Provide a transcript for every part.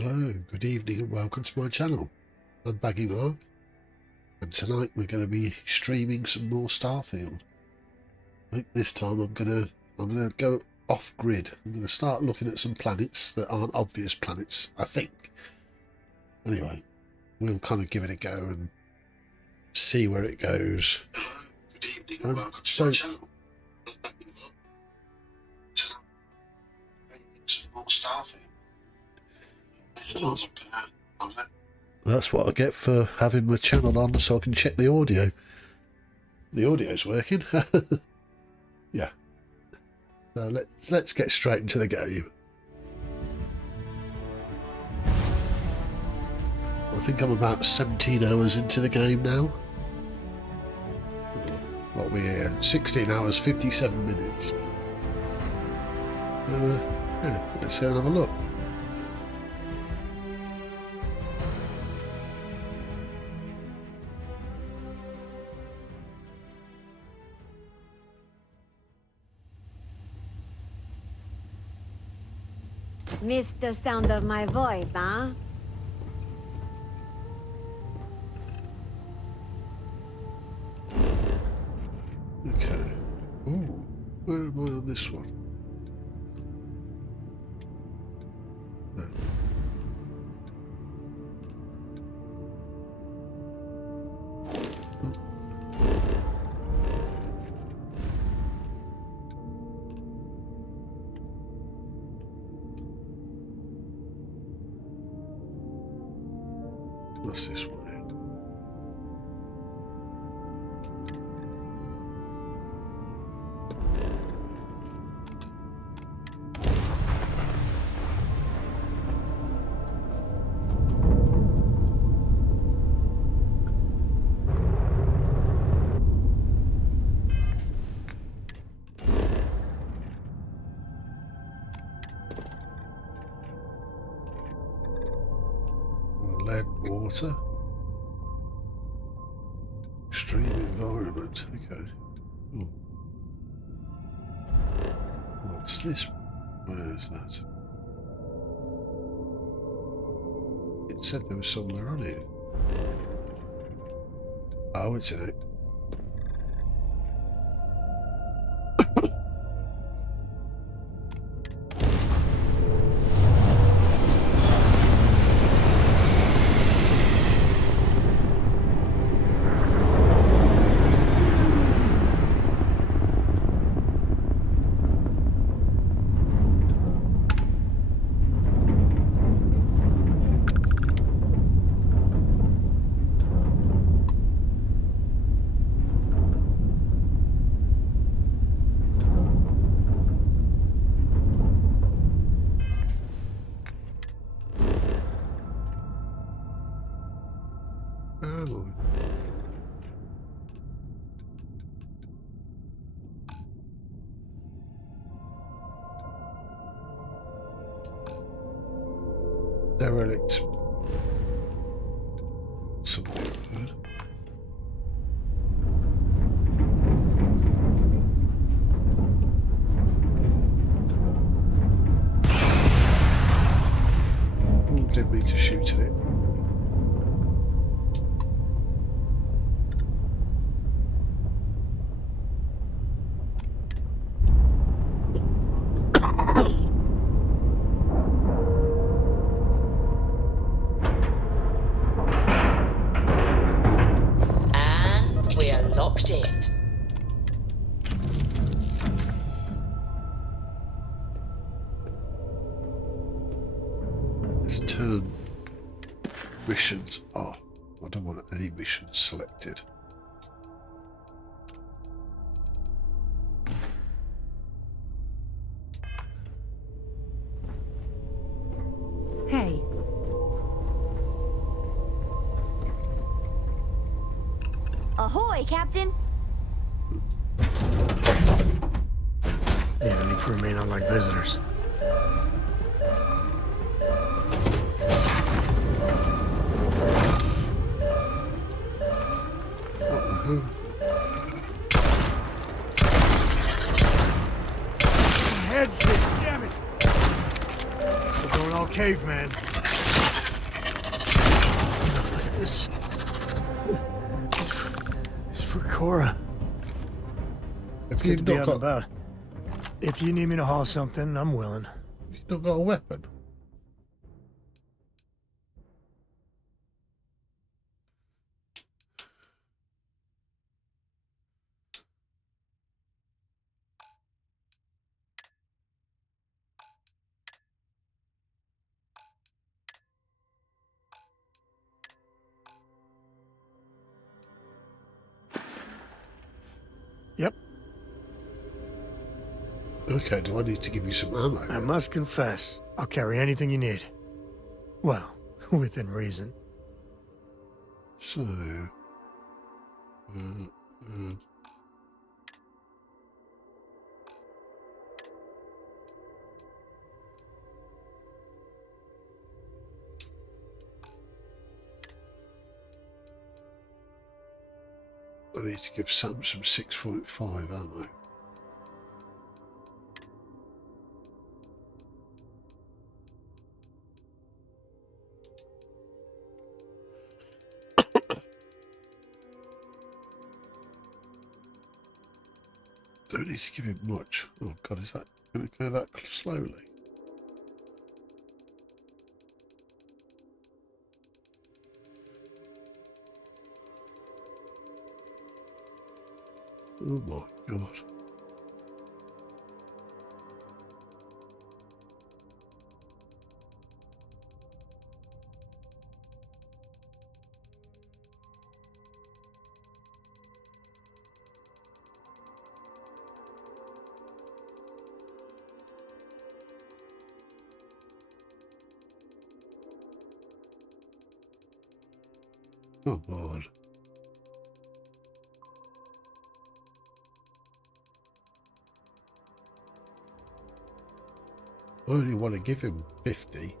Hello, good evening and welcome to my channel. I'm Baggie Mark and tonight we're going to be streaming some more Starfield. I think this time I'm gonna go off grid. I'm gonna start looking at some planets that aren't obvious planets, I think. Anyway, we'll kind of give it a go and see where it goes. Hello, good evening and welcome to so my channel. I'm Baggie Mark. Tonight streaming some more Starfield. This time I'm gonna that's what I get for having my channel on, so I can check the audio. The audio's working. Yeah. So let's get straight into the game. I think I'm about 17 hours into the game now. What are we here? 16 hours, 57 minutes. So, yeah, let's go and have a look. Missed the sound of my voice, huh? Okay. Ooh, where am I on this one? No. What's this one here? Lead water. Extreme environment. Okay. Ooh. What's this? Where's that? It said there was somewhere on it. Oh, it's in it. Oh. Derelict. Something like that. Oh, didn't mean to shoot at it. Locked in. Let's turn missions off. I don't want any missions selected. Hey. Ahoy, Captain! Yeah, I need to remain unlike visitors. Heads, damn it! We're going all caveman. This is for Cora. It's good to be out and about. If you need me to haul something, I'm willing. You've not got a weapon. Yep. Okay, do I need to give you some ammo? I must confess, I'll carry anything you need. Well, within reason. So... I need to give some 6.5 ammo. Don't need to give him much. Oh god, is that going to go that slowly? Oh my god. Oh god. I only want to give him 50.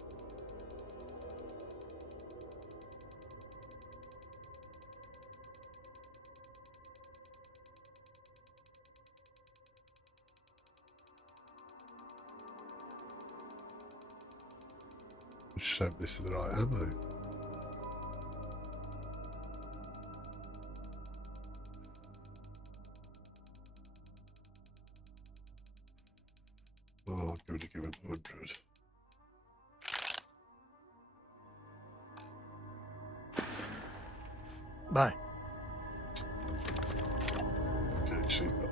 Just hope this is the right ammo. Oh, I'm going to give him 100. Bye. Okay, super.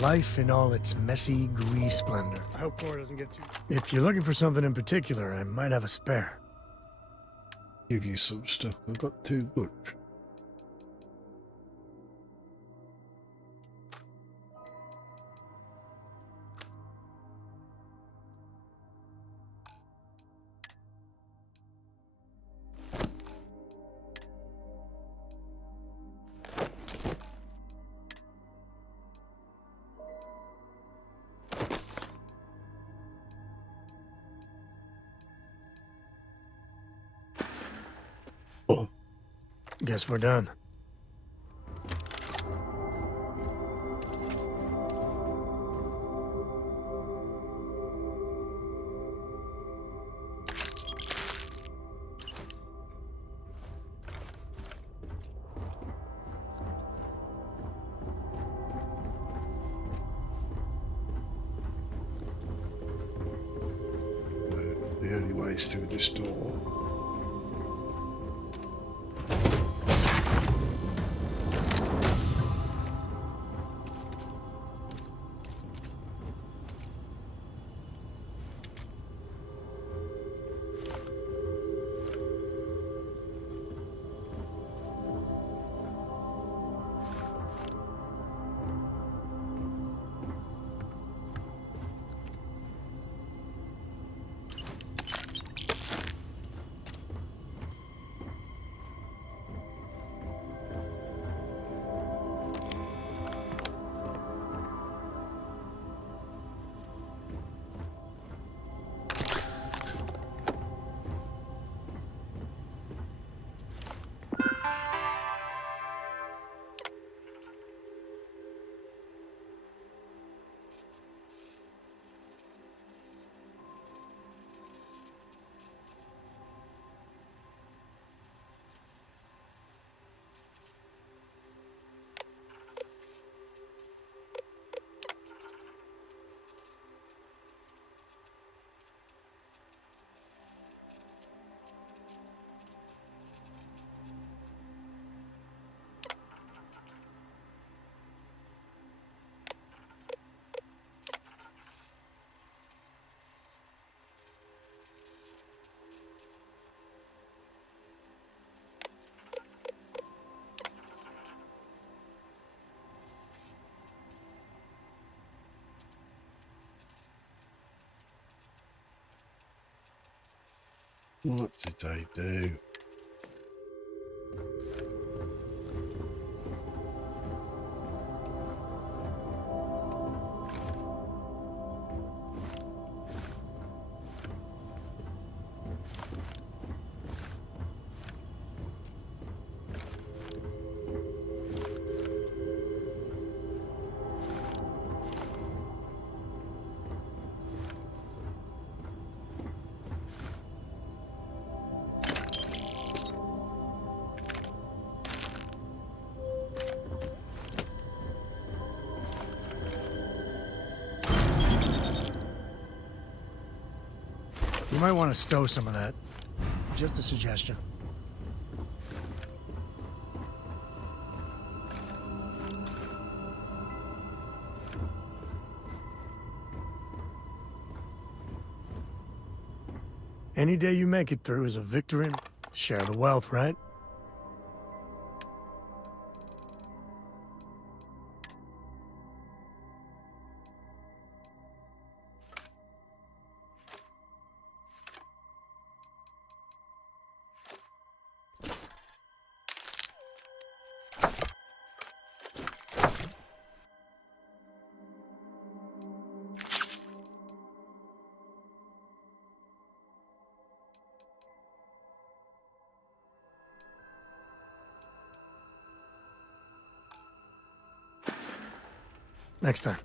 Life in all its messy, gooey splendor. I hope Cora doesn't get too... If you're looking for something in particular, I might have a spare. Give you some stuff. I've got too much. Guess we're done. The only way is through this door. What did I do? You might want to stow some of that. Just a suggestion. Any day you make it through is a victory. Share the wealth, right? Next time.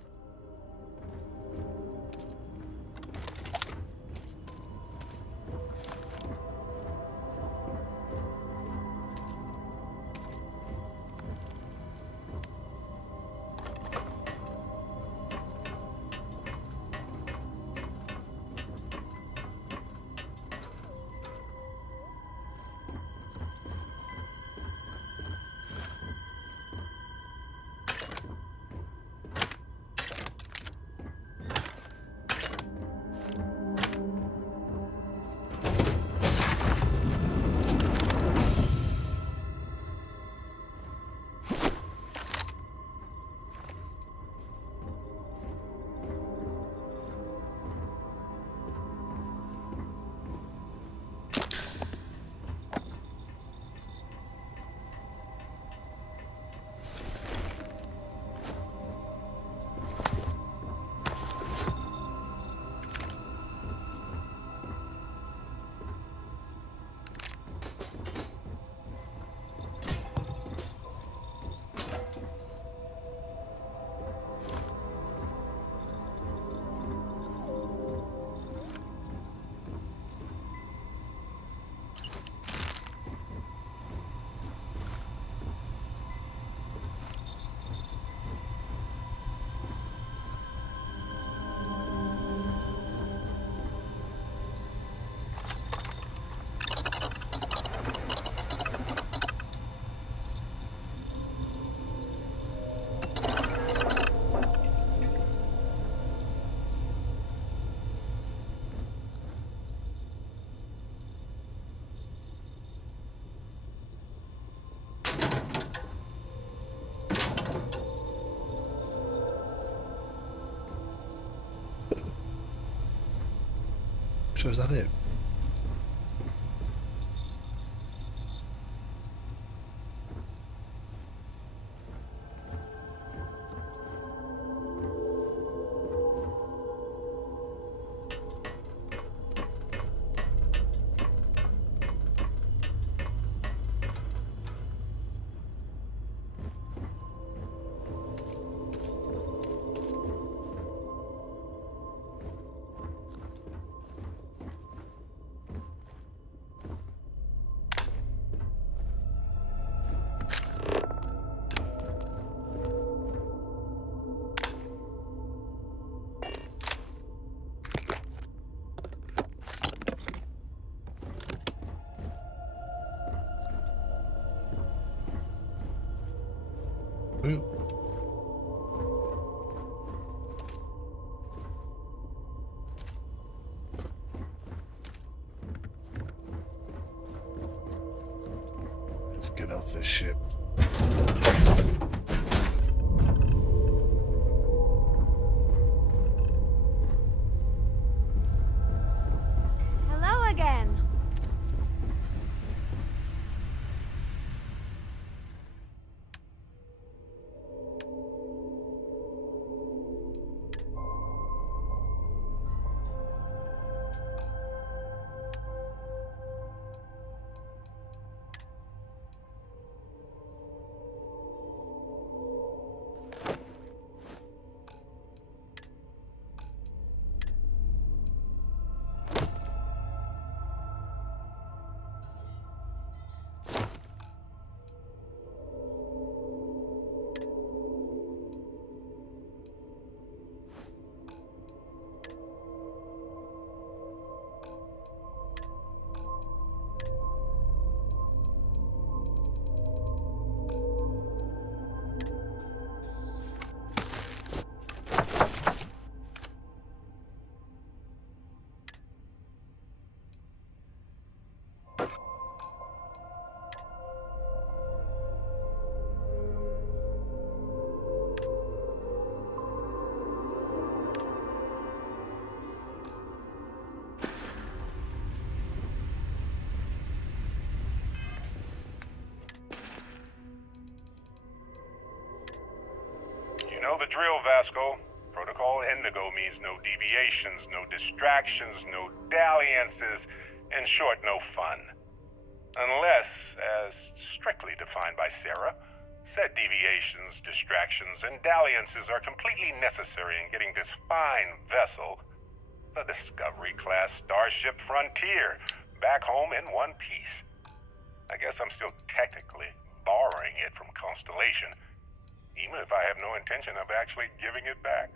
or is that it? Ooh. Let's get off this ship. Hello again. You know the drill, Vasco. Protocol Indigo means no deviations, no distractions, no dalliances, in short, no fun. Unless, as strictly defined by Sarah, said deviations, distractions, and dalliances are completely necessary in getting this fine vessel, the Discovery-class Starship Frontier, back home in one piece. I guess I'm still technically borrowing it from Constellation, even if I have no intention of actually giving it back.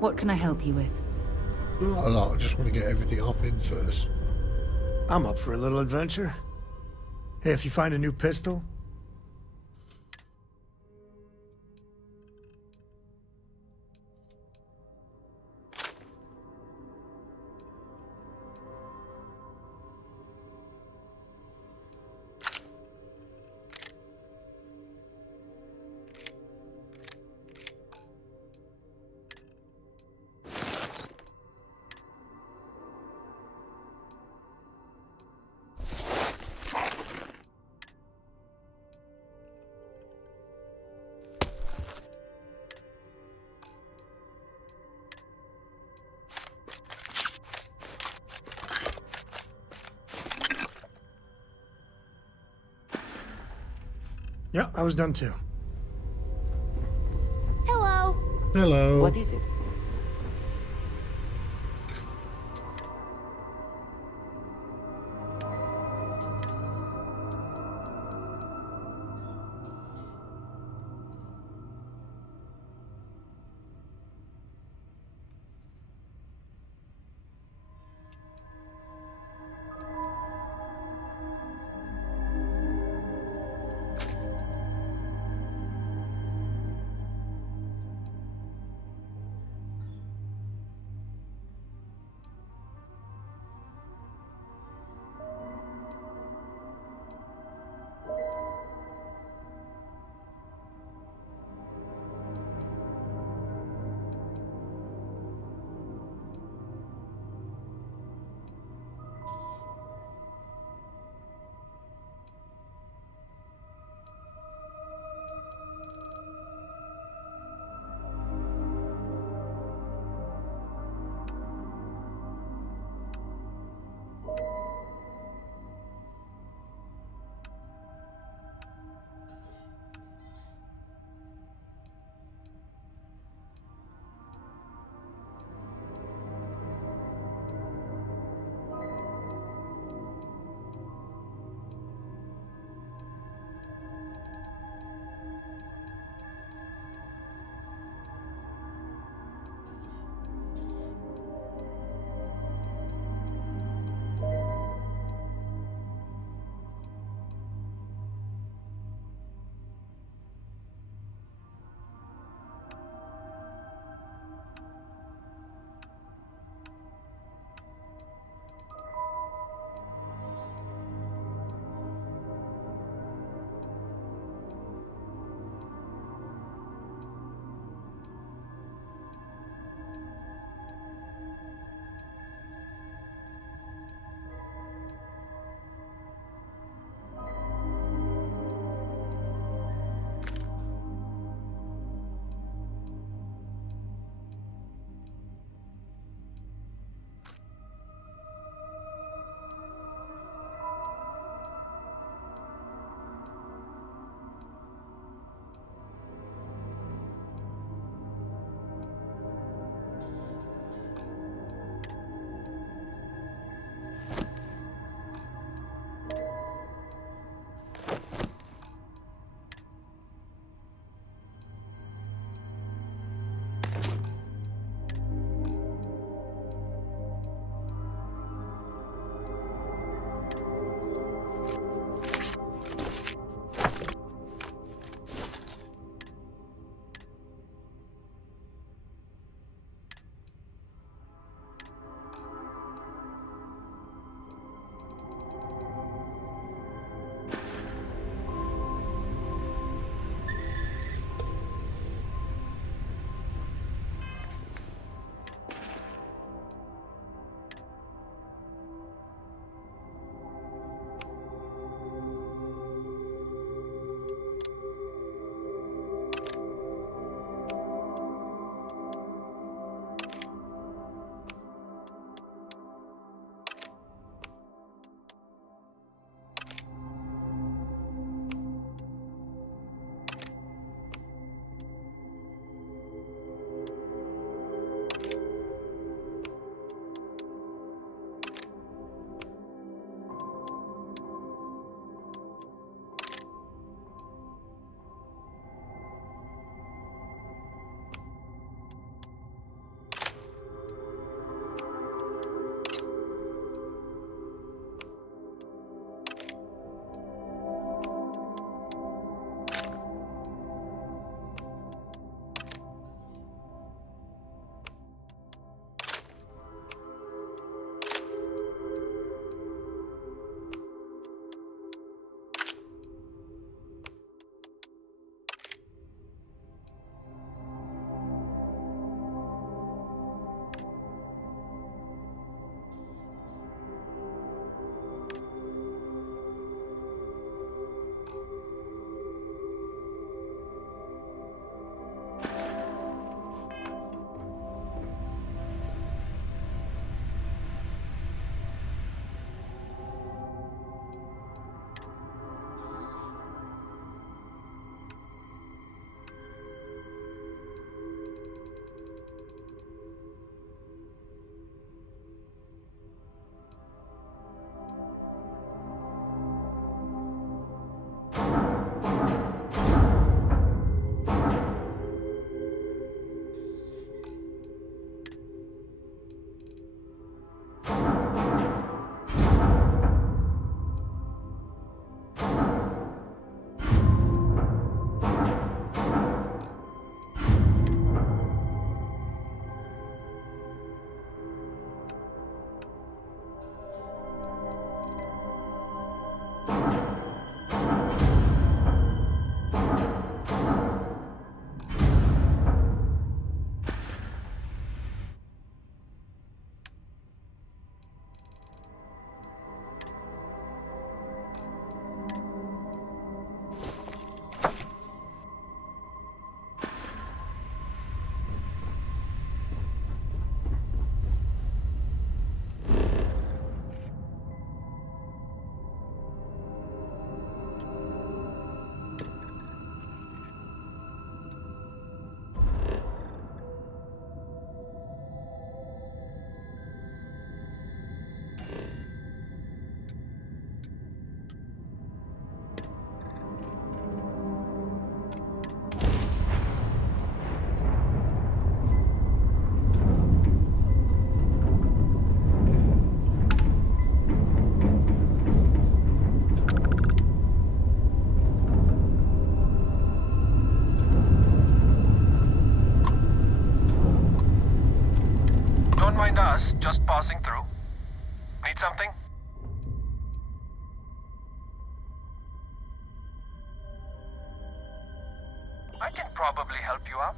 What can I help you with? Not a lot. I just want to get everything up in first. I'm up for a little adventure. Hey, if you find a new pistol, yeah, I was done too. Hello. What is it? through. Need something? I can probably help you out.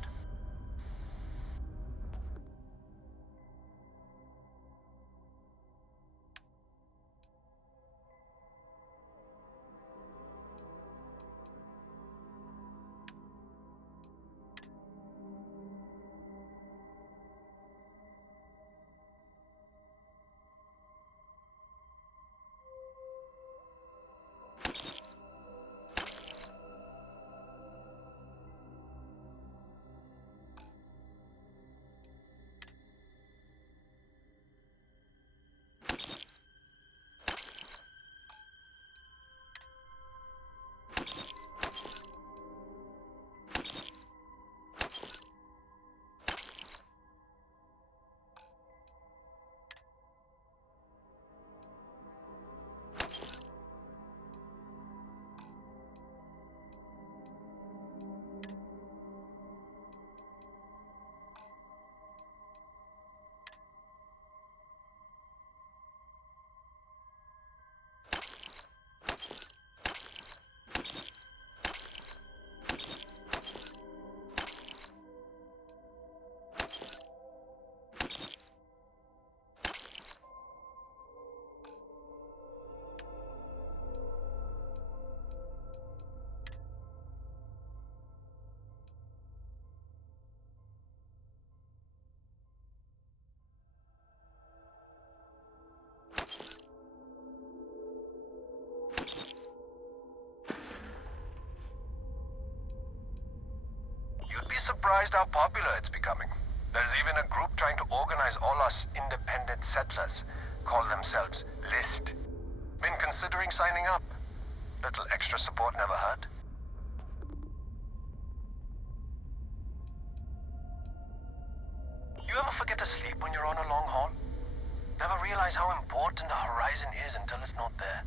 Surprised how popular it's becoming. There's even a group trying to organize all us independent settlers. Call themselves List. Been considering signing up. Little extra support never hurt. You ever forget to sleep when you're on a long haul? Never realize how important the horizon is until it's not there.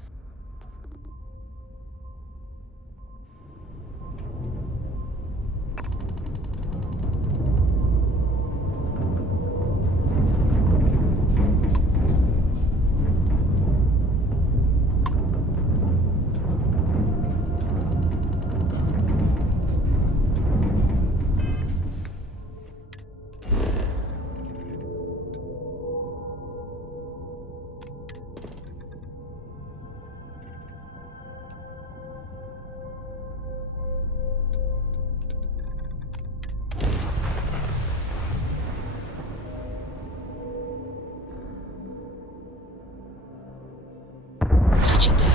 Touching down.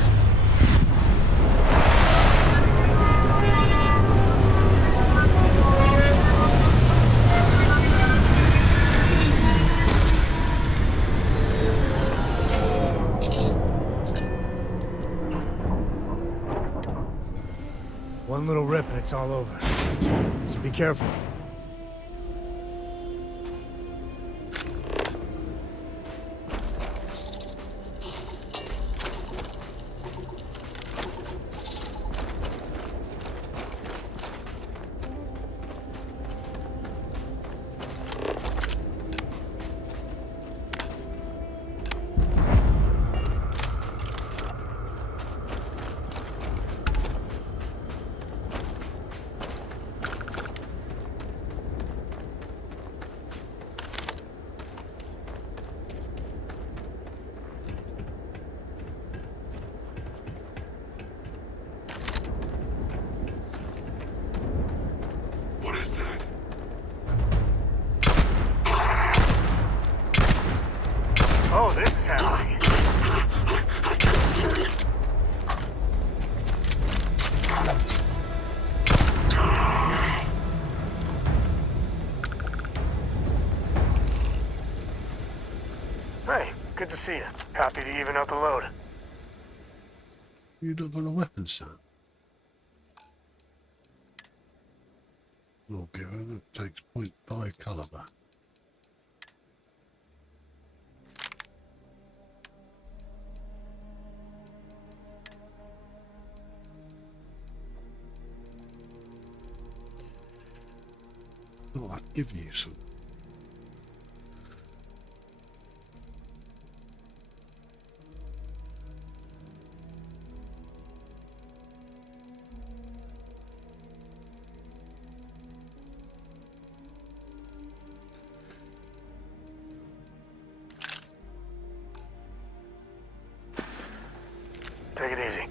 One little rip and it's all over. So be careful. What is that? Oh, this is happening. I can feel it. Hey, good to see you. Happy to even out the load. You not got a weapon set? Lord giver that takes 0.5 caliber. Thought I'd give you some. Take it easy.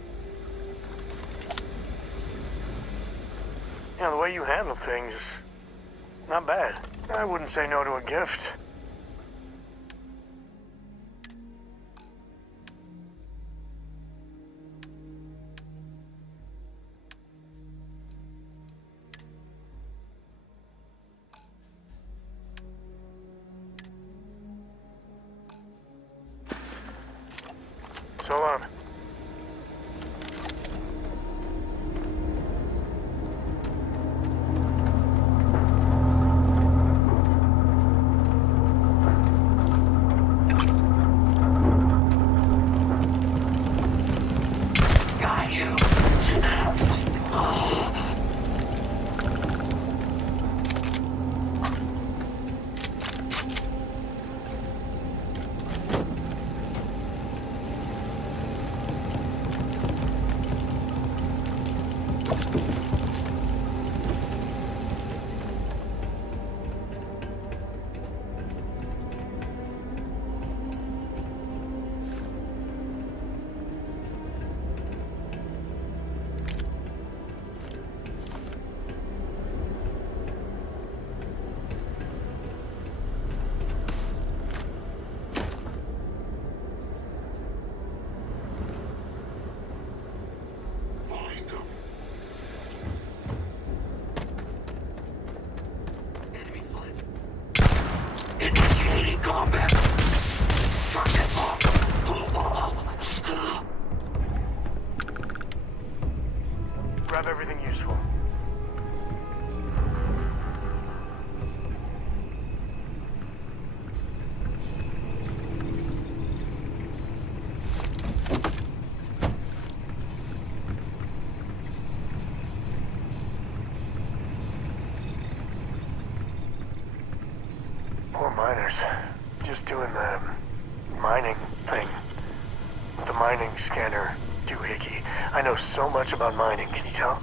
Yeah, the way you handle things, not bad. I wouldn't say no to a gift. So long. Grab everything useful. Poor miners. Just doing the mining thing. The mining scanner doohickey. I know so much about mining, can you tell?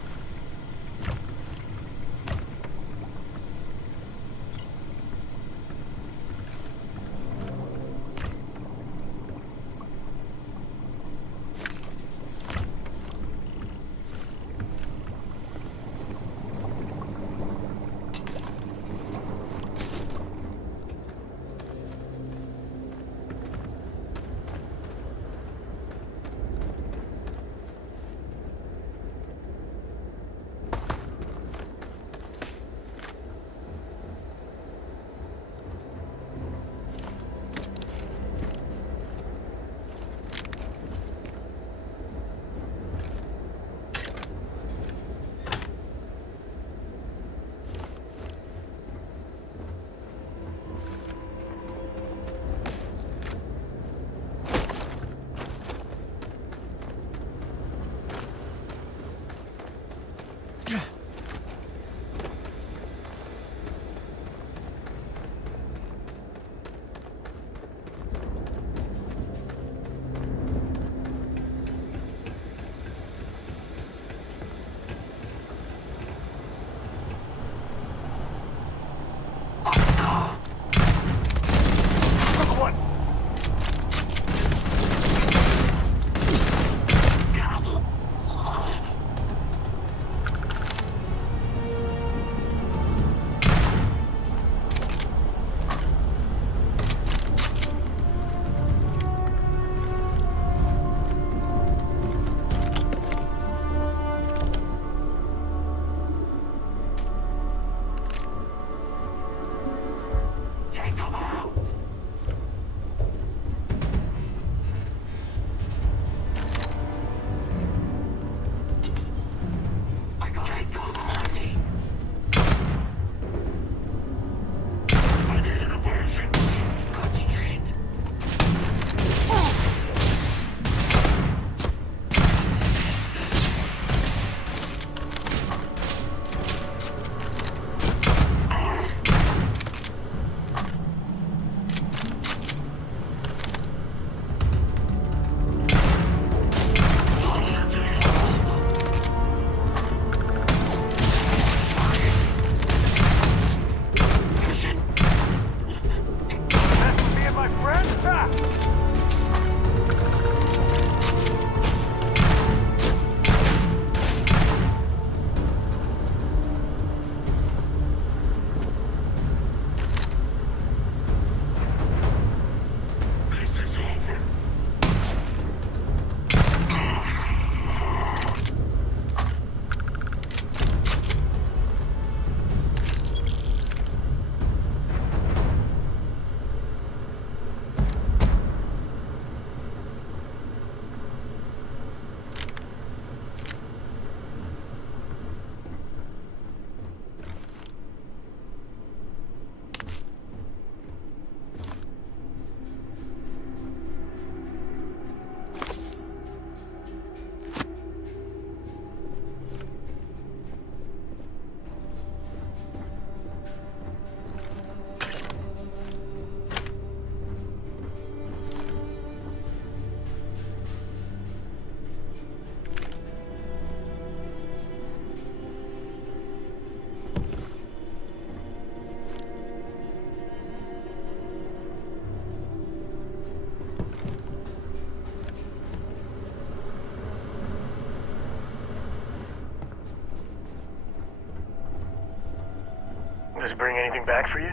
it bring anything back for you?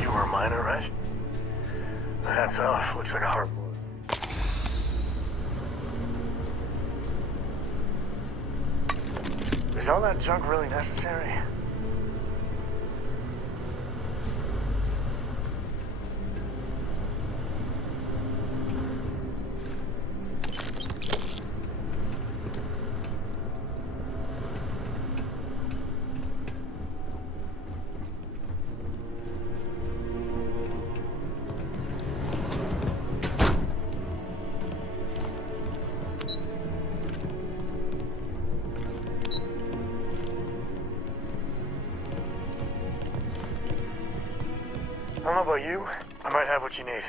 You were a miner, right? Hats off. Looks like a hard one. Is all that junk really necessary? I don't know about you, I might have what you need.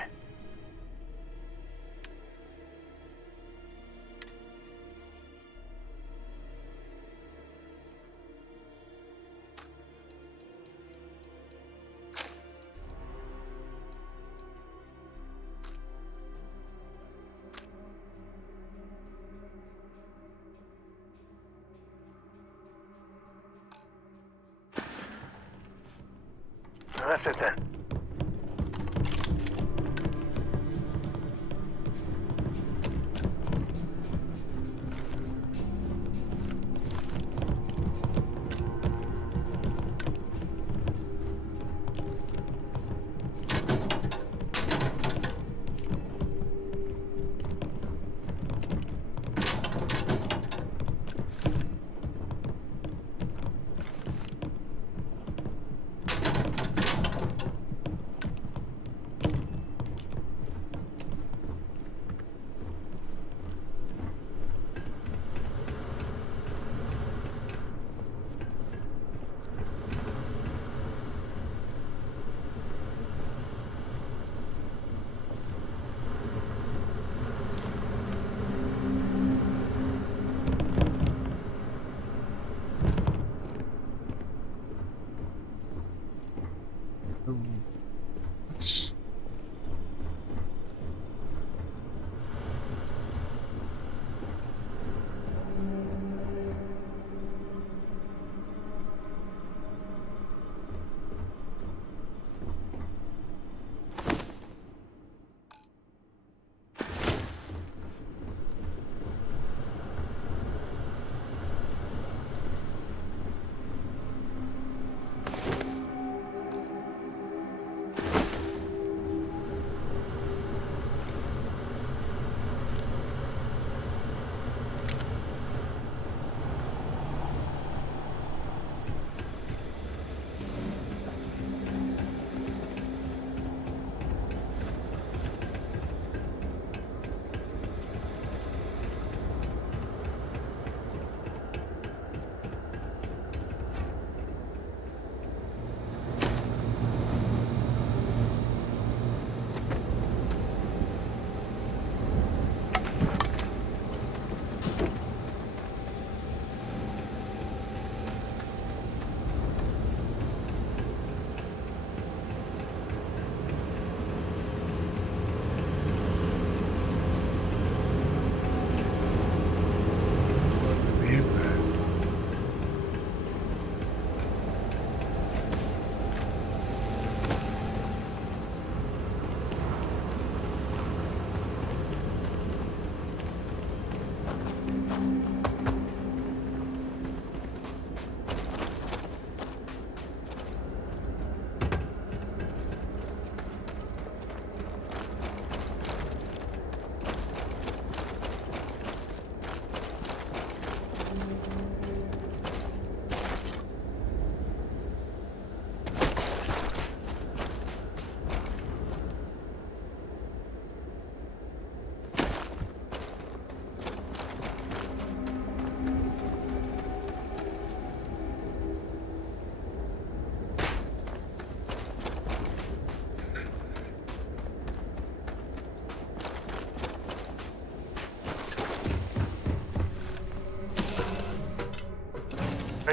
Well, that's it then.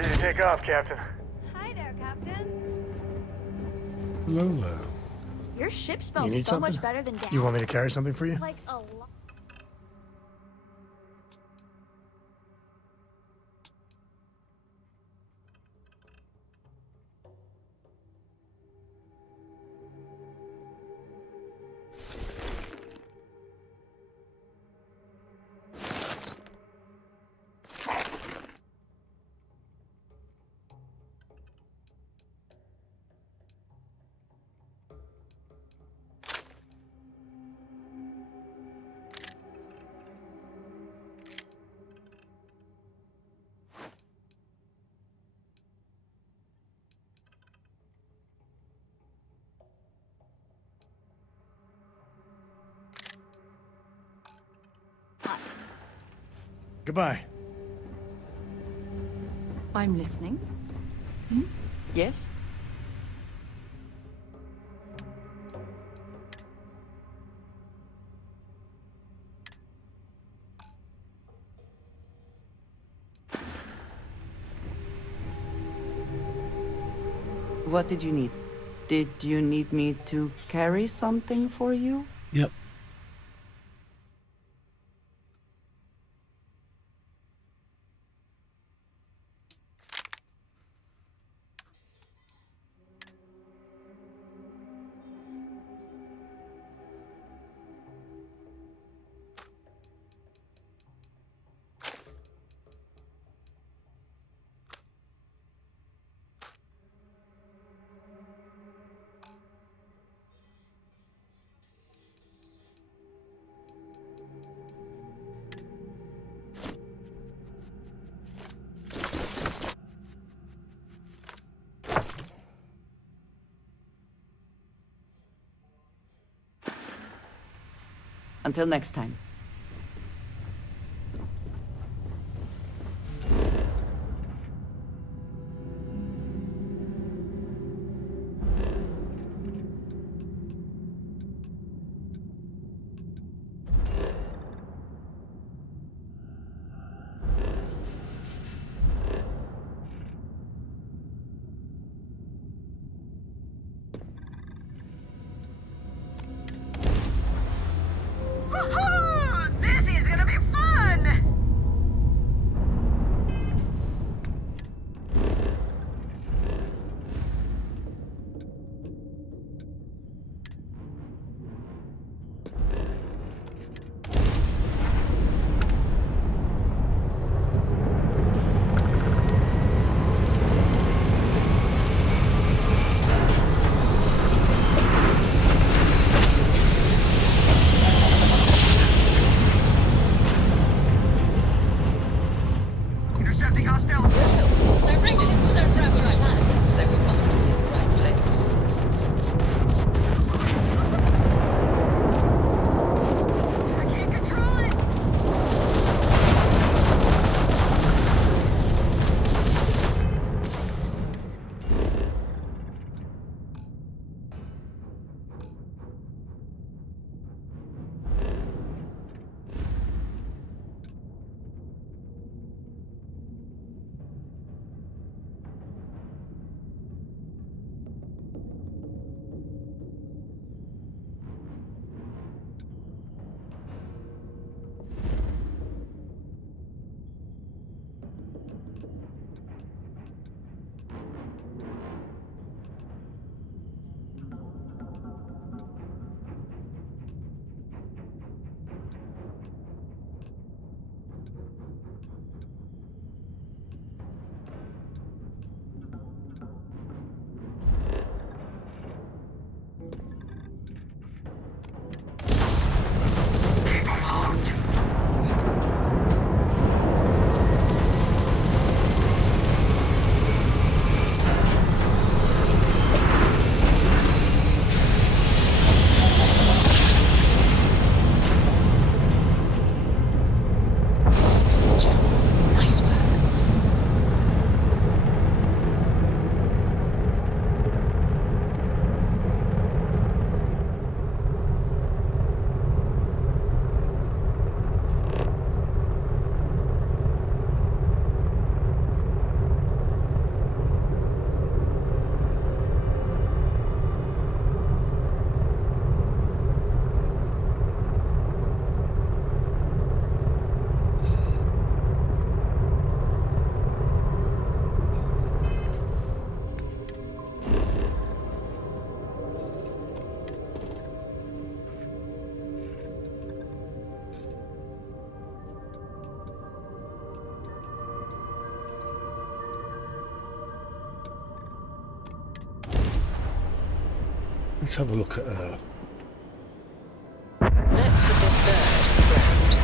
Ready to take off, Captain. Hi there, Captain. Hello there. Your ship You smells need so something? much better than Dad's. You want me to carry something for you? Like a lot. Goodbye. I'm listening. Yes? What did you need? Did you need me to carry something for you? Yep. Until next time. This is gonna be fun! Intercepting hostile. Well, directed into those satellite lines, so we must be in the right place. Let's have a look at Earth. Let's put this bird ground.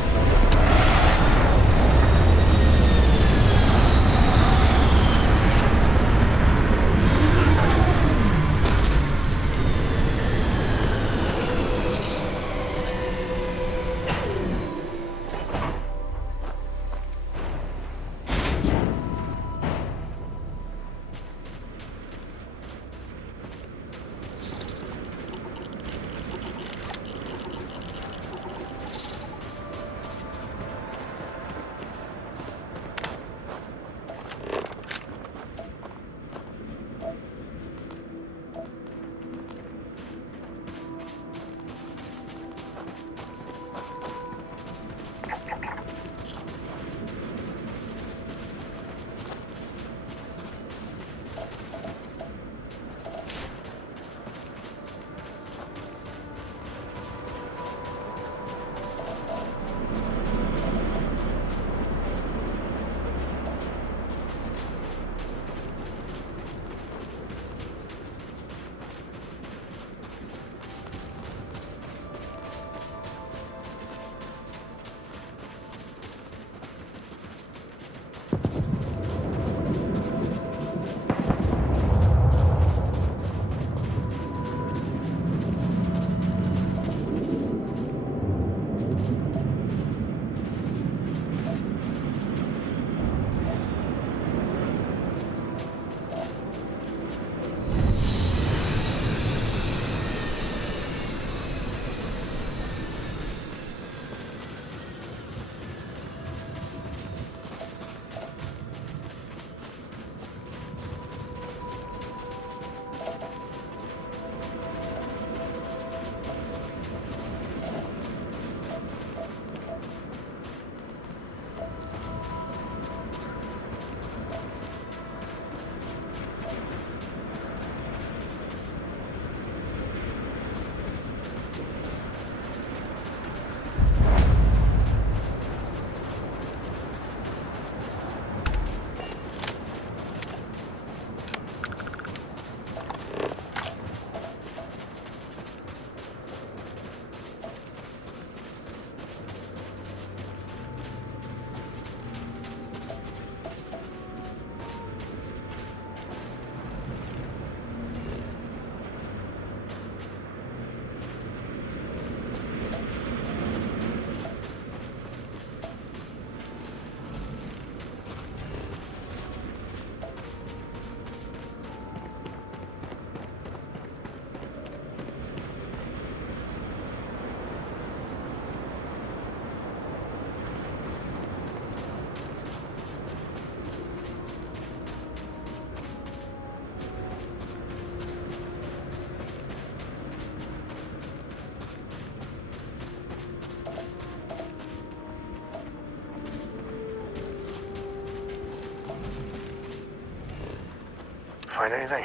Find anything?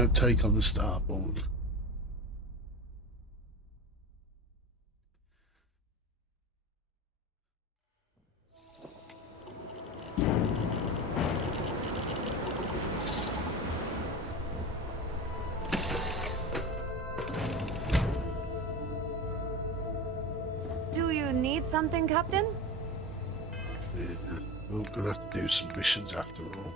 Don't take on the starboard. Do you need something, Captain? Yeah. I'm gonna have to do some missions after all.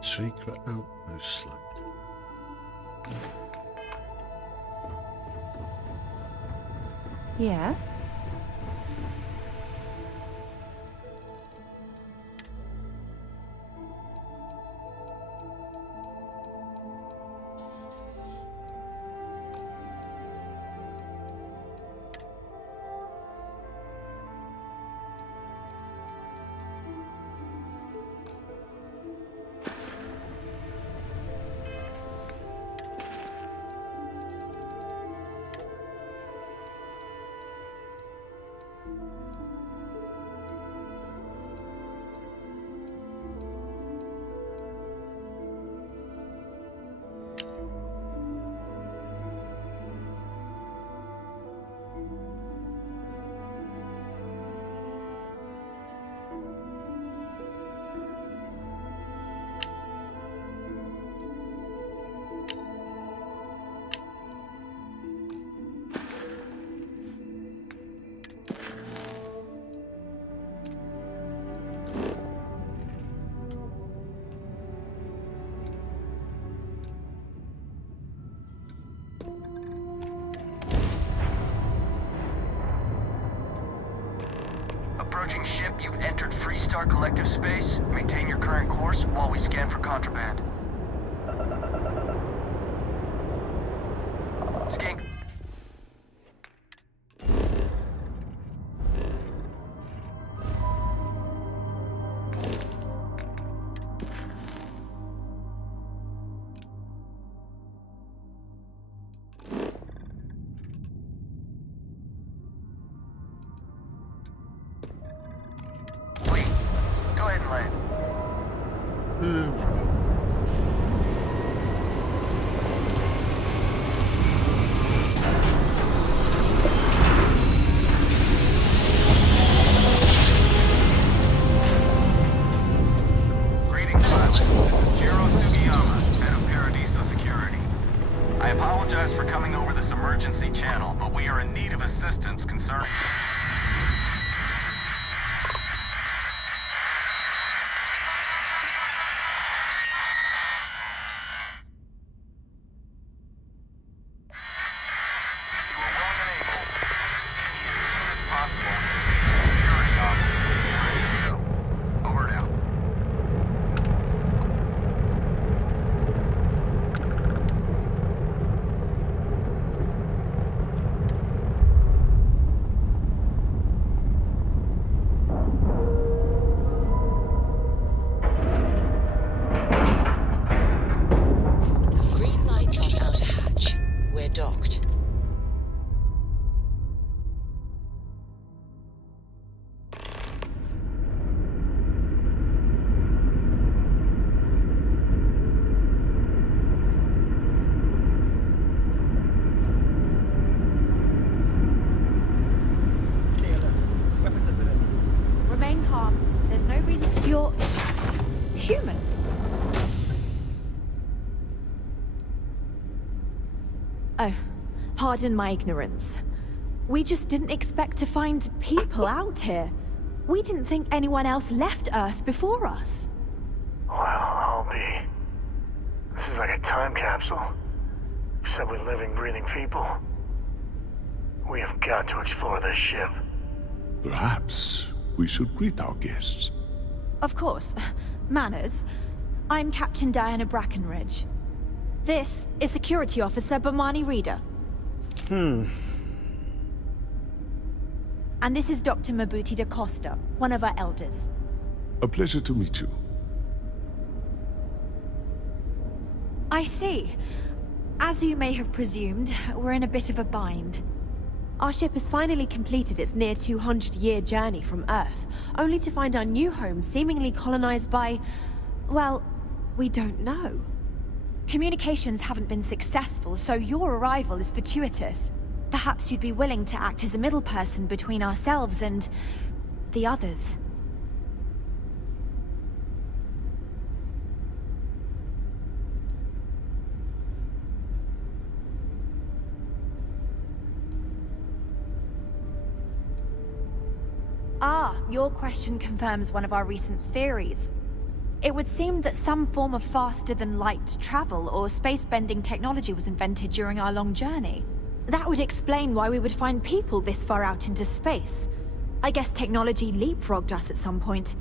Secret outpost select. Yeah. Approaching ship, you've entered Freestar Collective space. Maintain your current course while we scan for contraband. Skink. Fleet, go ahead and land. Greetings, pilot. This is Jiro Sugiyama, head of Paradiso Security. I apologize for coming over this emergency channel, but we are in need of assistance concerning... You are willing and able to see me as soon as possible in the security office in the area, so over and out. Green lights on outer hatch. We're docked. Remain calm. There's no reason. You're human. Oh, pardon my ignorance. We just didn't expect to find people out here. We didn't think anyone else left Earth before us. Well, I'll be. This is like a time capsule. Except with living, breathing people. We have got to explore this ship. Perhaps we should greet our guests. Of course. Manners. I'm Captain Diana Brackenridge. This is Security Officer Bomani Reader. And this is Dr. Mabuti da Costa, one of our elders. A pleasure to meet you. I see. As you may have presumed, we're in a bit of a bind. Our ship has finally completed its near 200-year journey from Earth, only to find our new home seemingly colonized by... well, we don't know. Communications haven't been successful, so your arrival is fortuitous. Perhaps you'd be willing to act as a middle person between ourselves and... the others. Ah, your question confirms one of our recent theories. It would seem that some form of faster-than-light travel or space-bending technology was invented during our long journey. That would explain why we would find people this far out into space. I guess technology leapfrogged us at some point.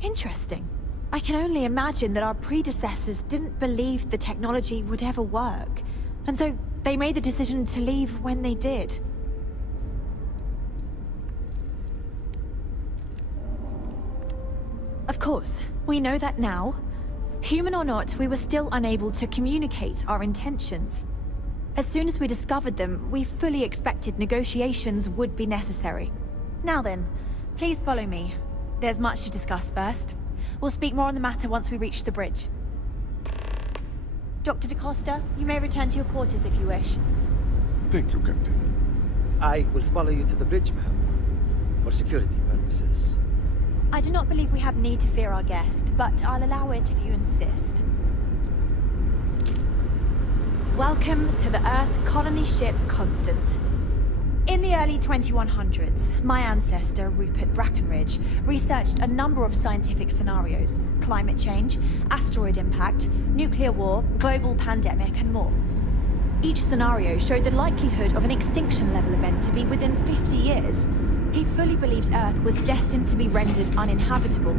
Interesting. I can only imagine that our predecessors didn't believe the technology would ever work, and so they made the decision to leave when they did. Of course, we know that now. Human or not, we were still unable to communicate our intentions. As soon as we discovered them, we fully expected negotiations would be necessary. Now then, please follow me. There's much to discuss first. We'll speak more on the matter once we reach the bridge. Dr. DaCosta, you may return to your quarters if you wish. Thank you, Captain. I will follow you to the bridge, ma'am, for security purposes. I do not believe we have need to fear our guest, but I'll allow it if you insist. Welcome to the Earth colony ship Constant. In the early 2100s, my ancestor, Rupert Brackenridge, researched a number of scientific scenarios: climate change, asteroid impact, nuclear war, global pandemic, and more. Each scenario showed the likelihood of an extinction-level event to be within 50 years. He fully believed Earth was destined to be rendered uninhabitable.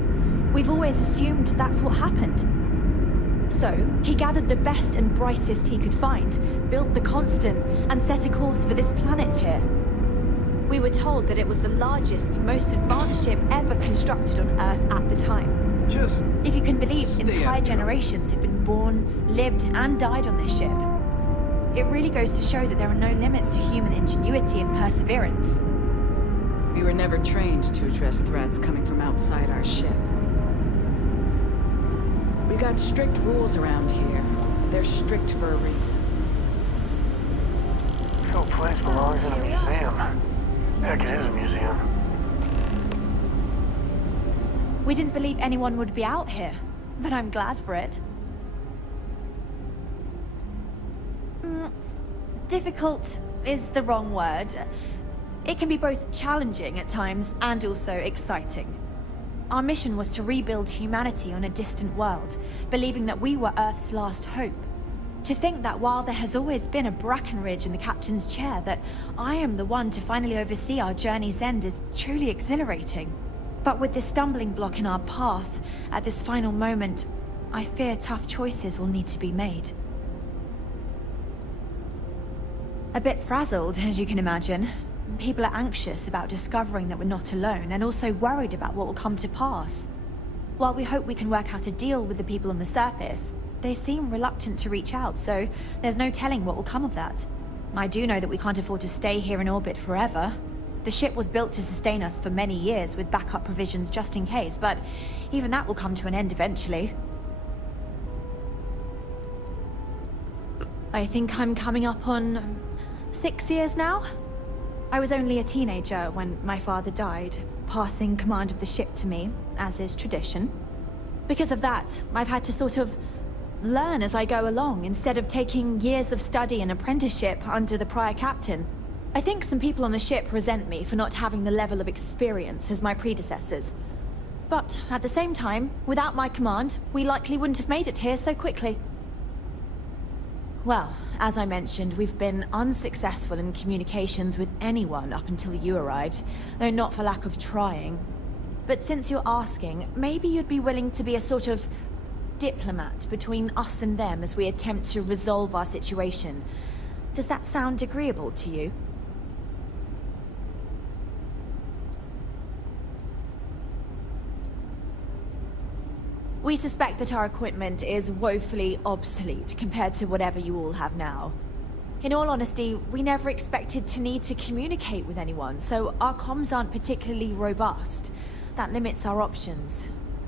We've always assumed that's what happened. So, he gathered the best and brightest he could find, built the Constant, and set a course for this planet here. We were told that it was the largest, most advanced ship ever constructed on Earth at the time. Just If you can believe, stay entire out. generations have been born, lived, and died on this ship. It really goes to show that there are no limits to human ingenuity and perseverance. We were never trained to address threats coming from outside our ship. We got strict rules around here. They're strict for a reason. This whole place belongs in a museum. Heck, it is a museum. We didn't believe anyone would be out here, but I'm glad for it. Difficult is the wrong word. It can be both challenging at times and also exciting. Our mission was to rebuild humanity on a distant world, believing that we were Earth's last hope. To think that while there has always been a Brackenridge in the captain's chair, that I am the one to finally oversee our journey's end is truly exhilarating. But with this stumbling block in our path, at this final moment, I fear tough choices will need to be made. A bit frazzled, as you can imagine. People are anxious about discovering that we're not alone, and also worried about what will come to pass. While we hope we can work out a deal with the people on the surface, they seem reluctant to reach out, so there's no telling what will come of that. I do know that we can't afford to stay here in orbit forever. The ship was built to sustain us for many years, with backup provisions just in case, but even that will come to an end eventually. I think I'm coming up on 6 years now? I was only a teenager when my father died, passing command of the ship to me, as is tradition. Because of that, I've had to sort of learn as I go along, instead of taking years of study and apprenticeship under the prior captain. I think some people on the ship resent me for not having the level of experience as my predecessors. But at the same time, without my command, we likely wouldn't have made it here so quickly. Well, as I mentioned, we've been unsuccessful in communications with anyone up until you arrived, though not for lack of trying. But since you're asking, maybe you'd be willing to be a sort of diplomat between us and them as we attempt to resolve our situation. Does that sound agreeable to you? We We suspect that our equipment is woefully obsolete compared to whatever you all have now. In all honesty, we never expected to need to communicate with anyone, so our comms aren't particularly robust. That limits our options.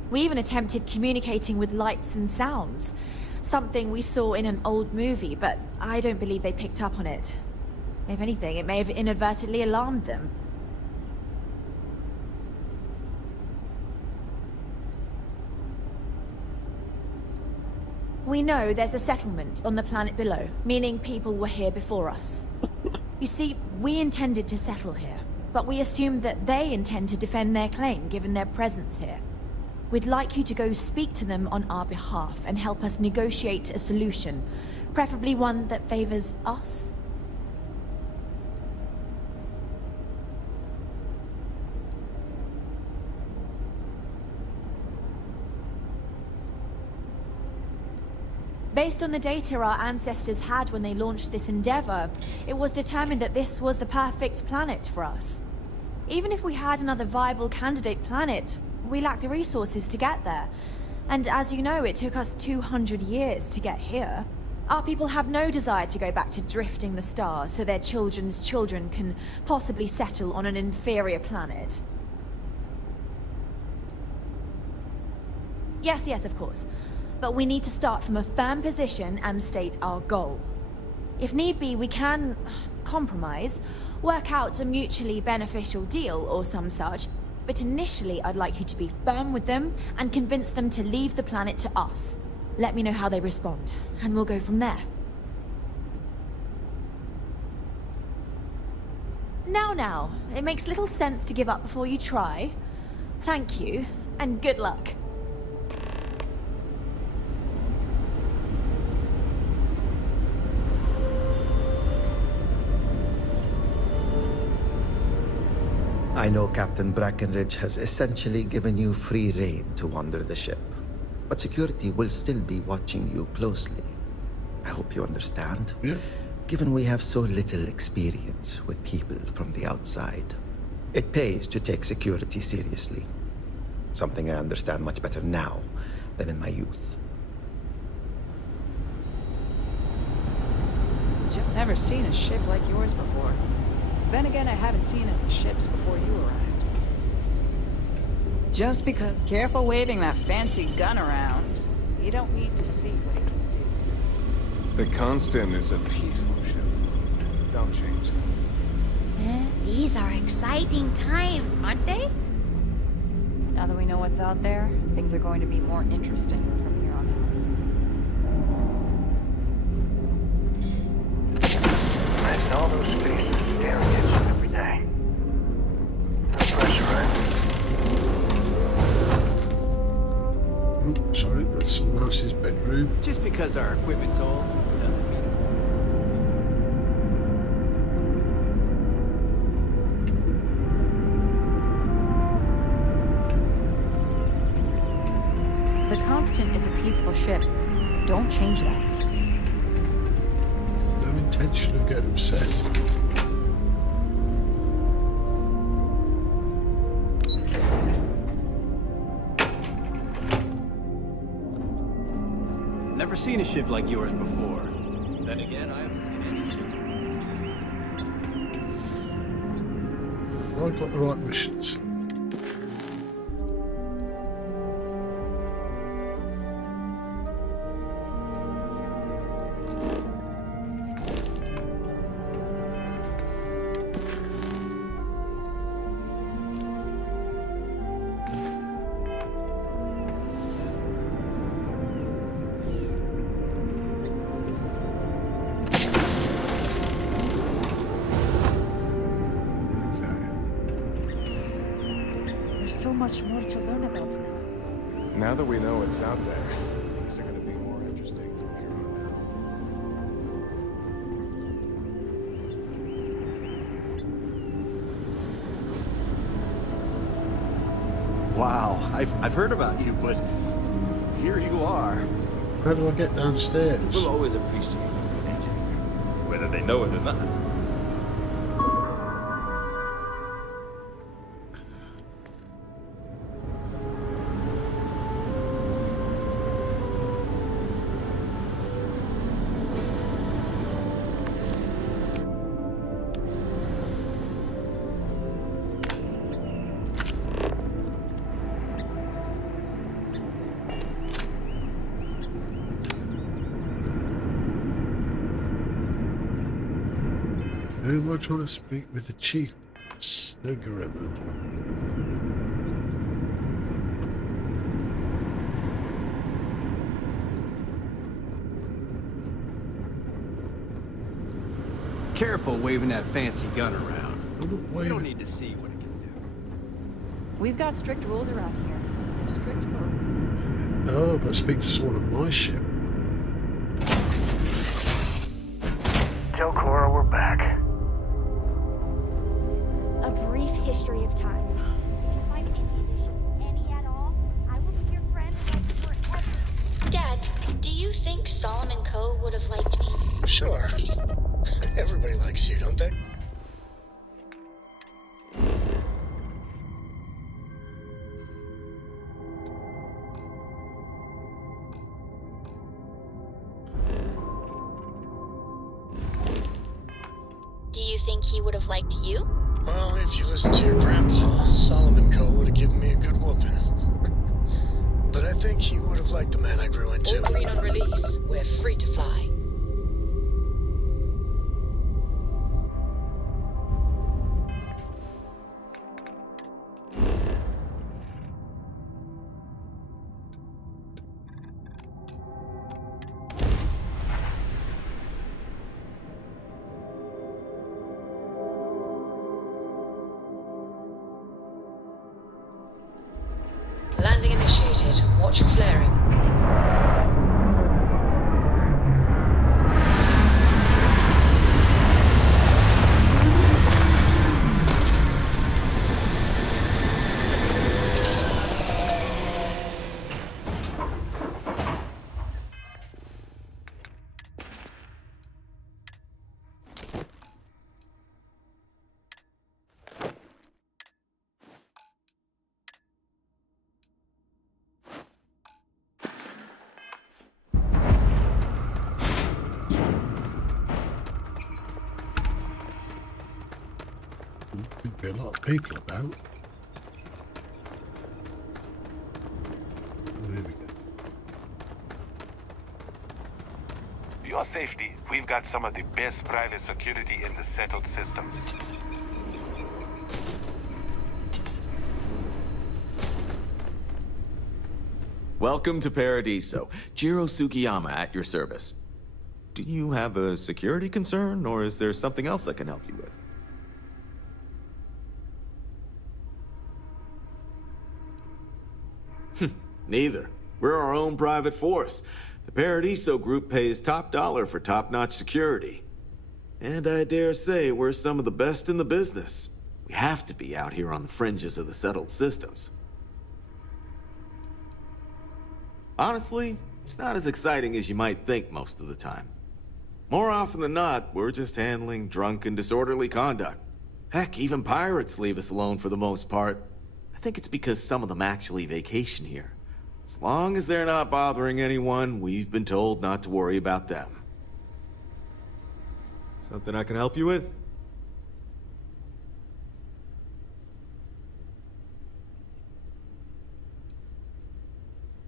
We even attempted communicating with lights and sounds, something we saw in an old movie, but I don't believe they picked up on it. If anything, it may have inadvertently alarmed them. We know there's a settlement on the planet below, meaning people were here before us. You see, we intended to settle here, but we assumed that they intend to defend their claim given their presence here. We'd like you to go speak to them on our behalf and help us negotiate a solution, preferably one that favors us. Based on the data our ancestors had when they launched this endeavor, it was determined that this was the perfect planet for us. Even if we had another viable candidate planet, we lack the resources to get there. And as you know, it took us 200 years to get here. Our people have no desire to go back to drifting the stars so their children's children can possibly settle on an inferior planet. Yes, of course. But we need to start from a firm position and state our goal. If need be, we can compromise, work out a mutually beneficial deal or some such, but initially I'd like you to be firm with them and convince them to leave the planet to us. Let me know how they respond, and we'll go from there. Now, it makes little sense to give up before you try. Thank you, and good luck. I know Captain Brackenridge has essentially given you free rein to wander the ship, but security will still be watching you closely. I hope you understand. Yeah. Given we have so little experience with people from the outside, it pays to take security seriously. Something I understand much better now than in my youth. Never seen a ship like yours before. Then again, I haven't seen any ships before you arrived. Just because... Careful waving that fancy gun around. You don't need to see what it can do. The Constant is a peaceful ship. Don't change that. These are exciting times, aren't they? Now that we know what's out there, things are going to be more interesting from here on out. Imagine all those faces staring at you every day. No pressure, right? Oh, sorry, that's someone else's bedroom. Just because our equipment's old doesn't mean... The Constant is a peaceful ship. Don't change that. No intention of getting upset. Never seen a ship like yours before. Then again, I haven't seen any ships before. I got the right missions. So much more to learn about now. Now that we know what's out there, things are going to be more interesting from here on out. Wow, I've heard about you, but here you are. How do I get downstairs? We'll always appreciate an engineer, whether they know it or not. Who am I trying to speak with? The chief? Snuggerman. Careful waving that fancy gun around. We don't need to see what it can do. We've got strict rules around here. They're strict for a reason. Oh, I've got to speak to someone on my ship. Tell Cora we're back. A brief history of time. If you find any addition, any at all, I will be your friend like forever. Dad, do you think Solomon Coe would have liked me? Sure. Everybody likes you, don't they? Do you think he would have liked you? Well, if you listen to your grandpa, Solomon Coe would have given me a good whooping. But I think he would have liked the man I grew into. All green on release. We're free to fly. Landing initiated. Watch for flaring. Could be a lot of people about. There we go. For your safety, we've got some of the best private security in the settled systems. Welcome to Paradiso. Jiro Sugiyama at your service. Do you have a security concern, or is there something else I can help you with? Neither. We're our own private force. The Paradiso group pays top dollar for top-notch security. And I dare say we're some of the best in the business. We have to be out here on the fringes of the settled systems. Honestly, it's not as exciting as you might think most of the time. More often than not, we're just handling drunk and disorderly conduct. Heck, even pirates leave us alone for the most part. I think it's because some of them actually vacation here. As long as they're not bothering anyone, we've been told not to worry about them. Something I can help you with?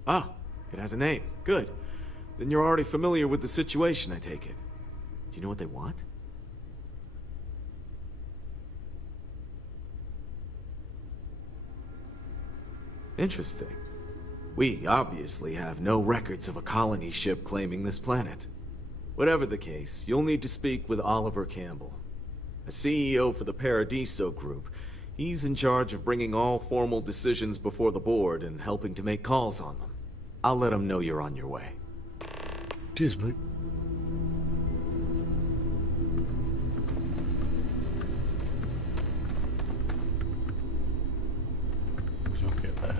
Ah, it has a name. Good. Then you're already familiar with the situation, I take it. Do you know what they want? Interesting. We obviously have no records of a colony ship claiming this planet. Whatever the case, you'll need to speak with Oliver Campbell, a CEO for the Paradiso Group. He's in charge of bringing all formal decisions before the board and helping to make calls on them. I'll let him know you're on your way. Cheers, mate. I'll get there.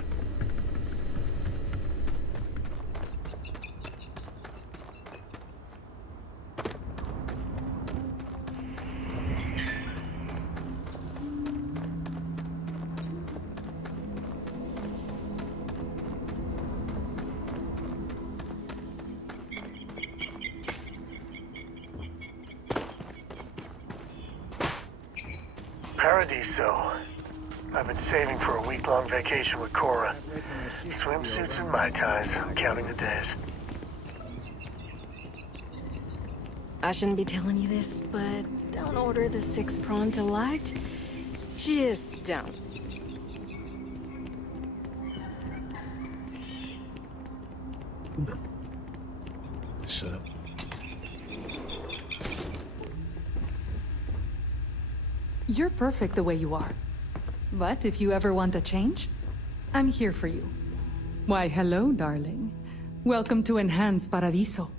Paradiso. I've been saving for a week-long vacation with Cora. Swimsuits and Mai Tais. I'm counting the days. I shouldn't be telling you this, but don't order the 6-prawn delight. Just don't. So. You're perfect the way you are. But if you ever want a change, I'm here for you. Why, hello, darling. Welcome to Enhanced Paradiso.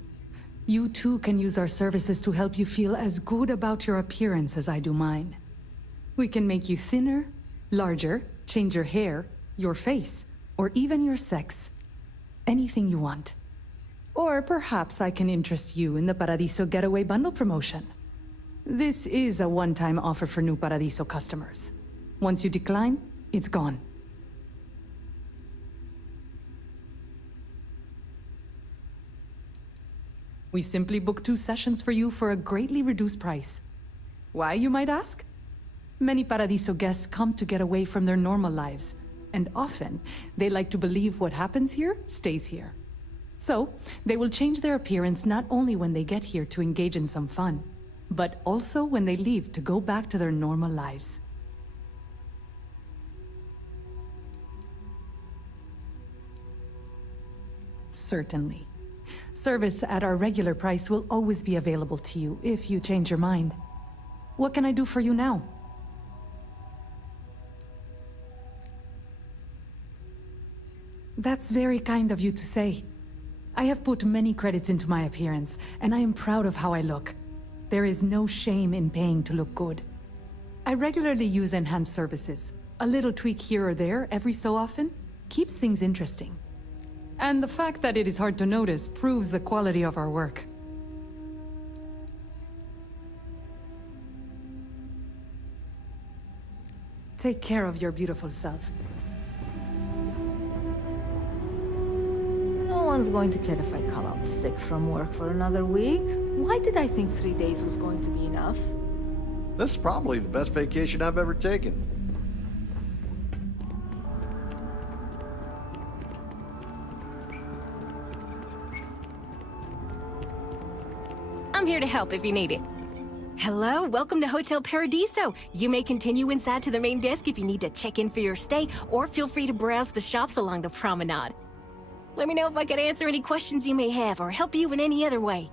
You too can use our services to help you feel as good about your appearance as I do mine. We can make you thinner, larger, change your hair, your face, or even your sex. Anything you want. Or perhaps I can interest you in the Paradiso Getaway Bundle promotion. This is a one-time offer for new Paradiso customers. Once you decline, it's gone. We simply book 2 sessions for you for a greatly reduced price. Why, you might ask? Many Paradiso guests come to get away from their normal lives, and often they like to believe what happens here stays here. So, they will change their appearance not only when they get here to engage in some fun, but also when they leave to go back to their normal lives. Certainly. Service at our regular price will always be available to you if you change your mind. What can I do for you now? That's very kind of you to say. I have put many credits into my appearance, and I am proud of how I look. There is no shame in paying to look good. I regularly use enhanced services. A little tweak here or there every so often keeps things interesting. And the fact that it is hard to notice proves the quality of our work. Take care of your beautiful self. No one's going to care if I call out sick from work for another week. Why did I think 3 days was going to be enough? This is probably the best vacation I've ever taken. I'm here to help if you need it. Hello, welcome to Hotel Paradiso. You may continue inside to the main desk if you need to check in for your stay, or feel free to browse the shops along the promenade. Let me know if I can answer any questions you may have or help you in any other way.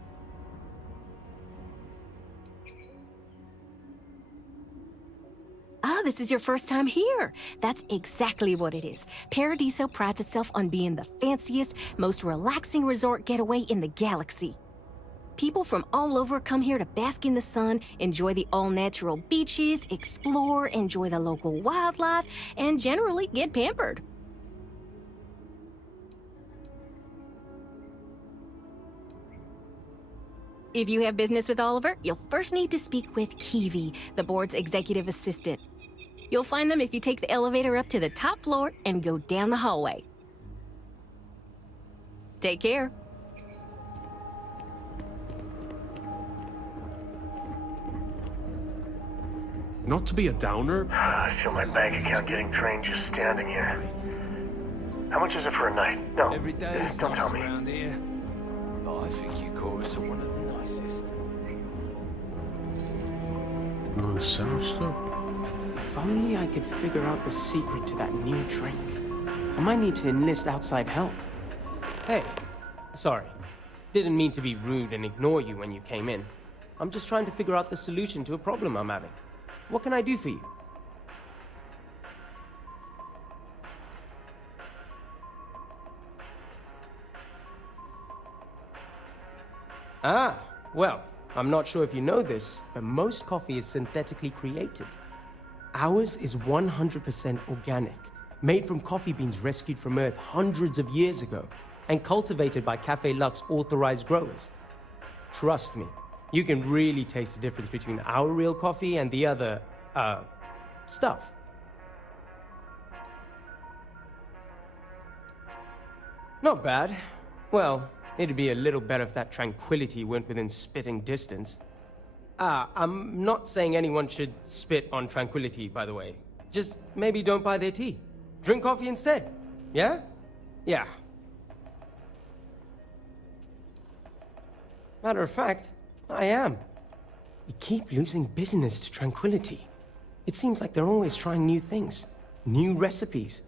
Ah, this is your first time here. That's exactly what it is. Paradiso prides itself on being the fanciest, most relaxing resort getaway in the galaxy. People from all over come here to bask in the sun, enjoy the all-natural beaches, explore, enjoy the local wildlife, and generally get pampered. If you have business with Oliver, you'll first need to speak with Kiwi, the board's executive assistant. You'll find them if you take the elevator up to the top floor and go down the hallway. Take care. Not to be a downer. I feel my bank account getting drained just standing here. How much is it for a night? No, Every day is don't nice tell me. around here. But I think you chorus are one of the nicest. No stuff. If only I could figure out the secret to that new drink. I might need to enlist outside help. Hey, sorry. Didn't mean to be rude and ignore you when you came in. I'm just trying to figure out the solution to a problem I'm having. What can I do for you? Ah, well, I'm not sure if you know this, but most coffee is synthetically created. Ours is 100% organic, made from coffee beans rescued from Earth hundreds of years ago, and cultivated by Cafe Luxe authorized growers. Trust me, you can really taste the difference between our real coffee and the other, stuff. Not bad. Well, it'd be a little better if that tranquility went within spitting distance. I'm not saying anyone should spit on tranquility, by the way. Just maybe don't buy their tea. Drink coffee instead. Yeah? Yeah. Matter of fact, I am. We keep losing business to Tranquility. It seems like they're always trying new things, new recipes.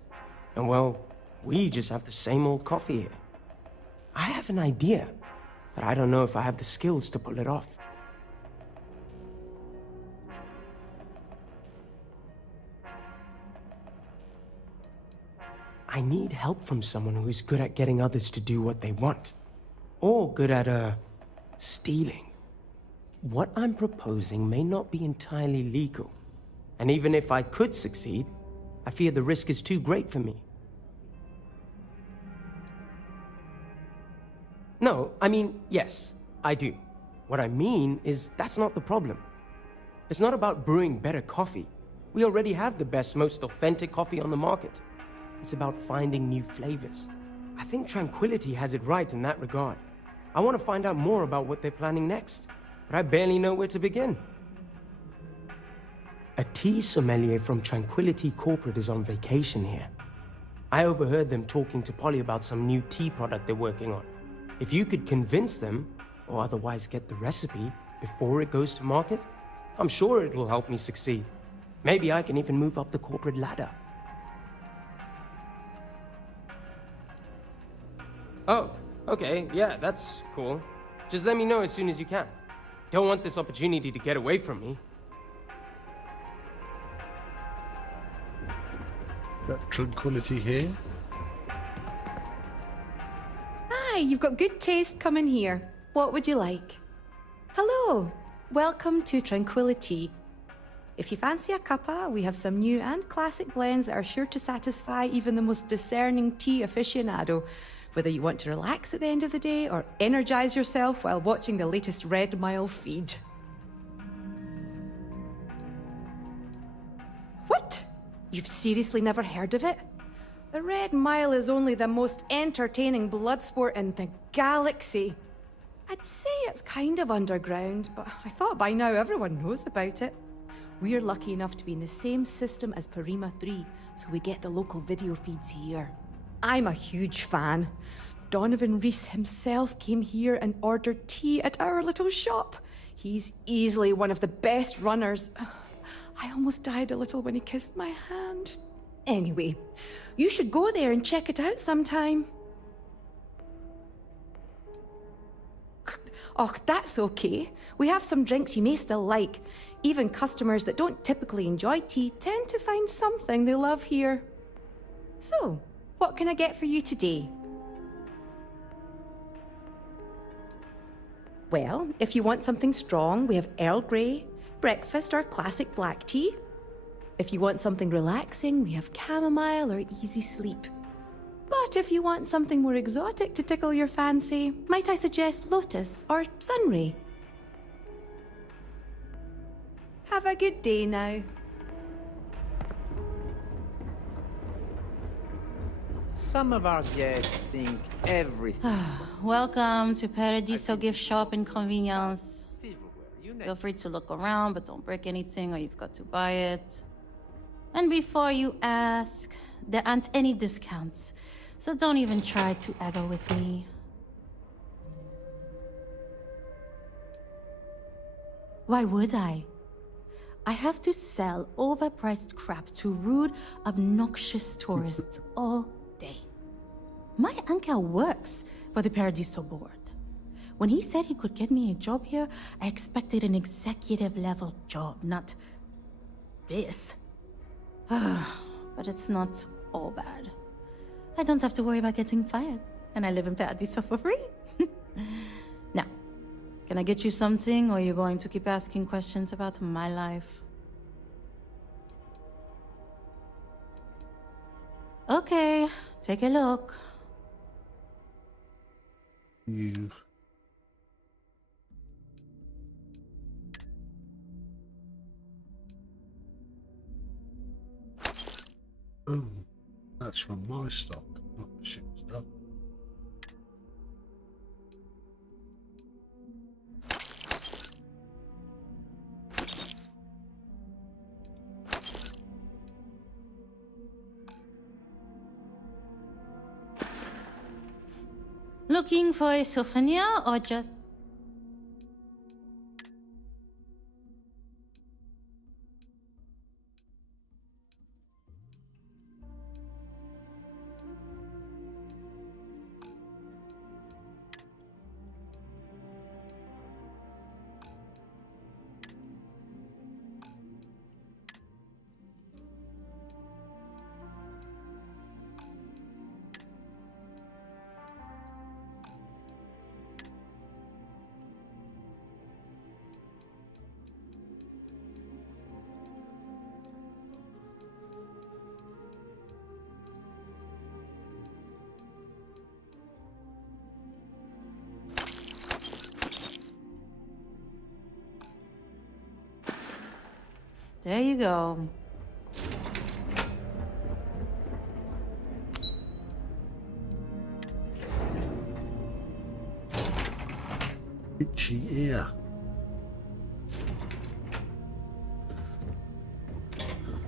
And well, we just have the same old coffee here. I have an idea, but I don't know if I have the skills to pull it off. I need help from someone who's good at getting others to do what they want. Or good at, stealing. What I'm proposing may not be entirely legal. And even if I could succeed, I fear the risk is too great for me. No, I mean, yes, I do. What I mean is that's not the problem. It's not about brewing better coffee. We already have the best, most authentic coffee on the market. It's about finding new flavors. I think Tranquility has it right in that regard. I want to find out more about what they're planning next, but I barely know where to begin. A tea sommelier from Tranquility Corporate is on vacation here. I overheard them talking to Polly about some new tea product they're working on. If you could convince them, or otherwise get the recipe before it goes to market, I'm sure it will help me succeed. Maybe I can even move up the corporate ladder. Oh, okay, yeah, that's cool. Just let me know as soon as you can. Don't want this opportunity to get away from me. Got Tranquility here. Hi, you've got good taste coming here. What would you like? Hello, welcome to Tranquility. If you fancy a cuppa, we have some new and classic blends that are sure to satisfy even the most discerning tea aficionado, whether you want to relax at the end of the day or energize yourself while watching the latest Red Mile feed. What? You've seriously never heard of it? The Red Mile is only the most entertaining blood sport in the galaxy. I'd say it's kind of underground, but I thought by now everyone knows about it. We're lucky enough to be in the same system as Parima 3, so we get the local video feeds here. I'm a huge fan. Donovan Reese himself came here and ordered tea at our little shop. He's easily one of the best runners. I almost died a little when he kissed my hand. Anyway, you should go there and check it out sometime. Oh, that's okay. We have some drinks you may still like. Even customers that don't typically enjoy tea tend to find something they love here. So, what can I get for you today? Well, if you want something strong, we have Earl Grey, breakfast or classic black tea. If you want something relaxing, we have chamomile or easy sleep. But if you want something more exotic to tickle your fancy, might I suggest lotus or sunray? Have a good day now. Some of our guests think everything. Welcome to Paradiso Gift Shop and Convenience. Feel free to look around, but don't break anything or you've got to buy it. And before you ask, there aren't any discounts, so don't even try to haggle with me. Why would I? I have to sell overpriced crap to rude, obnoxious tourists all day. My uncle works for the Paradiso board. When he said he could get me a job here, I expected an executive level job, not this. But it's not all bad. I don't have to worry about getting fired, and I live in Paradiso for free. Now, can I get you something, or are you going to keep asking questions about my life? Okay, take a look. You. Oh, that's from my stock, not the ship stock. Looking for a souvenir or just... There you go. Itchy ear.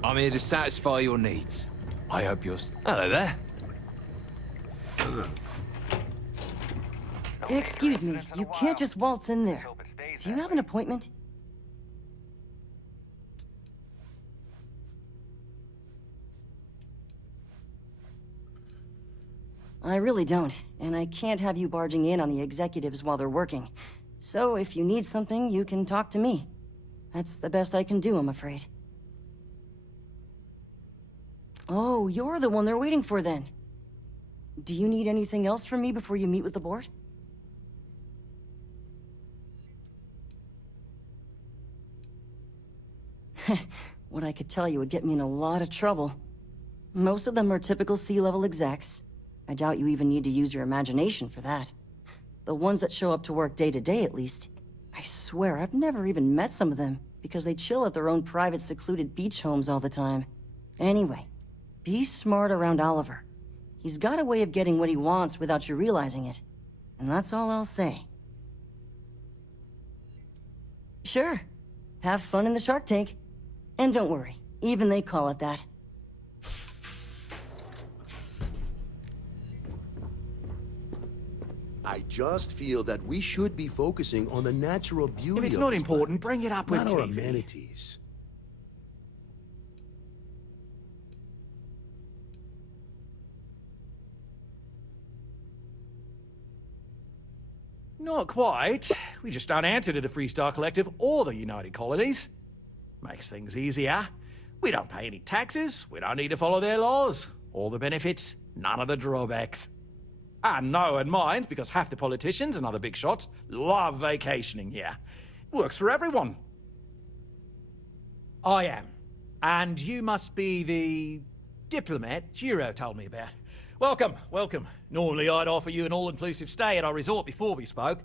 I'm here to satisfy your needs. I hope you're... Hello there. Excuse me, you can't just waltz in there. Do you have an appointment? I really don't, and I can't have you barging in on the executives while they're working. So if you need something, you can talk to me. That's the best I can do, I'm afraid. Oh, you're the one they're waiting for then. Do you need anything else from me before you meet with the board? What I could tell you would get me in a lot of trouble. Most of them are typical C-level execs. I doubt you even need to use your imagination for that. The ones that show up to work day to day, at least. I swear, I've never even met some of them, because they chill at their own private, secluded beach homes all the time. Anyway, be smart around Oliver. He's got a way of getting what he wants without you realizing it. And that's all I'll say. Sure. Have fun in the shark tank. And don't worry, even they call it that. I just feel that we should be focusing on the natural beauty If it's of not this important, planet, bring it up with not our Kiwi. amenities. Not quite. We just don't answer to the Freestar Collective or the United Colonies. Makes things easier. We don't pay any taxes, we don't need to follow their laws. All the benefits, none of the drawbacks. And no one minds because half the politicians and other big shots love vacationing here. Works for everyone. I am. And you must be the diplomat Giro told me about. Welcome, welcome. Normally I'd offer you an all-inclusive stay at our resort before we spoke.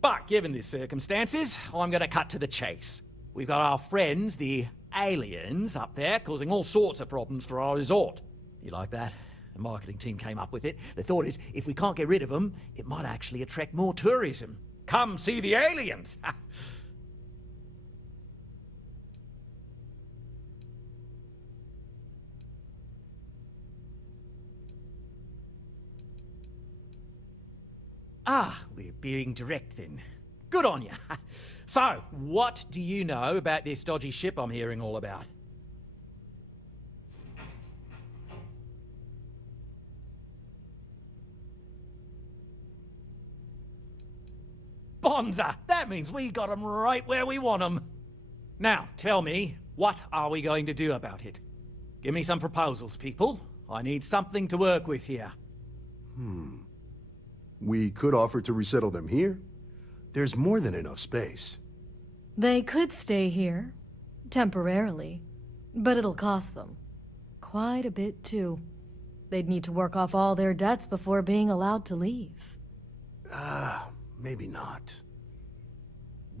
But given the circumstances, I'm going to cut to the chase. We've got our friends, the aliens, up there causing all sorts of problems for our resort. You like that? The marketing team came up with it. The thought is, if we can't get rid of them, it might actually attract more tourism. Come see the aliens! Ah, we're being direct then. Good on you. So, what do you know about this dodgy ship I'm hearing all about? Bonza! That means we got them right where we want them. Now, tell me, what are we going to do about it? Give me some proposals, people. I need something to work with here. We could offer to resettle them here. There's more than enough space. They could stay here, temporarily, but it'll cost them. Quite a bit, too. They'd need to work off all their debts before being allowed to leave. Maybe not.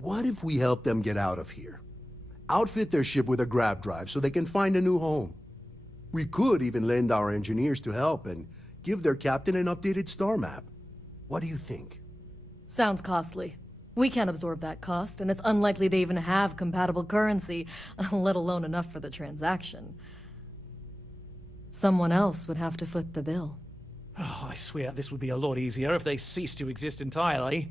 What if we help them get out of here? Outfit their ship with a grav drive so they can find a new home. We could even lend our engineers to help and give their captain an updated star map. What do you think? Sounds costly. We can't absorb that cost, and it's unlikely they even have compatible currency, let alone enough for the transaction. Someone else would have to foot the bill. Oh, I swear this would be a lot easier if they ceased to exist entirely.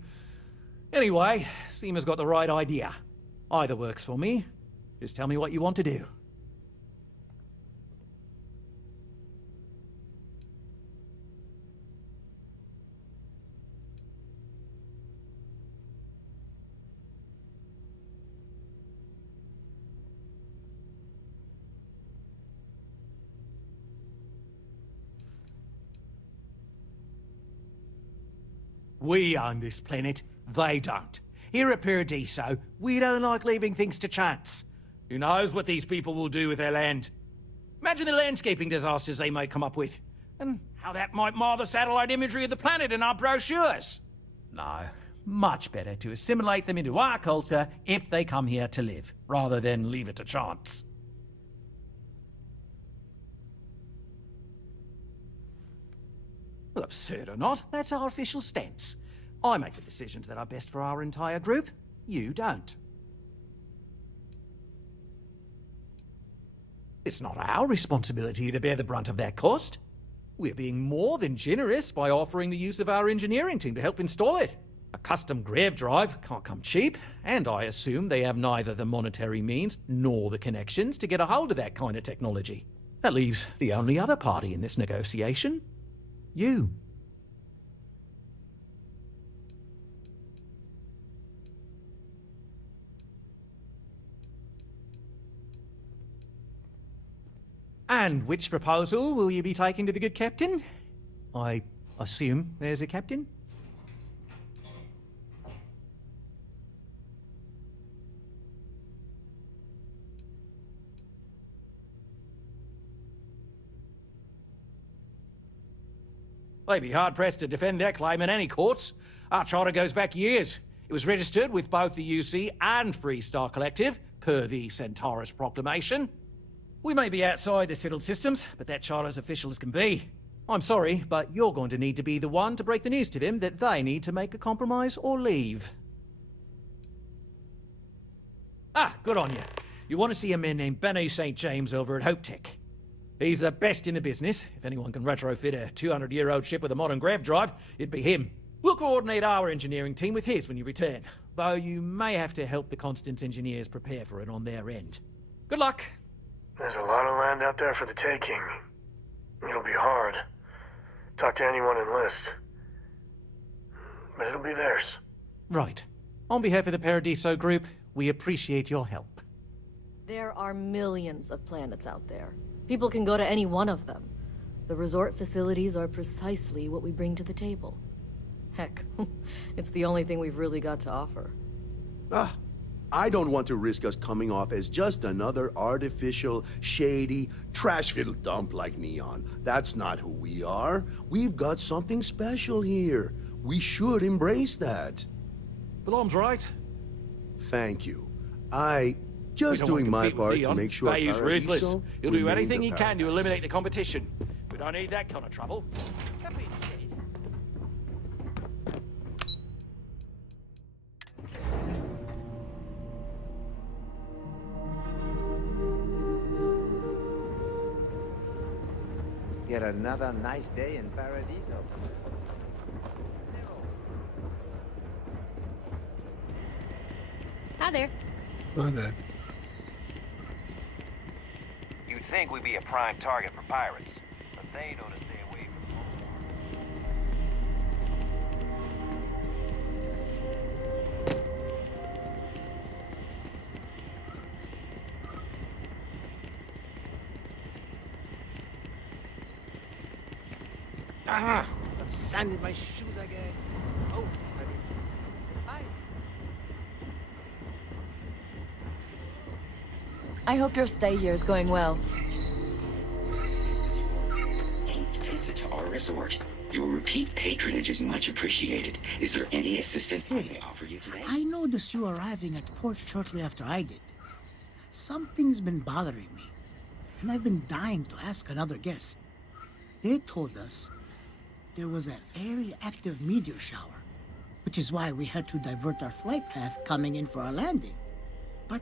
Anyway, Seema's got the right idea. Either works for me. Just tell me what you want to do. We own this planet, they don't. Here at Paradiso, we don't like leaving things to chance. Who knows what these people will do with their land? Imagine the landscaping disasters they might come up with, and how that might mar the satellite imagery of the planet in our brochures. No, much better to assimilate them into our culture if they come here to live, rather than leave it to chance. Well, absurd or not, that's our official stance. I make the decisions that are best for our entire group. You don't. It's not our responsibility to bear the brunt of that cost. We're being more than generous by offering the use of our engineering team to help install it. A custom grav drive can't come cheap, and I assume they have neither the monetary means nor the connections to get a hold of that kind of technology. That leaves the only other party in this negotiation. You. And which proposal will you be taking to the good captain? I assume there's a captain? They'd be hard-pressed to defend their claim in any courts. Our charter goes back years. It was registered with both the UC and Freestar Collective, per the Centaurus Proclamation. We may be outside the settled systems, but that charter's official as can be. I'm sorry, but you're going to need to be the one to break the news to them that they need to make a compromise or leave. Ah, good on you. You want to see a man named Benny St. James over at Hope Tech. He's the best in the business. If anyone can retrofit a 200-year-old ship with a modern grav drive, it'd be him. We'll coordinate our engineering team with his when you return, though you may have to help the Constance engineers prepare for it on their end. Good luck. There's a lot of land out there for the taking. It'll be hard. Talk to anyone enlist. But it'll be theirs. Right. On behalf of the Paradiso Group, we appreciate your help. There are millions of planets out there. People can go to any one of them. The resort facilities are precisely what we bring to the table. Heck, it's the only thing we've really got to offer. I don't want to risk us coming off as just another artificial, shady, trash-filled dump like Neon. That's not who we are. We've got something special here. We should embrace that. Belom's right. Thank you. Just doing my part to make sure He's ruthless. Paradiso He'll do remains anything a he can to paradise. eliminate the competition. We don't need that kind of trouble. Yet another nice day in Paradiso. Hi there. Hi there. You'd think we'd be a prime target for pirates, but they know to stay away from Got sand in my shoes again. Oh, hi. I hope your stay here is going well. Visit to our resort. Your repeat patronage is much appreciated. Is there any assistance I may offer you today? I noticed you arriving at port shortly after I did. Something's been bothering me, and I've been dying to ask another guest. They told us there was a very active meteor shower, which is why we had to divert our flight path coming in for our landing. But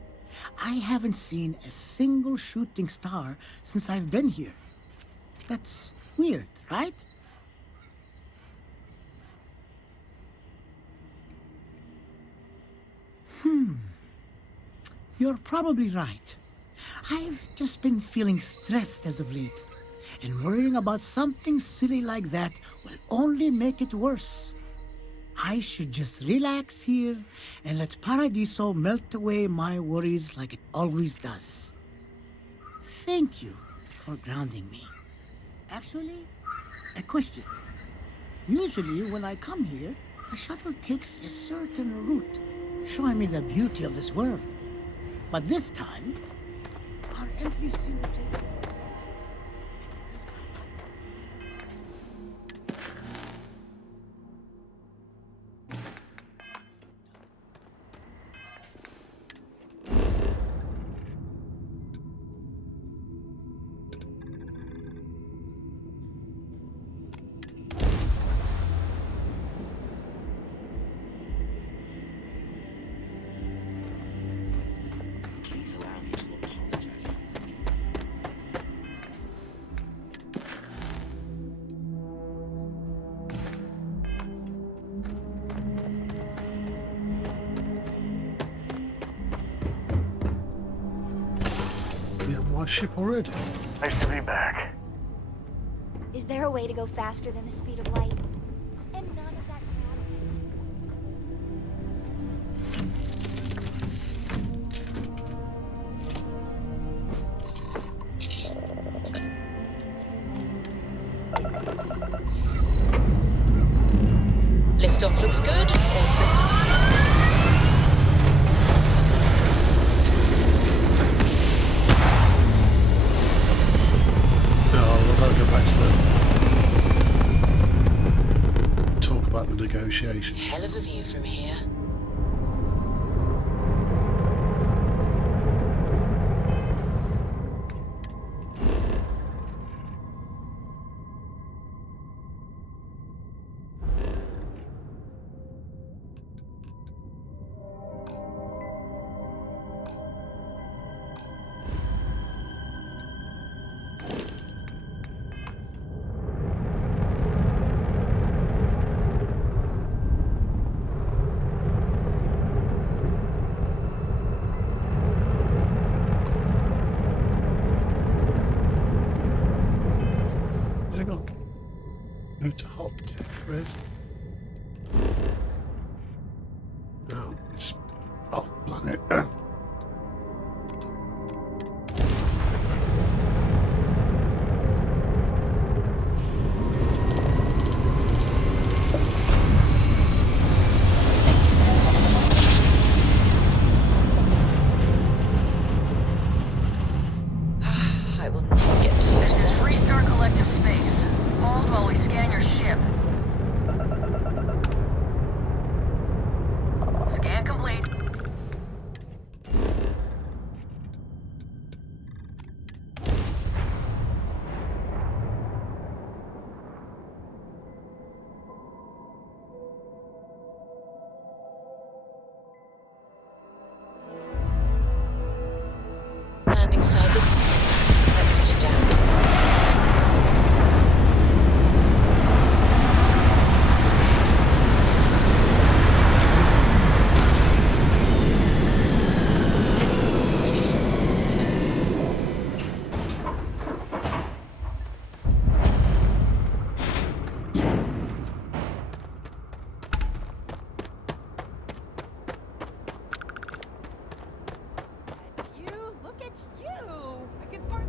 I haven't seen a single shooting star since I've been here. That's weird, right? You're probably right. I've just been feeling stressed as of late, and worrying about something silly like that will only make it worse. I should just relax here and let Paradiso melt away my worries like it always does. Thank you for grounding me. Actually, a question. Usually when I come here, the shuttle takes a certain route, showing me the beauty of this world. But this time, our entry seemed to take... my ship already? Nice to be back. Is there a way to go faster than the speed of light? And none of that Liftoff looks good. All systems. I've got to go back to the talk about the negotiation. Hell of a view from here. Go to hot. Where's? No, it's off planet. I will never get tired of that. Restart collective space. Hold while we scan your ship. Scan complete. Landing site looks good. Let's set it down. Look at you! I can fart.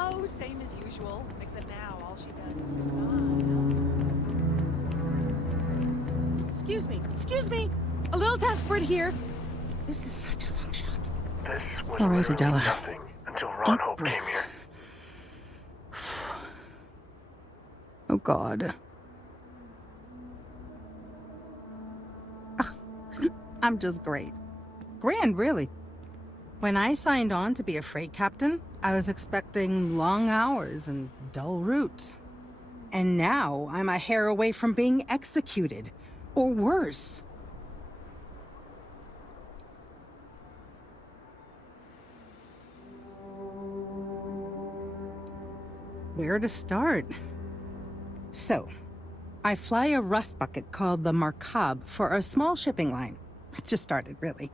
Oh, same as usual. Except now, all she does is goes on. Excuse me! A little desperate here. This is such a long shot. This was All right, literally Adela. nothing until Ron Deep Hope came breath. here. Oh, God. I'm just great. Grand, really. When I signed on to be a freight captain, I was expecting long hours and dull routes. And now I'm a hair away from being executed. Or worse. Where to start? So, I fly a rust bucket called the Markab for a small shipping line. It just started, really.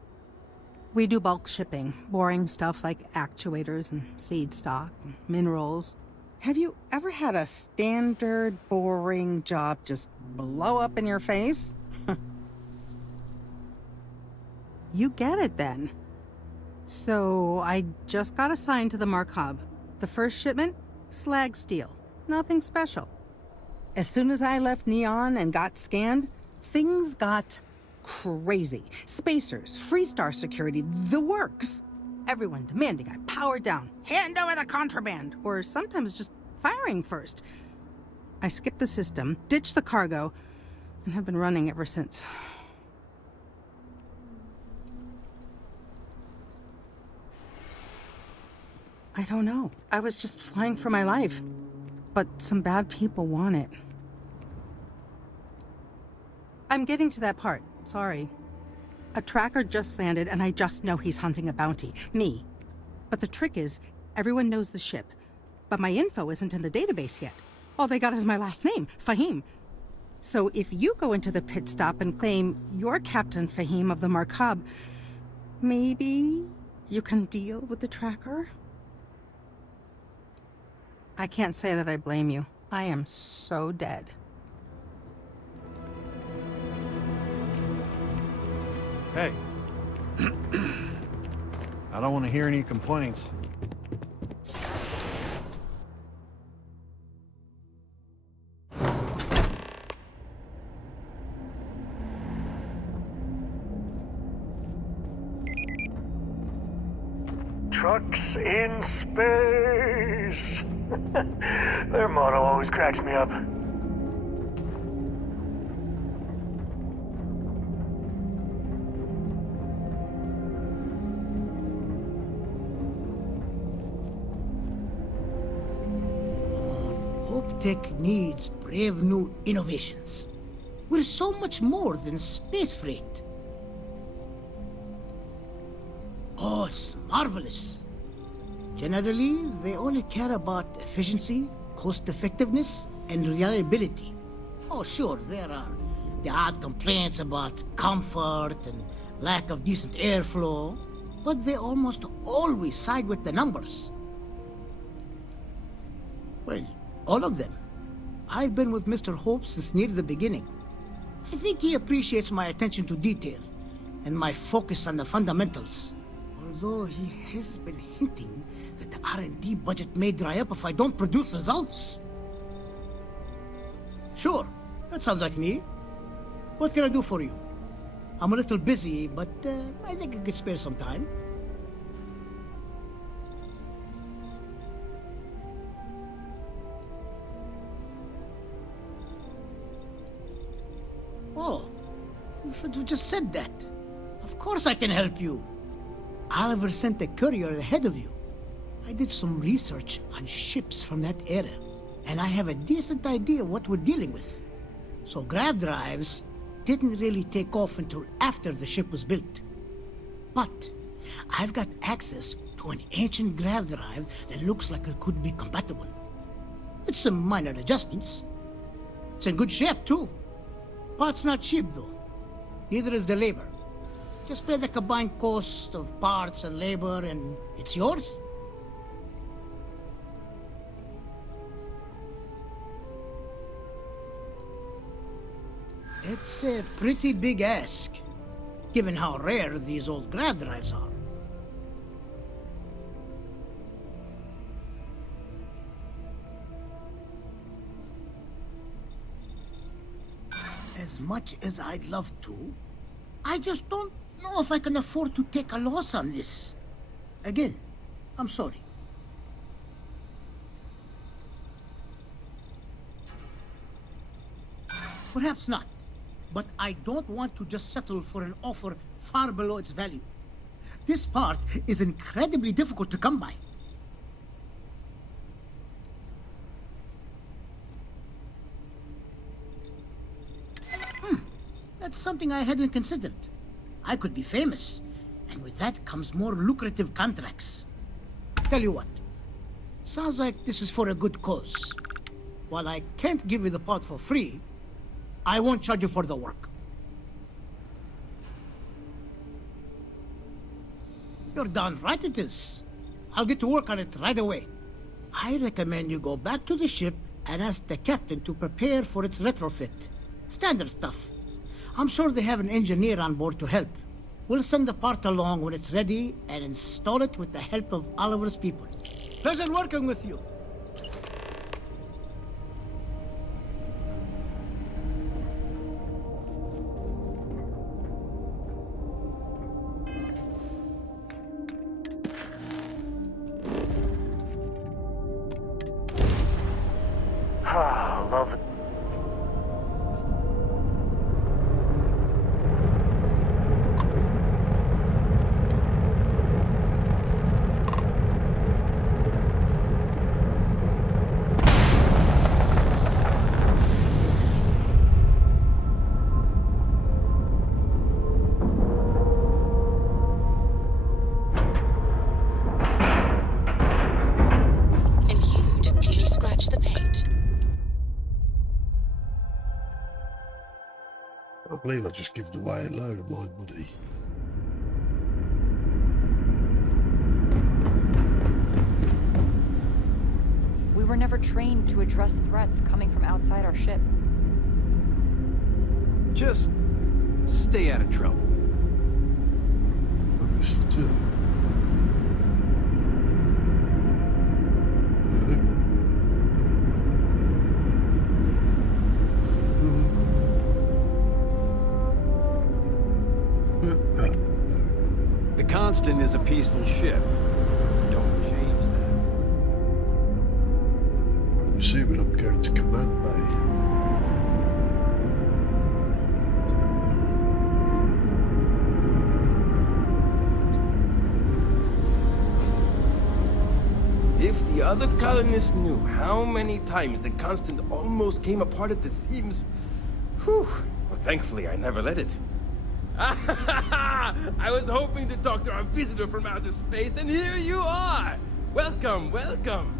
We do bulk shipping, boring stuff like actuators and seed stock, and minerals. Have you ever had a standard, boring job just blow up in your face? You get it then. So, I just got assigned to the Markab. The first shipment? Slag steel. Nothing special. As soon as I left Neon and got scanned, things got crazy. Spacers, Freestar security, the works. Everyone demanding I power down, hand over the contraband, or sometimes just firing first. I skipped the system, ditched the cargo, and have been running ever since. I don't know. I was just flying for my life. But some bad people want it. I'm getting to that part. Sorry. A tracker just landed and I just know he's hunting a bounty. Me. But the trick is, everyone knows the ship. But my info isn't in the database yet. All they got is my last name, Fahim. So if you go into the pit stop and claim you're Captain Fahim of the Markab, maybe you can deal with the tracker? I can't say that I blame you. I am so dead. Hey. I don't want to hear any complaints. Trucks in space. Their motto always cracks me up. Hope Tech needs brave new innovations. We're so much more than space freight. Oh, it's marvelous. Generally, they only care about efficiency, cost-effectiveness, and reliability. Oh, sure, there are the odd complaints about comfort and lack of decent airflow, but they almost always side with the numbers. Well, all of them. I've been with Mr. Hope since near the beginning. I think he appreciates my attention to detail and my focus on the fundamentals. Although he has been hinting that the R&D budget may dry up if I don't produce results. Sure, that sounds like me. What can I do for you? I'm a little busy, but I think I could spare some time. Oh, you should have just said that. Of course I can help you. Oliver sent a courier ahead of you. I did some research on ships from that era, and I have a decent idea what we're dealing with. So grav drives didn't really take off until after the ship was built. But I've got access to an ancient grav drive that looks like it could be compatible. With some minor adjustments. It's in good shape, too. Parts not cheap, though. Neither is the labor. Just pay the combined cost of parts and labor, and it's yours. It's a pretty big ask, given how rare these old grav drives are. As much as I'd love to, I just don't know if I can afford to take a loss on this. Again, I'm sorry. Perhaps not, but I don't want to just settle for an offer far below its value. This part is incredibly difficult to come by. That's something I hadn't considered. I could be famous, and with that comes more lucrative contracts. Tell you what, sounds like this is for a good cause. While I can't give you the pot for free, I won't charge you for the work. You're darn right it is. I'll get to work on it right away. I recommend you go back to the ship and ask the captain to prepare for its retrofit. Standard stuff. I'm sure they have an engineer on board to help. We'll send the part along when it's ready and install it with the help of Oliver's people. Pleasure working with you. Ah, love it. Imbued, clean scratch the paint. I can't believe I've just given away a load of my money. We were never trained to address threats coming from outside our ship. Just stay out of trouble. Understood. The Constant is a peaceful ship. Don't change that. I'm assuming I'm going to command bay. If the other colonists knew how many times the Constant almost came apart at the seams... Whew. Well, thankfully, I never let it. I was hoping to talk to our visitor from outer space, and here you are! Welcome, welcome!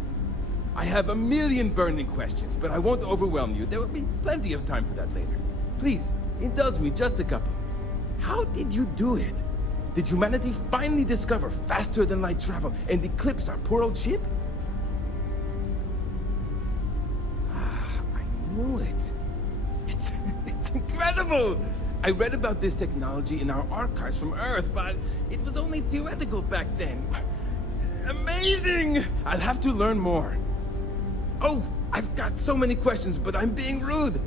I have a million burning questions, but I won't overwhelm you. There will be plenty of time for that later. Please, indulge me just a couple. How did you do it? Did humanity finally discover faster-than-light travel and eclipse our poor old ship? I knew it. It's incredible! I read about this technology in our archives from Earth, but it was only theoretical back then. Amazing! I'll have to learn more. Oh, I've got so many questions, but I'm being rude.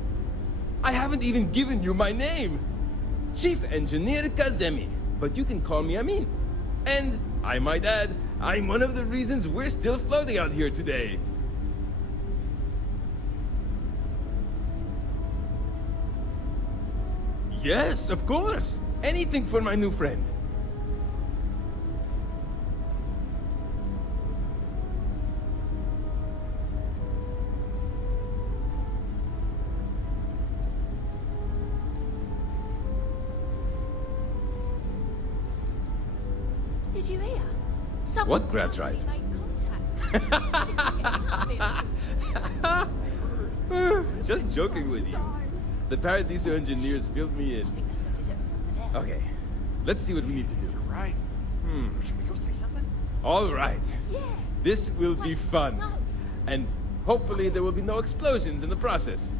I haven't even given you my name. Chief Engineer Kazemi, but you can call me Amin. And, I might add, I'm one of the reasons we're still floating out here today. Yes, of course. Anything for my new friend. Did you hear? Someone What grab drive? Just joking with you. The Paradiso engineers filled me in. Okay, let's see what we need to do. Right. Should we go say something? All right. This will be fun. And hopefully there will be no explosions in the process.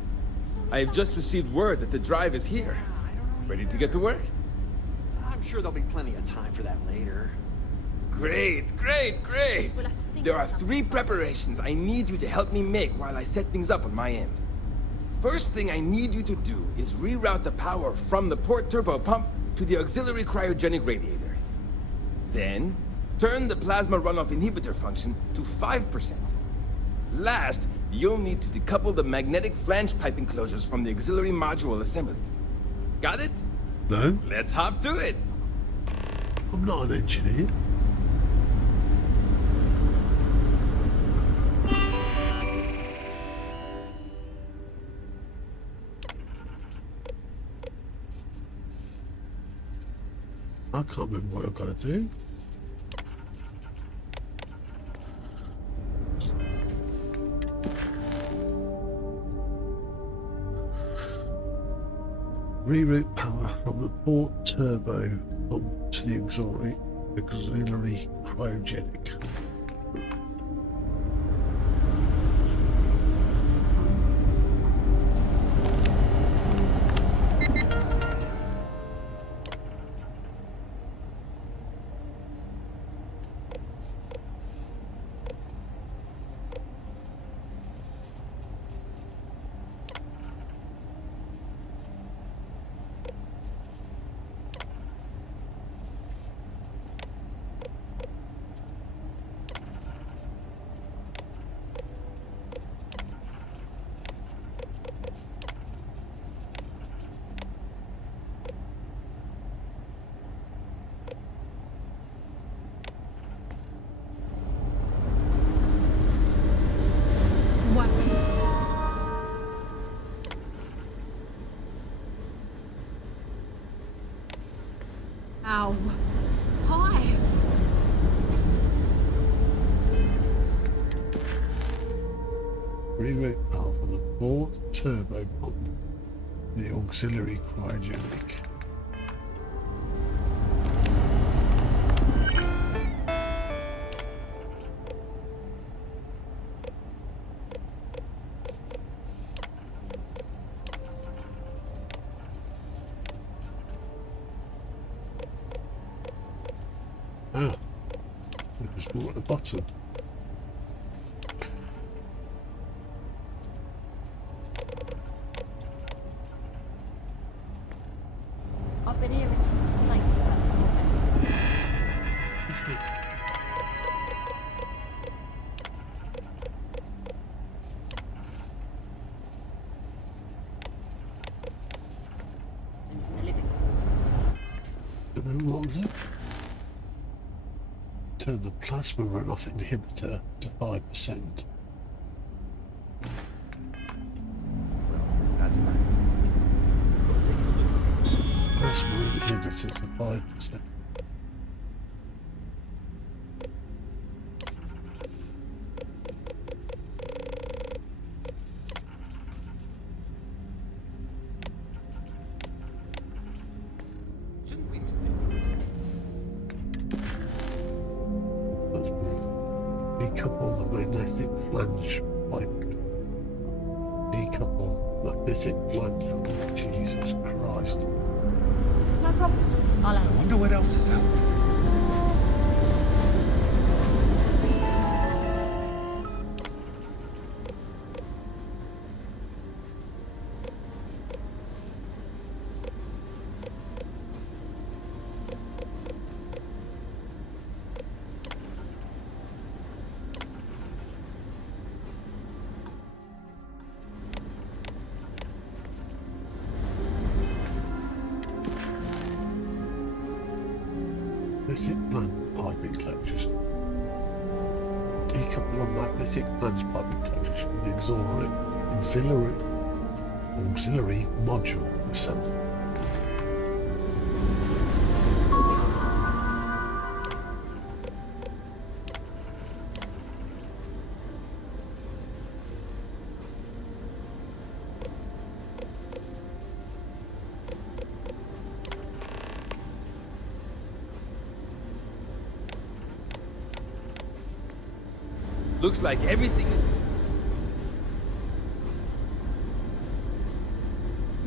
I have just received word that the drive is here. Ready to get to work? I'm sure there'll be plenty of time for that later. Great, great, great! There are 3 preparations I need you to help me make while I set things up on my end. First thing I need you to do is reroute the power from the port turbo pump to the auxiliary cryogenic radiator. Then, turn the plasma runoff inhibitor function to 5%. Last, you'll need to decouple the magnetic flange pipe enclosures from the auxiliary module assembly. Got it? No. Let's hop to it! I'm not an engineer. I can't remember what I've got to do. Reroute power from the port turbo pump to the auxiliary cryogenic. Ow. Hi. Reroute power from the port turbo pump to the auxiliary cryogenic. Ah, it was more at the bottom. I've been hearing some complaints about the comment. Seems in the living quarters. What was it? Turn the plasma runoff inhibitor to 5%. That's not. Plasma inhibitor to 5%. Decouple the magnetic flange pipe. Decouple magnetic flange. Oh, Jesus Christ. No problem. I'll I wonder what else is out there. Magnetic flange pipe enclosures. Decouple the magnetic flange pipe enclosures from the auxiliary module assembly. Looks like everything...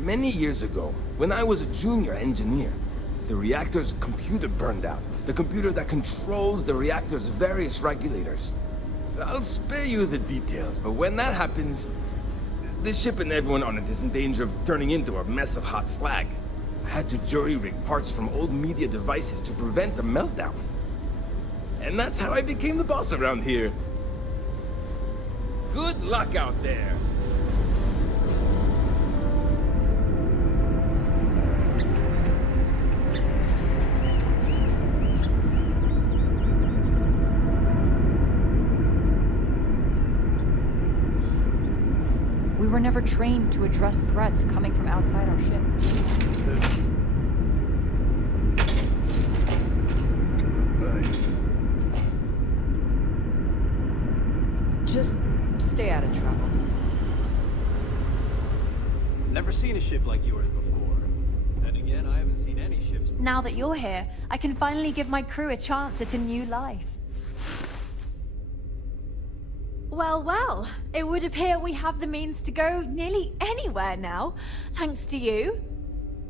Many years ago, when I was a junior engineer, the reactor's computer burned out. The computer that controls the reactor's various regulators. I'll spare you the details, but when that happens, the ship and everyone on it is in danger of turning into a mess of hot slag. I had to jury-rig parts from old media devices to prevent a meltdown. And that's how I became the boss around here. Good luck out there! We were never trained to address threats coming from outside our ship. Just stay out of trouble. Never seen a ship like yours before. Then again, I haven't seen any ships before. Now that you're here, I can finally give my crew a chance at a new life. Well, well, it would appear we have the means to go nearly anywhere now, thanks to you.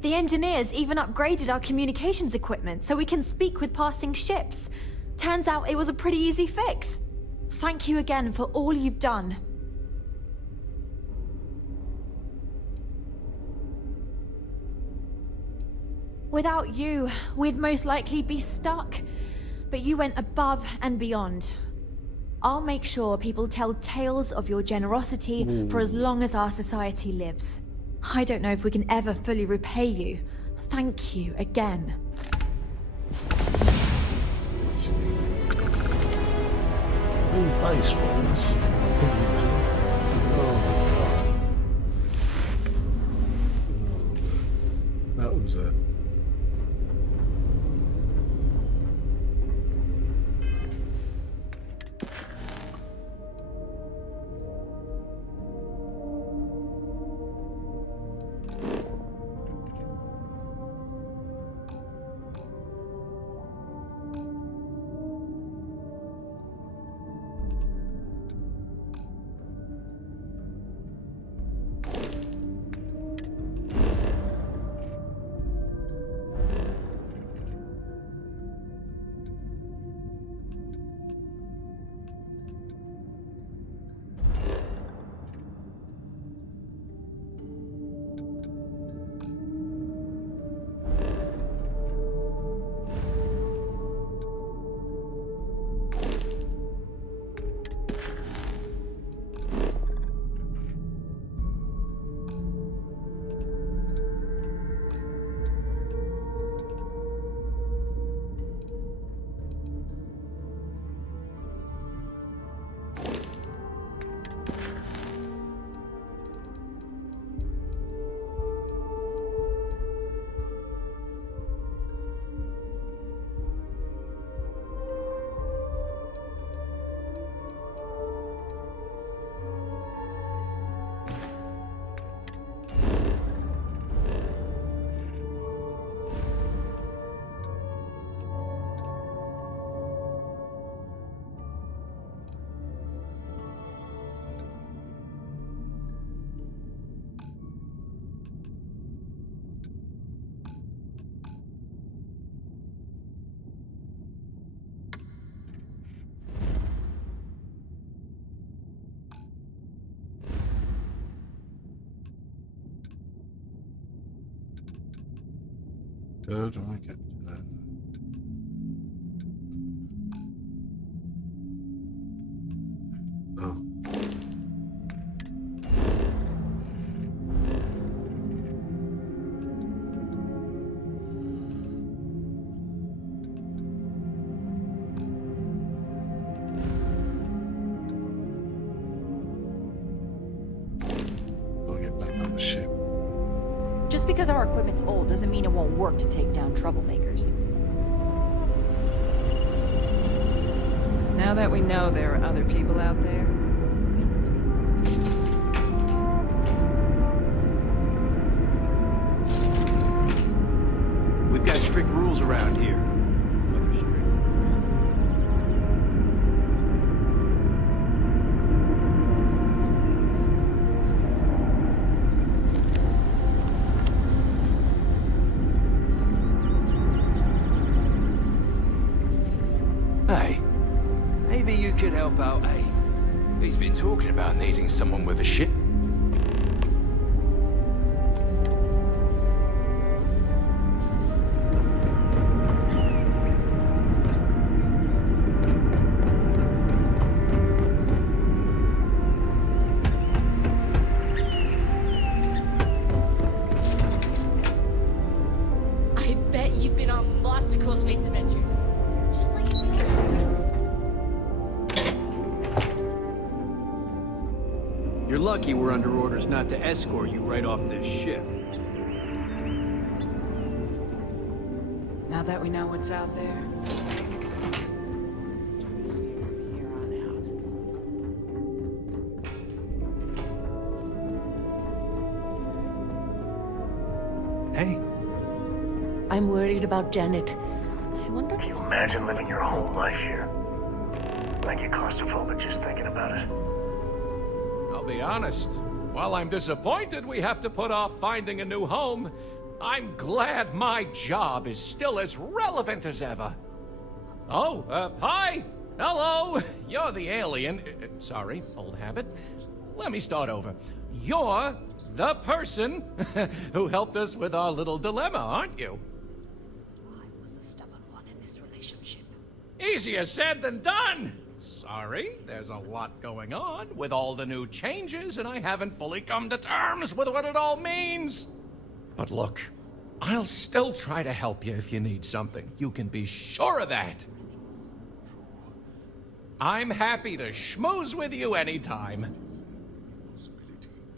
The engineers even upgraded our communications equipment so we can speak with passing ships. Turns out it was a pretty easy fix. Thank you again for all you've done. Without you, we'd most likely be stuck. But you went above and beyond. I'll make sure people tell tales of your generosity for as long as our society lives. I don't know if we can ever fully repay you. Thank you again. Baseballs. Oh my god. That was it. How do I get to that? Oh. I'll get back on the ship. Just because our equipment's old doesn't mean it won't work to take down troublemakers. Now that we know there are other people out there, We've got strict rules around here. Other strict Hey, maybe you could help out, eh? He's been talking about needing someone with a ship. I bet you've been on lots of cool space adventures. Just like in the old You're lucky we're under orders not to escort you right off this ship. now that we know what's out there, okay? I'm worried about Janet. I wonder Can you imagine living your whole life here? I get claustrophobic just thinking about it. I'll be honest. While I'm disappointed we have to put off finding a new home, I'm glad my job is still as relevant as ever. Oh, hi! Hello! You're the alien. Sorry, old habit. Let me start over. You're the person who helped us with our little dilemma, aren't you? I was the stubborn one in this relationship. Easier said than done! Sorry, there's a lot going on with all the new changes, and I haven't fully come to terms with what it all means. But look, I'll still try to help you if you need something. You can be sure of that. I'm happy to schmooze with you anytime.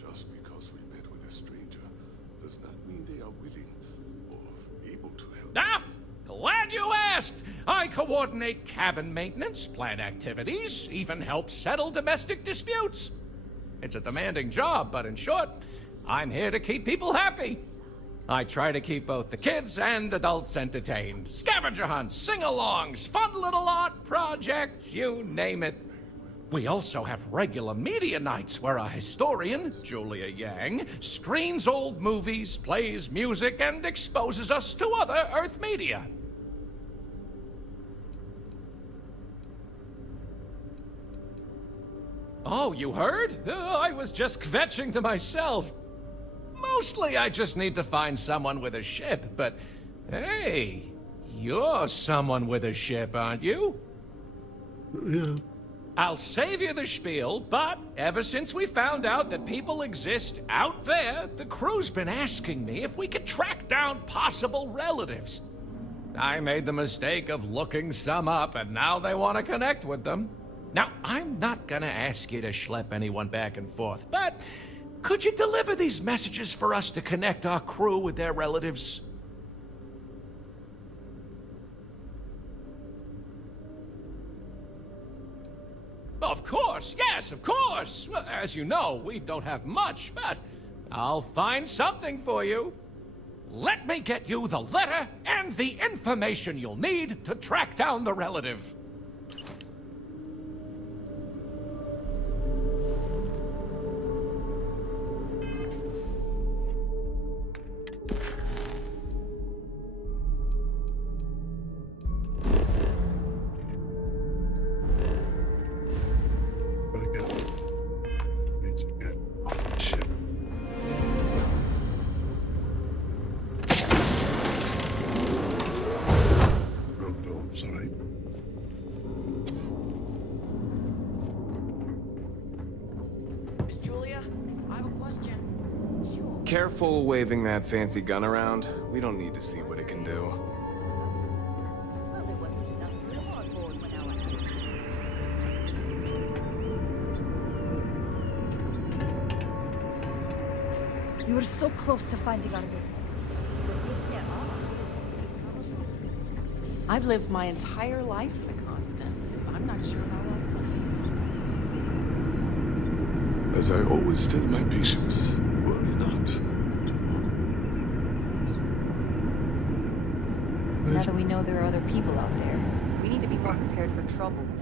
Just because we met with a stranger does not mean they are willing or able to help. Ah, glad you asked. I coordinate cabin maintenance, plan activities, even help settle domestic disputes. It's a demanding job, but in short, I'm here to keep people happy. I try to keep both the kids and adults entertained. Scavenger hunts, sing-alongs, fun little art projects, you name it. We also have regular media nights where a historian, Julia Yang, screens old movies, plays music, and exposes us to other Earth media. Oh, you heard? I was just kvetching to myself. Mostly I just need to find someone with a ship, but hey, you're someone with a ship, aren't you? Yeah. I'll save you the spiel, but ever since we found out that people exist out there, the crew's been asking me if we could track down possible relatives. I made the mistake of looking some up, and now they want to connect with them. Now, I'm not gonna ask you to schlep anyone back and forth, but could you deliver these messages for us to connect our crew with their relatives? Of course, yes, of course. Well, as you know, we don't have much, but I'll find something for you. Let me get you the letter and the information you'll need to track down the relative. Careful waving that fancy gun around. We don't need to see what it can do. Well, there wasn't enough room on board when I was. You were so close to finding our way. I've lived my entire life in the Constant. I'm not sure how else to. As I always tell my patients, worry not. Now that we know there are other people out there, we need to be more prepared for trouble than ever.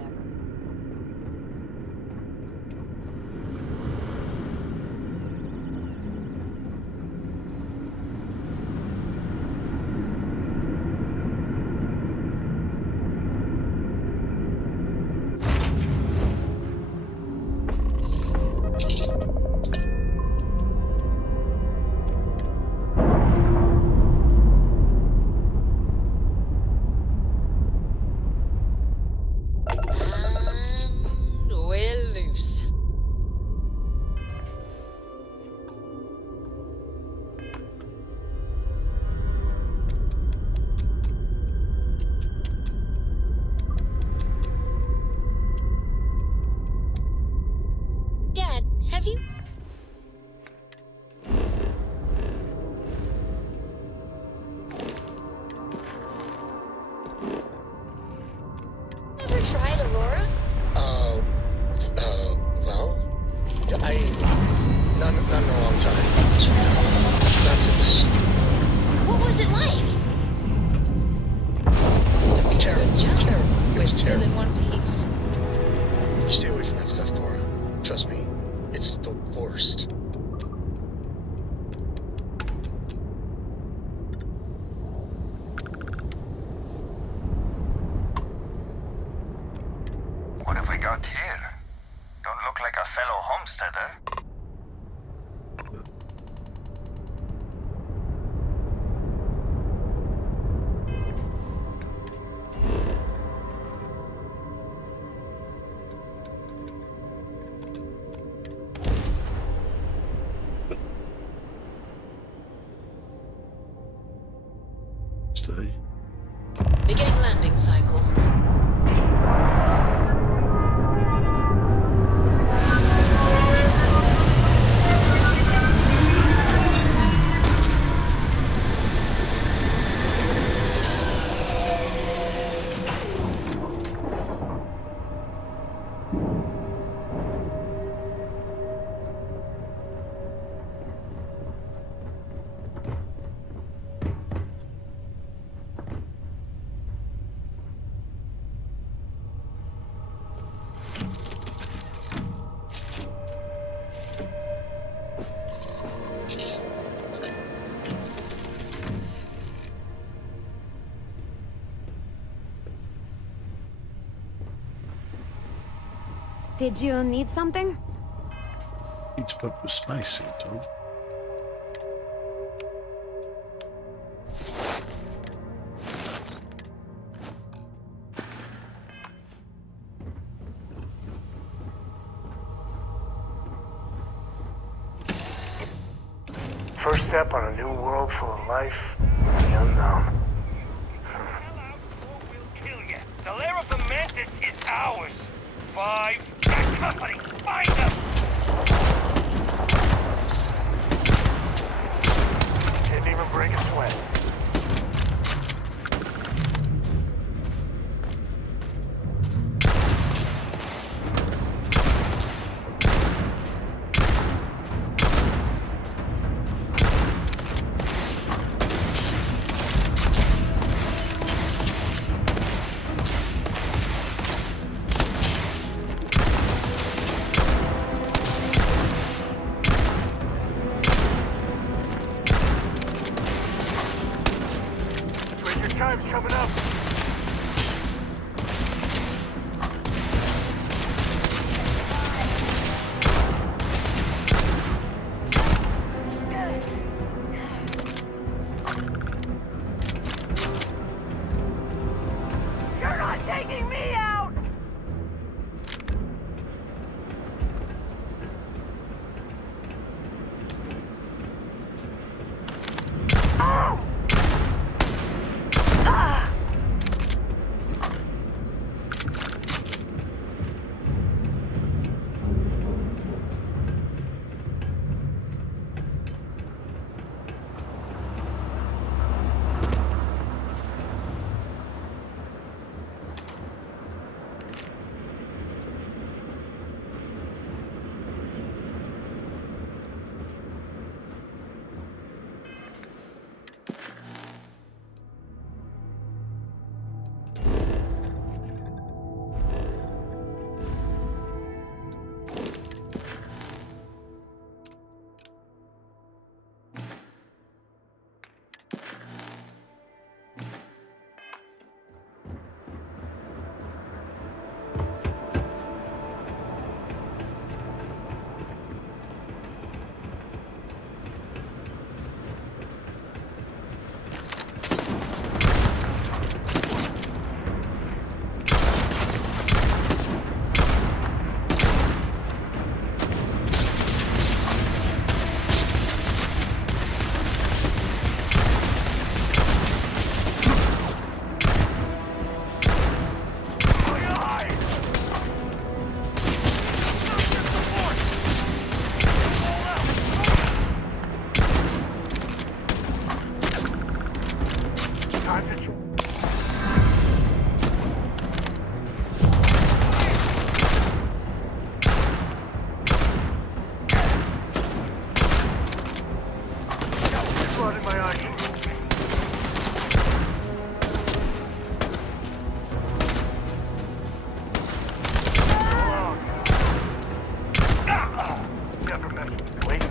Not in a long time. Not since What was it like? Must have been a good jump. We're still in one piece. Stay away from that stuff, Cora. Trust me, it's the worst. What have we got here? Don't look like a fellow homesteader. Stay. Beginning landing cycle. Did you need something? Need to put the spacesuit on. First step on a new world full of life, the unknown. The lair of the Mantis is ours. 5, that company, find them! Didn't even break a sweat.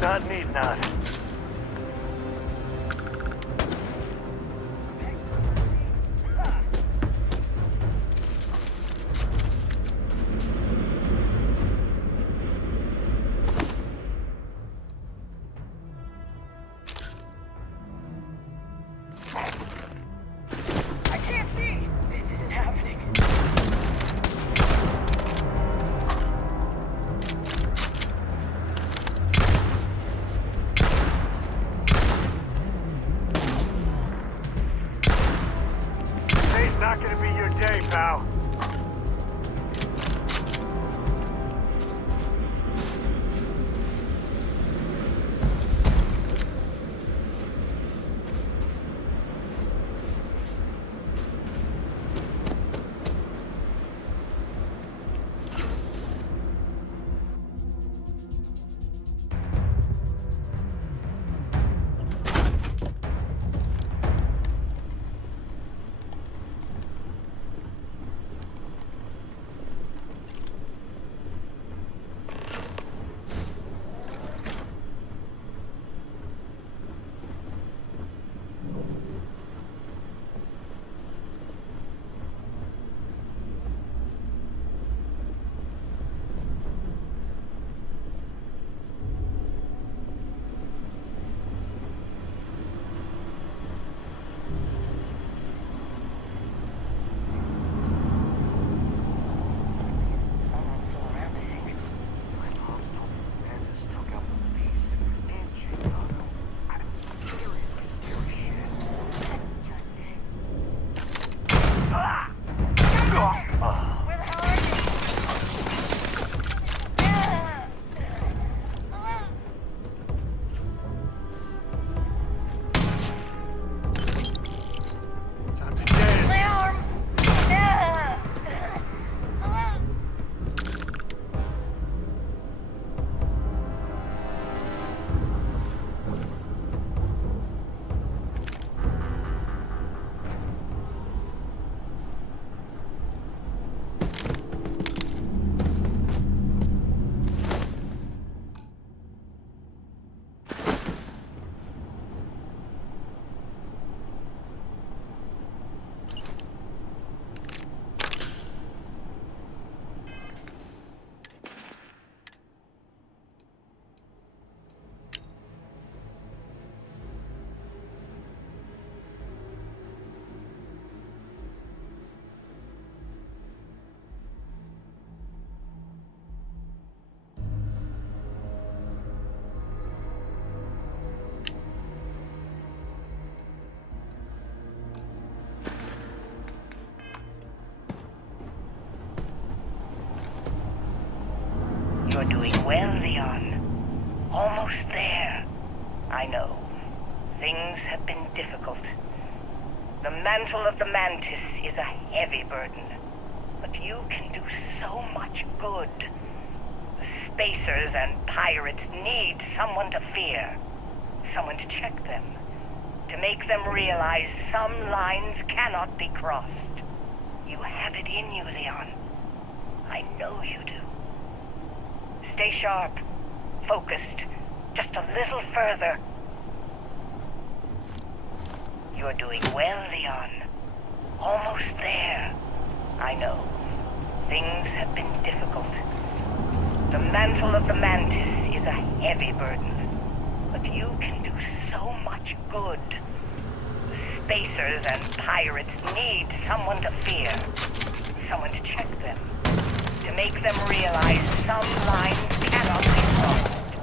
Not need not. I can't see! This isn't happening. Today's not gonna be your day, pal. You're doing well, Leon. Almost there. I know. Things have been difficult. The mantle of the Mantis is a heavy burden. But you can do so much good. The spacers and pirates need someone to fear. Someone to check them. To make them realize some lines cannot be crossed. You have it in you, Leon. I know you do. Stay sharp, focused, just a little further. You're doing well, Leon. Almost there. I know. Things have been difficult. The mantle of the Mantis is a heavy burden, but you can do so much good. The spacers and pirates need someone to fear, someone to check them. To make them realize some lines cannot be crossed.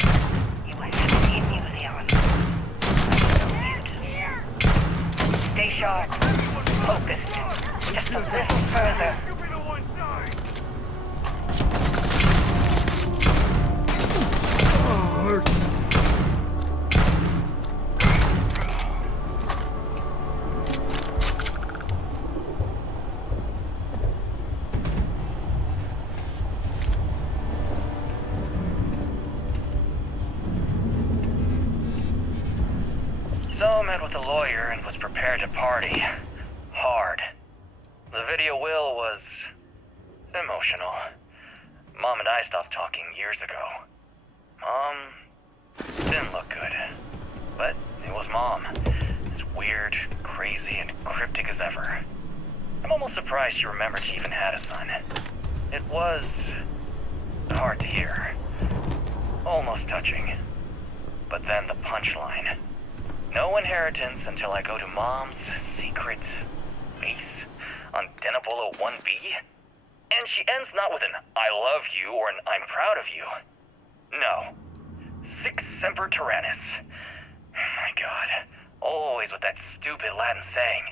You have it in you, Leon. I know you do. Stay sharp, focused, just a little further. Oh, hurts. So met with a lawyer and was prepared to party. Hard. The video will was emotional. Mom and I stopped talking years ago. Mom mom. As weird, crazy, and cryptic as ever. I'm almost surprised she remembered she even had a son. It was hard to hear. Almost touching. But then the punchline. No inheritance until I go to Mom's secret base on Denabolo 1B. And she ends not with an I love you or an I'm proud of you. No. Sic semper tyrannis. My God. Always with that stupid Latin saying.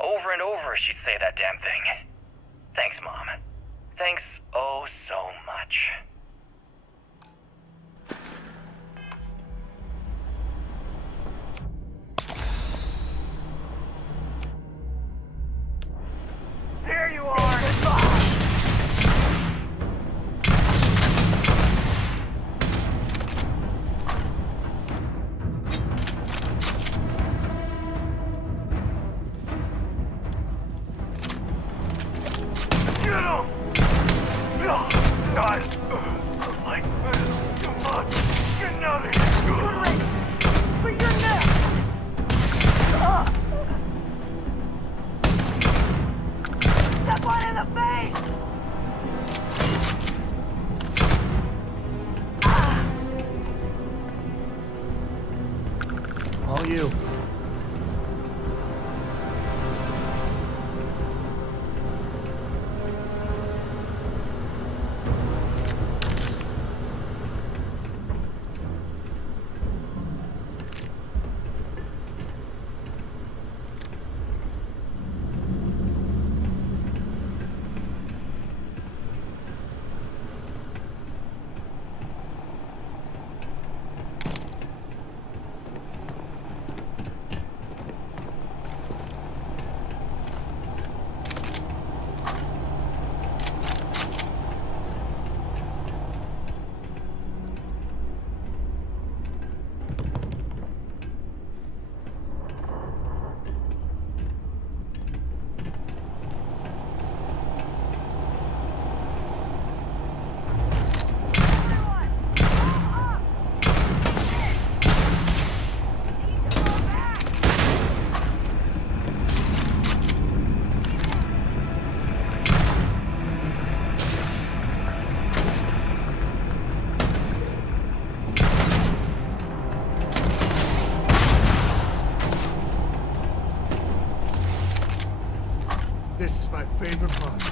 Over and over she'd say that damn thing. Thanks, Mom. Thanks oh so much. There you are! Get him! No! God! Like this too much! Get out of here! Good race! For your neck! Step one in the face! All you. This is my favorite part.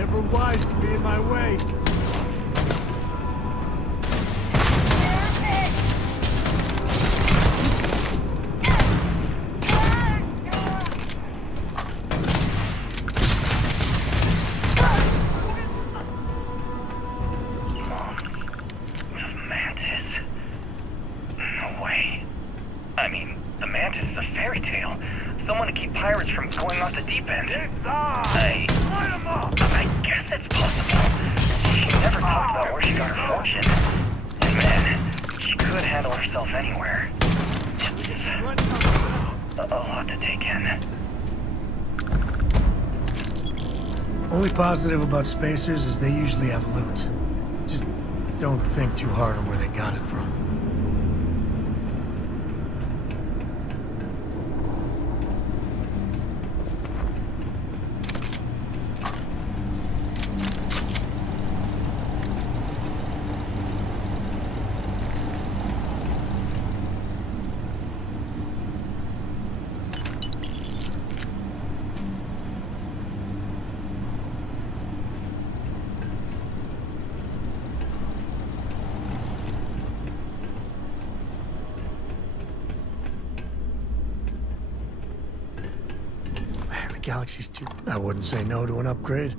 Never wise to be in my way. Only positive about spacers is they usually have loot. Just don't think too hard on where they got it from. Galaxy's too... I wouldn't say no to an upgrade.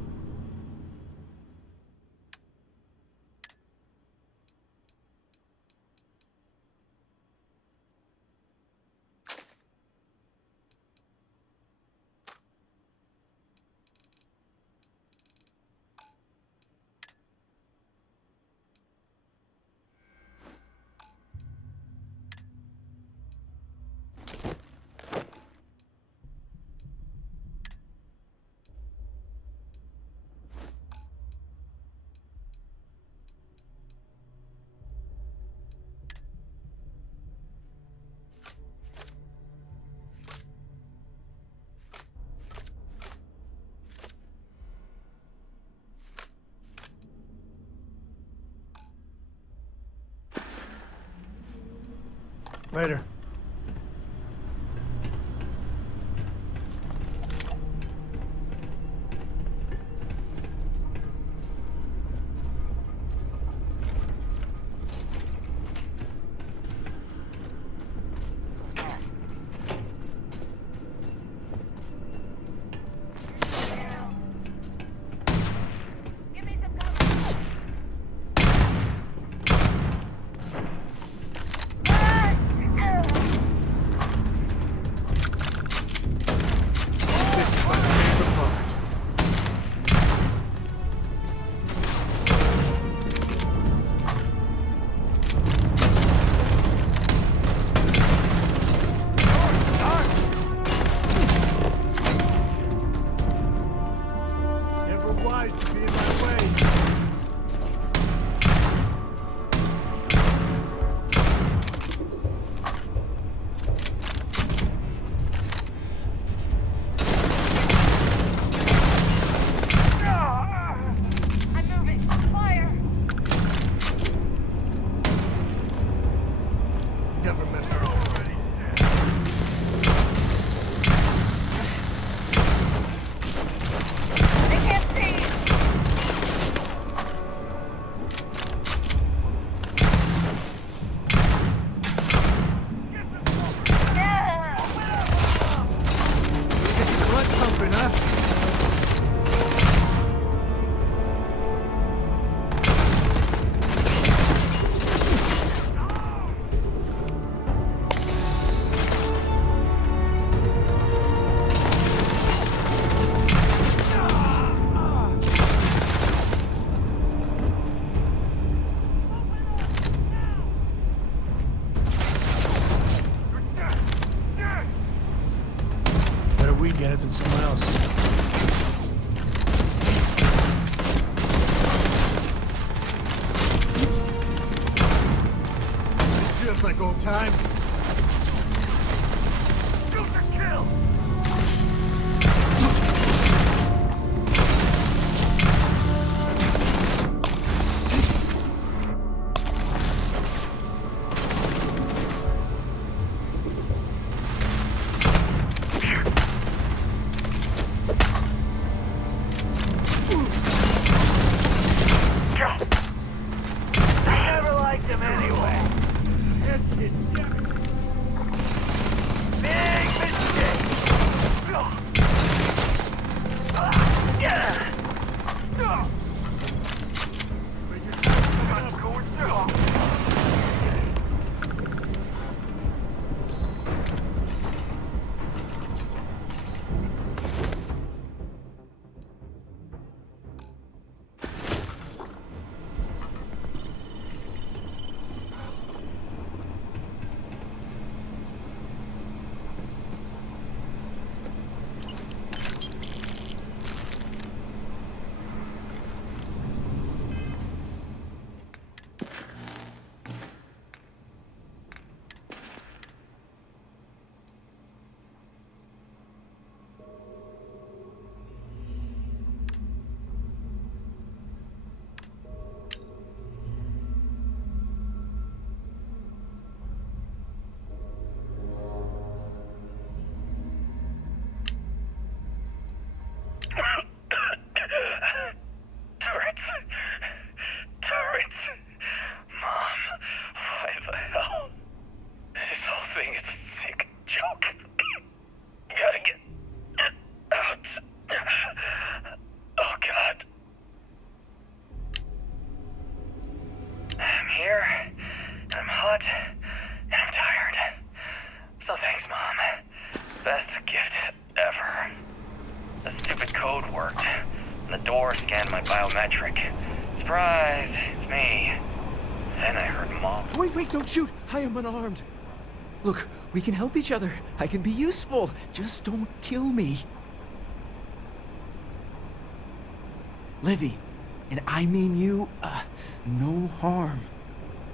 Later. Get it than someone else. This feels like old times. Shoot to kill! Ooh. my biometric. Surprise, it's me. Then I heard Mom. Wait, don't shoot! I am unarmed. Look, we can help each other. I can be useful. Just don't kill me. Livy, and I mean you, no harm.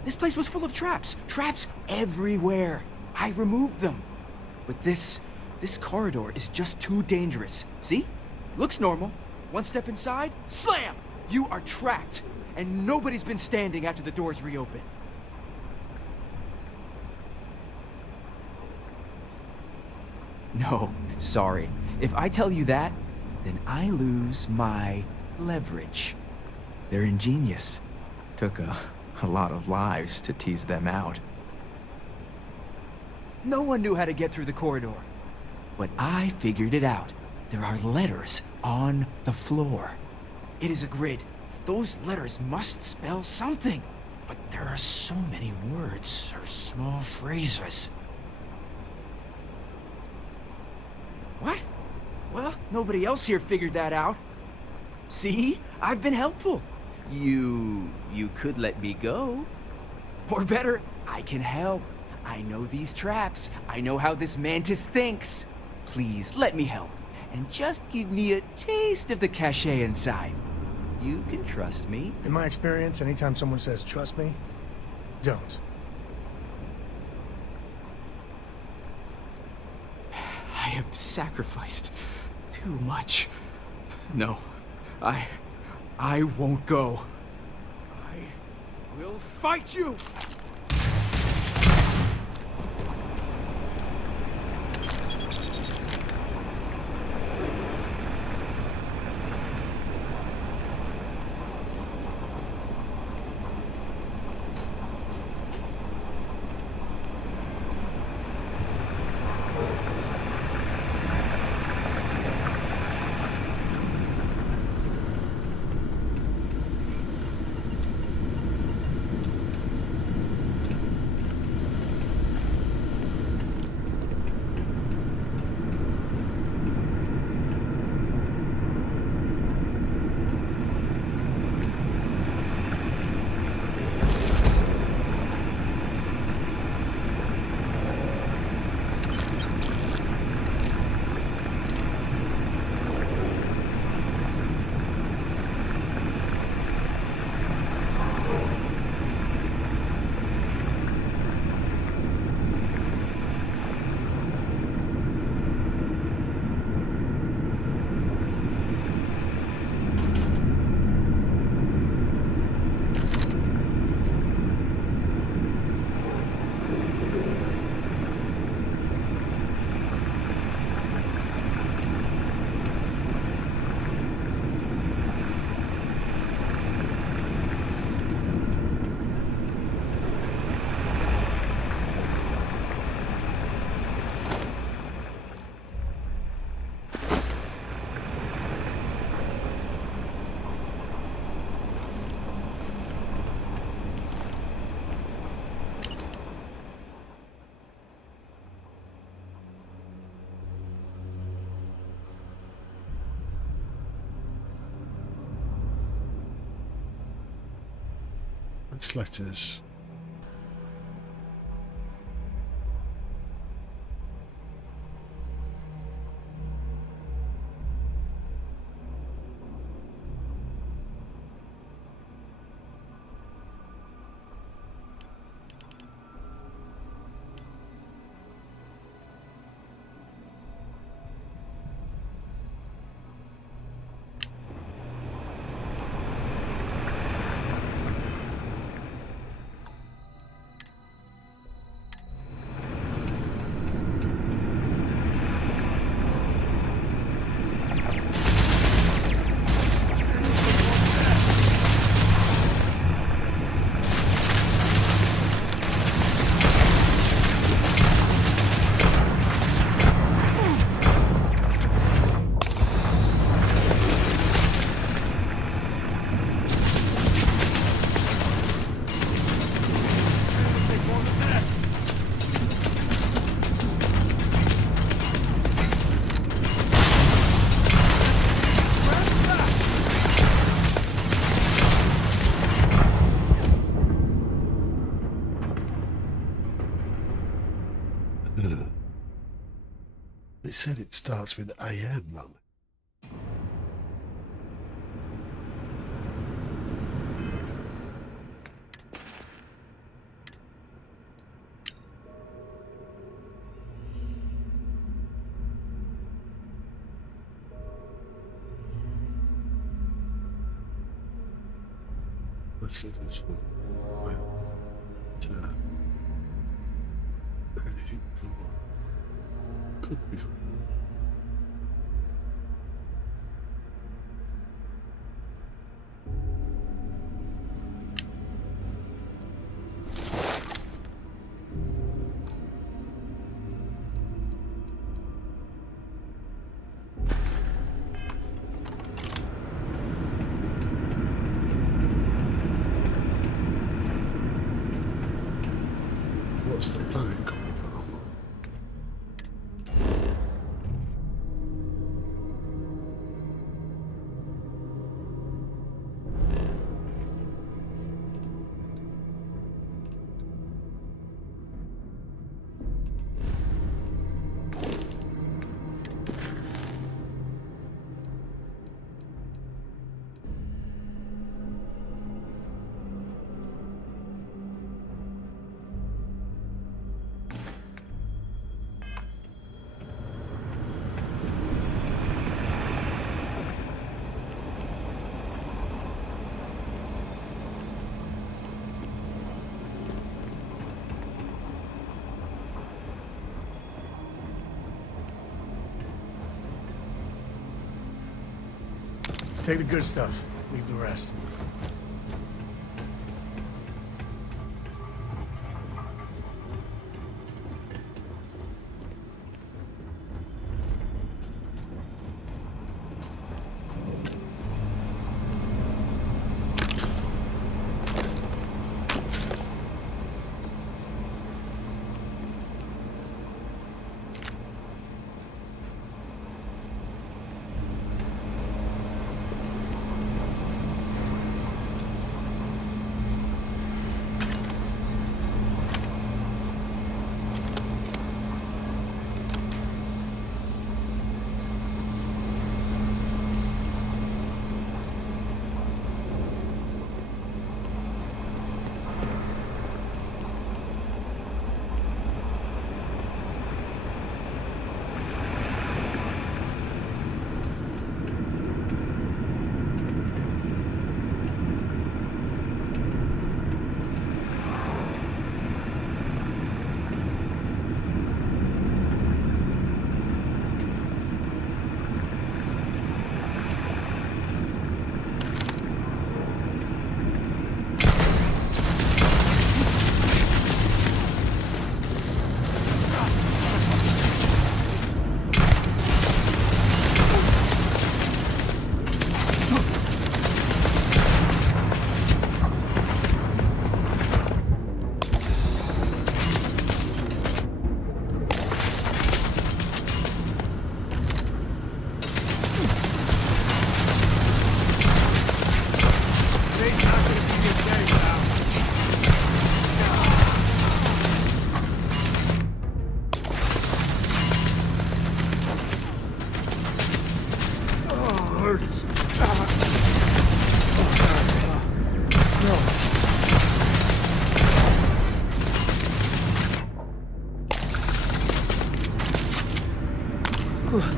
This place was full of traps. Traps everywhere. I removed them. But this corridor is just too dangerous. See? Looks normal. One step inside, slam! You are trapped. And nobody's been standing after the doors reopen. No, sorry. If I tell you that, then I lose my leverage. They're ingenious. Took a lot of lives to tease them out. No one knew how to get through the corridor. But I figured it out. There are letters on the floor. It is a grid. Those letters must spell something. But there are so many words or small phrases. What? Well, nobody else here figured that out. See? I've been helpful. You could let me go. Or better, I can help. I know these traps. I know how this mantis thinks. Please, let me help. And just give me a taste of the cachet inside. You can trust me. In my experience, anytime someone says, trust me, don't. I have sacrificed too much. No, I won't go. I will fight you! It's letters. said it starts with AM, run. What's this for? Oil. Turn. Anything more? Could be. What's the planet coming from? Take the good stuff. Leave the rest.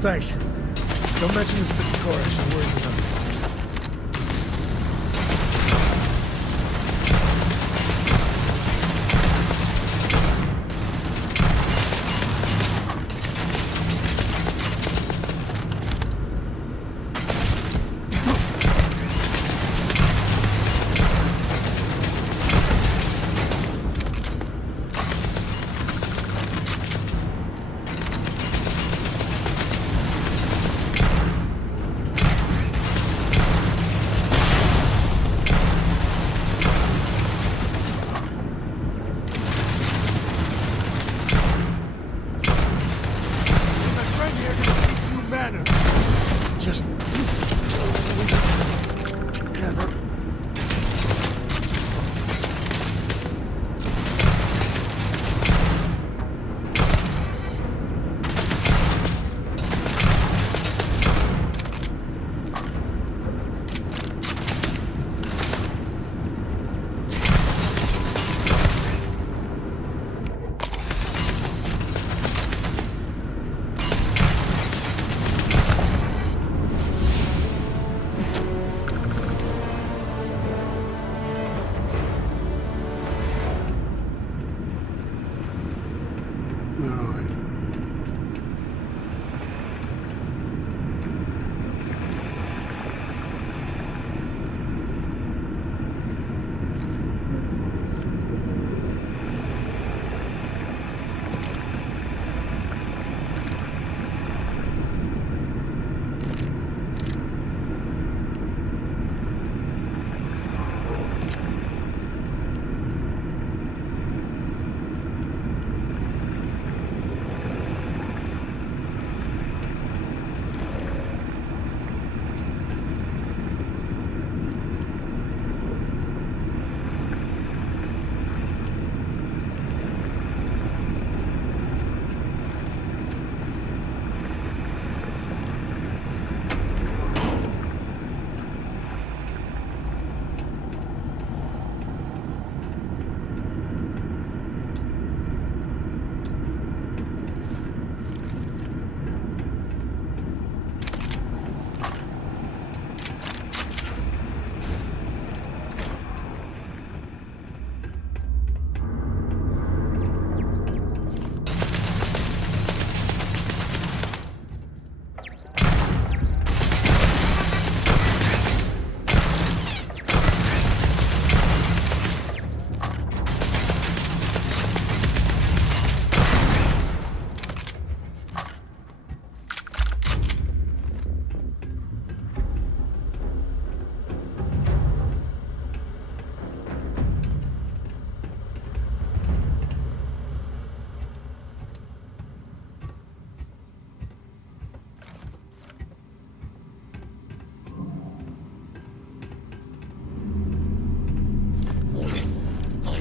Thanks. Don't mention this to the core, she worries about it.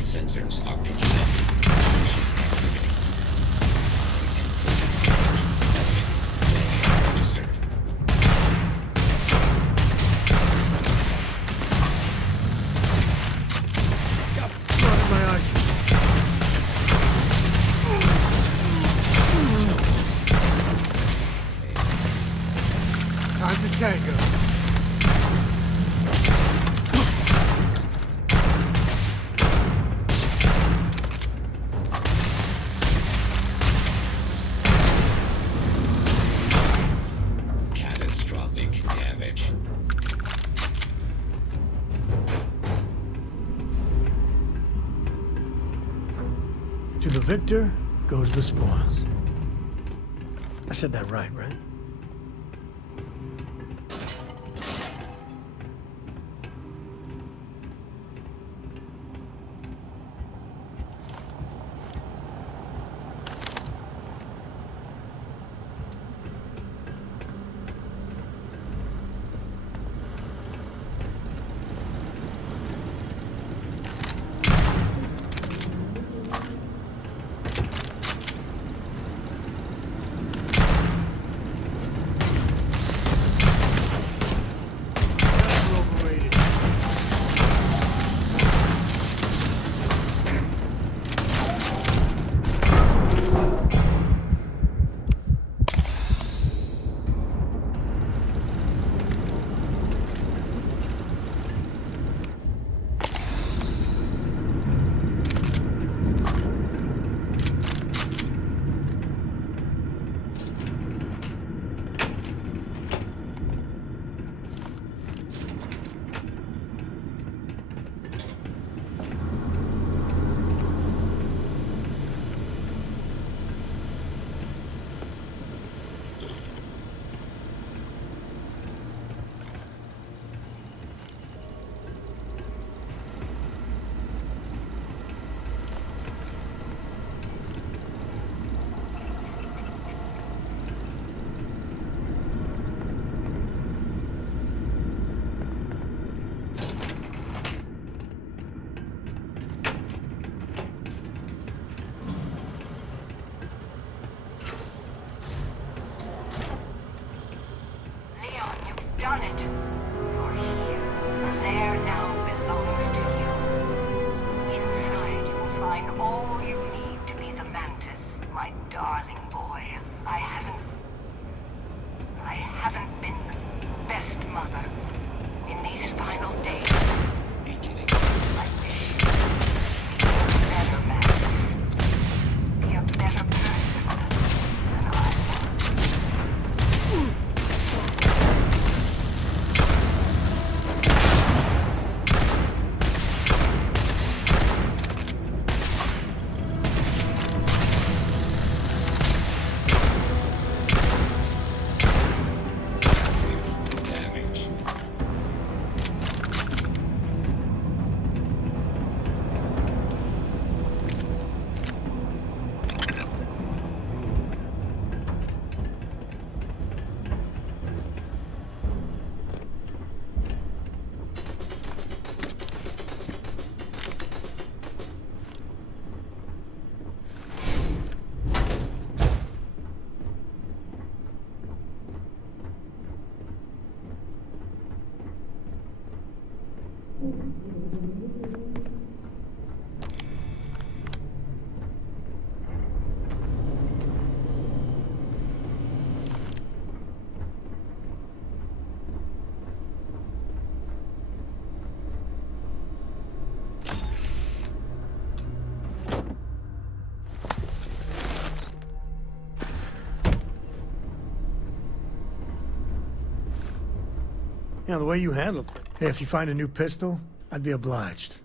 sensors are picking up suspicious activity. Damage registered. My eyes. Time to tango. Catastrophic damage. To the victor goes the spoils. I said that right? Done it. You're here. The lair now belongs to you. Inside, you will find all you need to be the Mantis, my darling boy. I haven't been the best mother in these final days. I wish you'd be a better Mantis. Be a better person than I was. Yeah, the way you handle things. Hey, if you find a new pistol, I'd be obliged.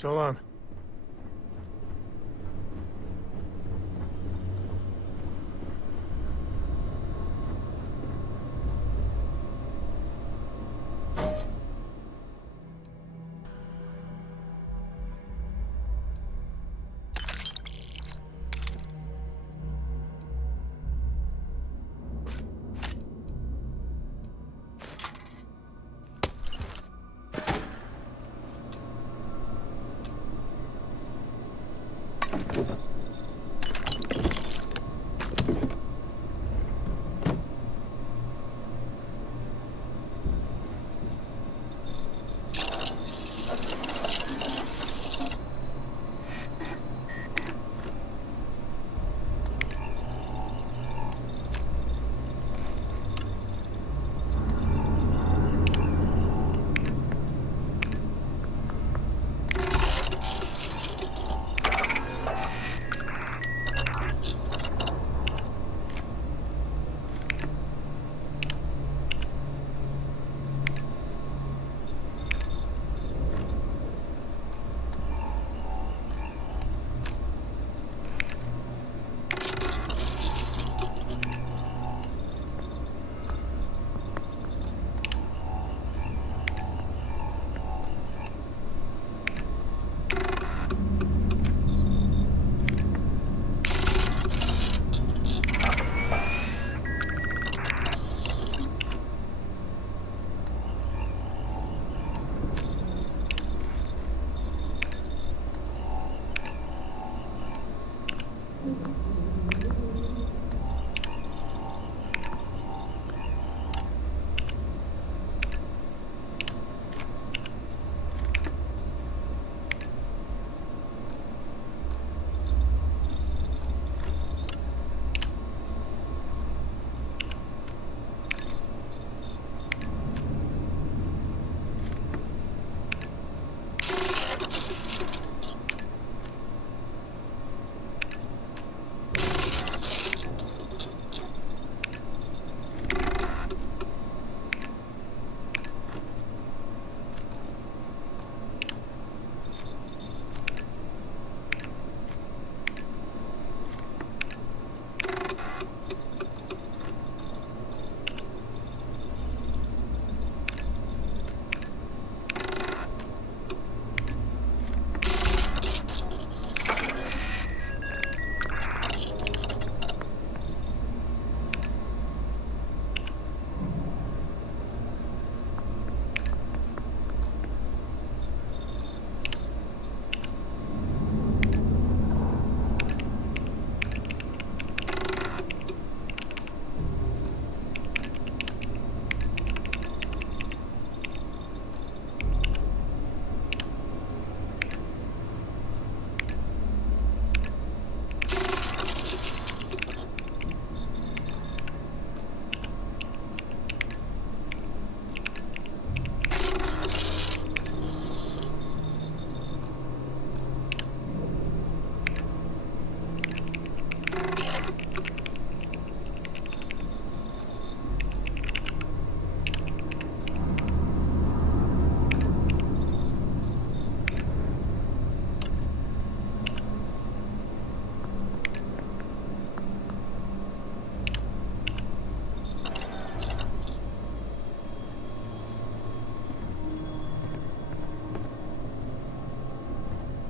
So long.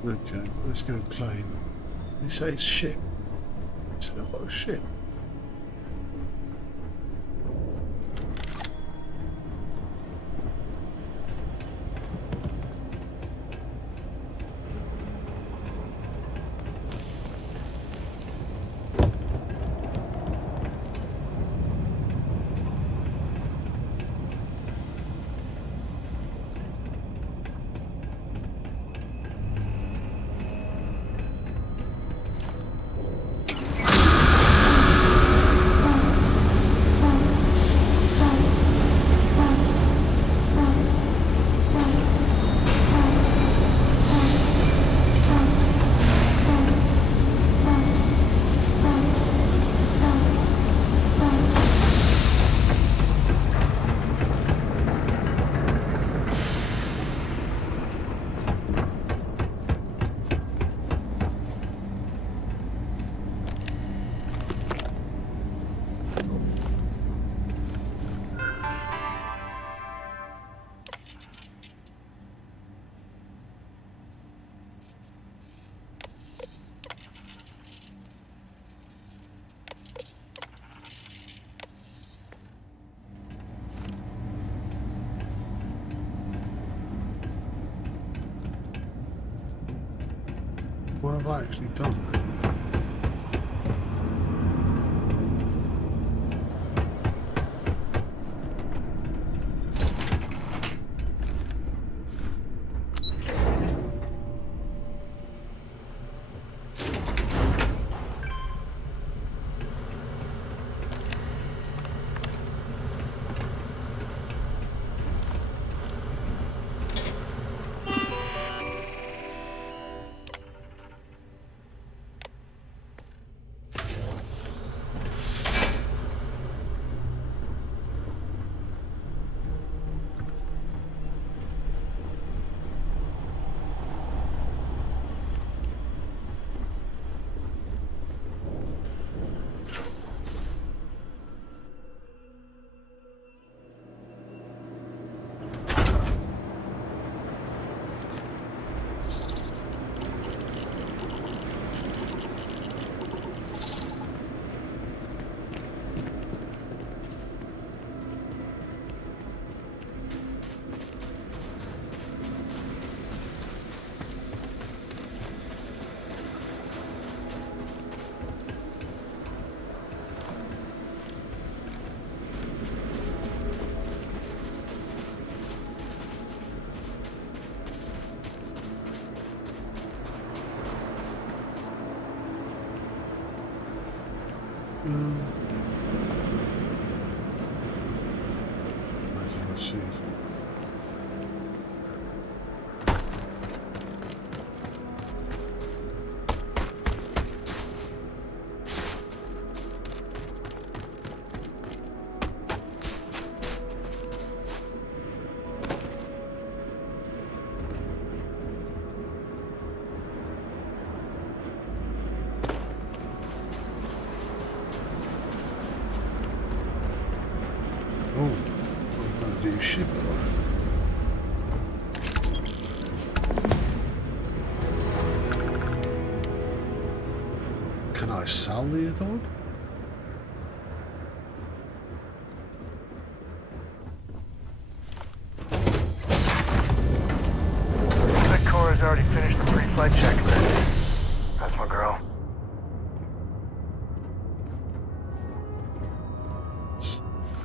Okay, let's go plane. You say it's ship. It's a ship. What have I actually done? Let's see. Oh, I'm going to do ship it. Can I sell the other one? That Cora's already finished the pre-flight checklist. That's my girl.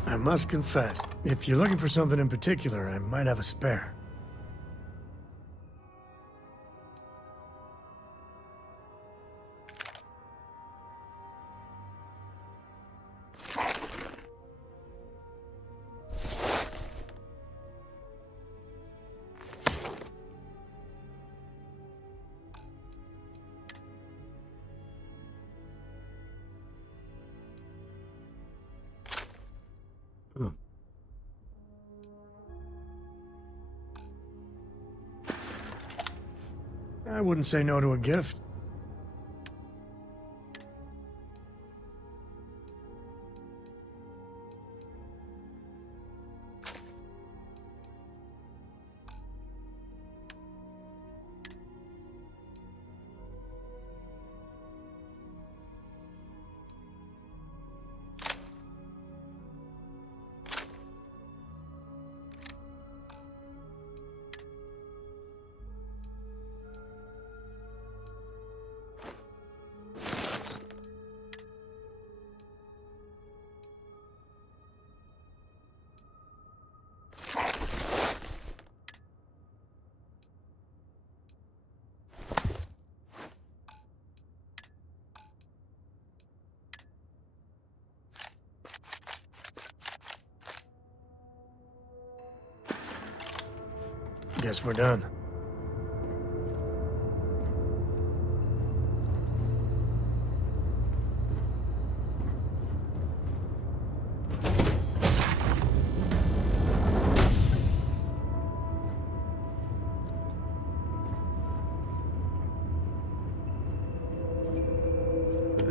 I must confess, if you're looking for something in particular, I might have a spare. I wouldn't say no to a gift. Guess we're done.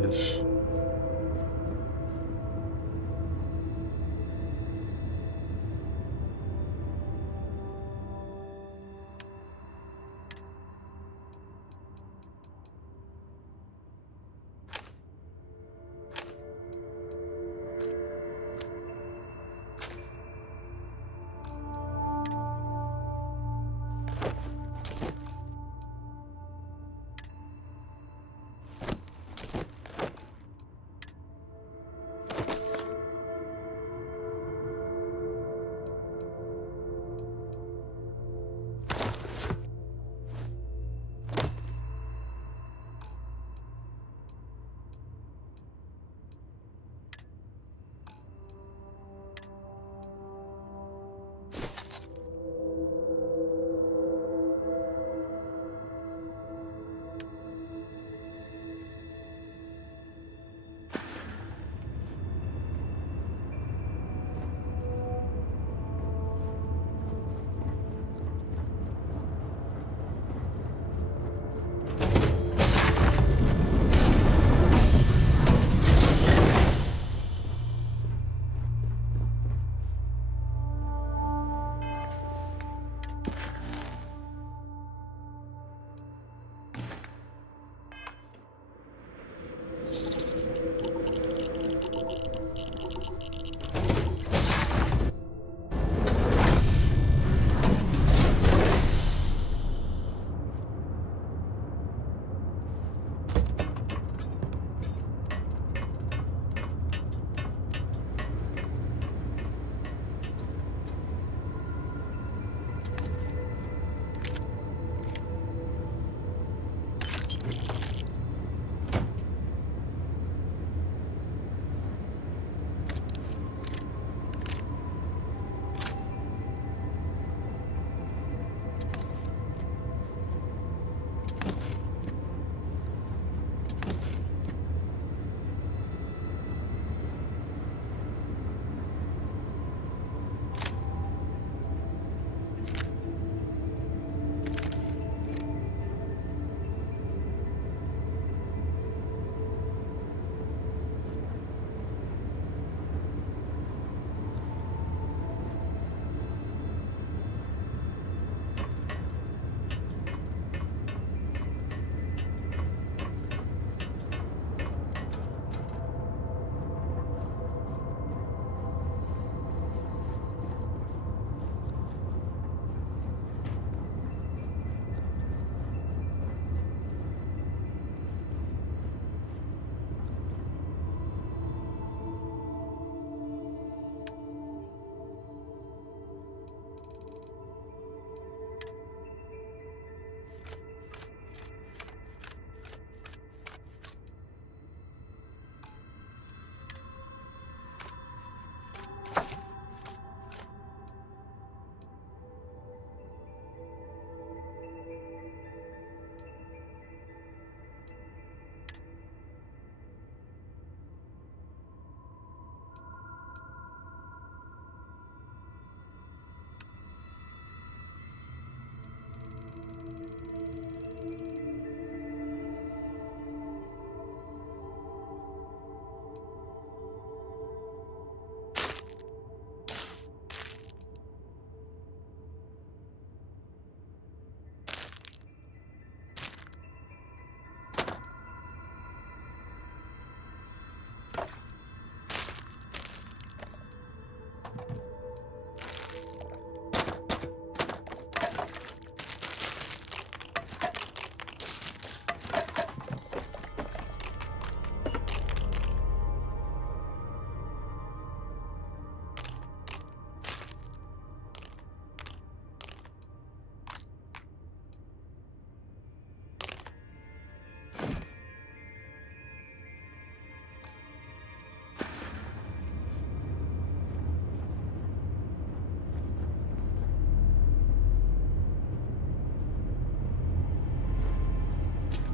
Yes.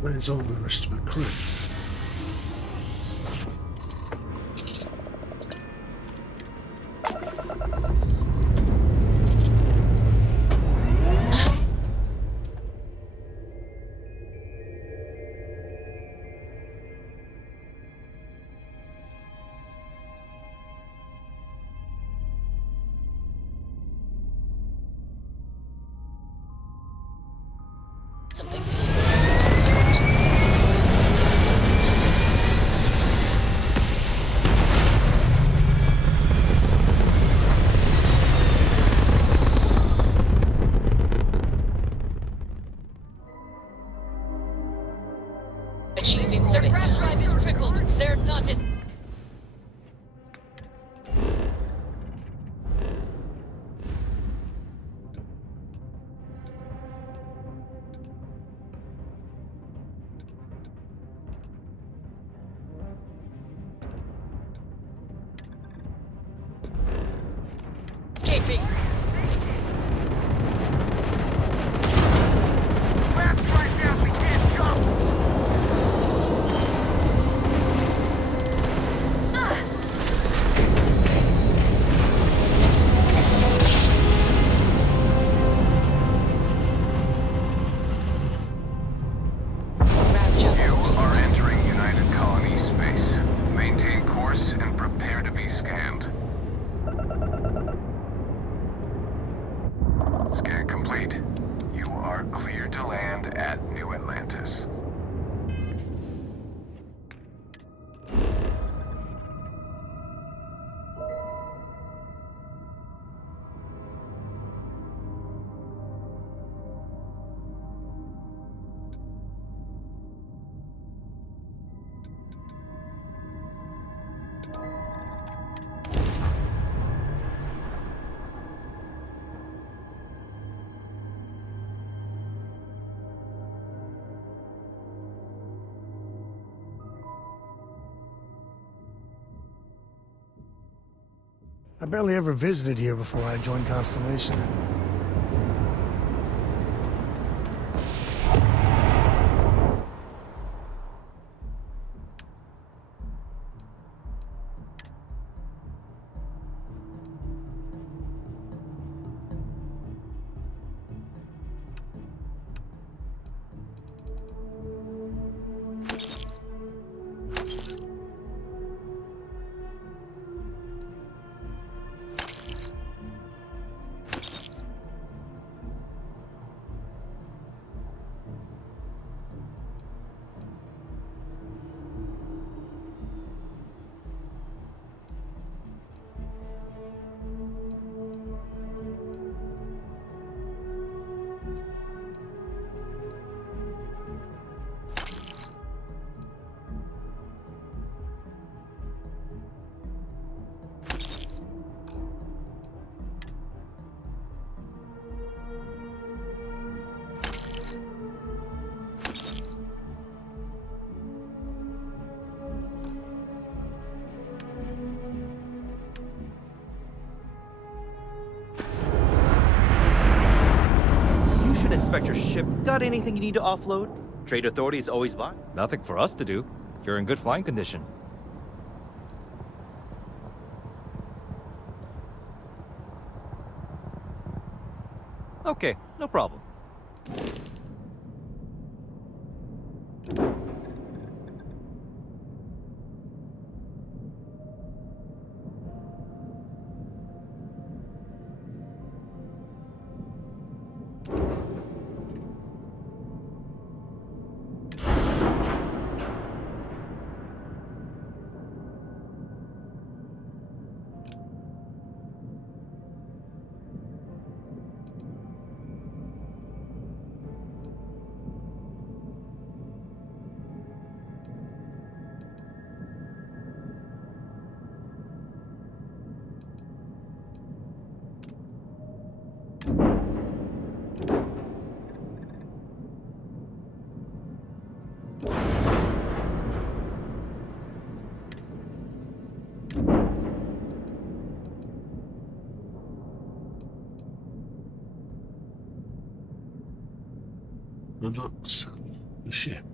Where's all the rest of my crew? Something achieving orbit. Their grab drive is crippled. They're not as... escaping. Grab's right down, we can't jump! You are entering United Colony space. Maintain course and prepare to be scanned. Scan complete. You are cleared to land at New Atlantis. I barely ever visited here before I joined Constellation. You should inspect your ship. Got anything you need to offload? Trade authorities always buy. Nothing for us to do. You're in good flying condition. Okay, no problem. I'm not the ship.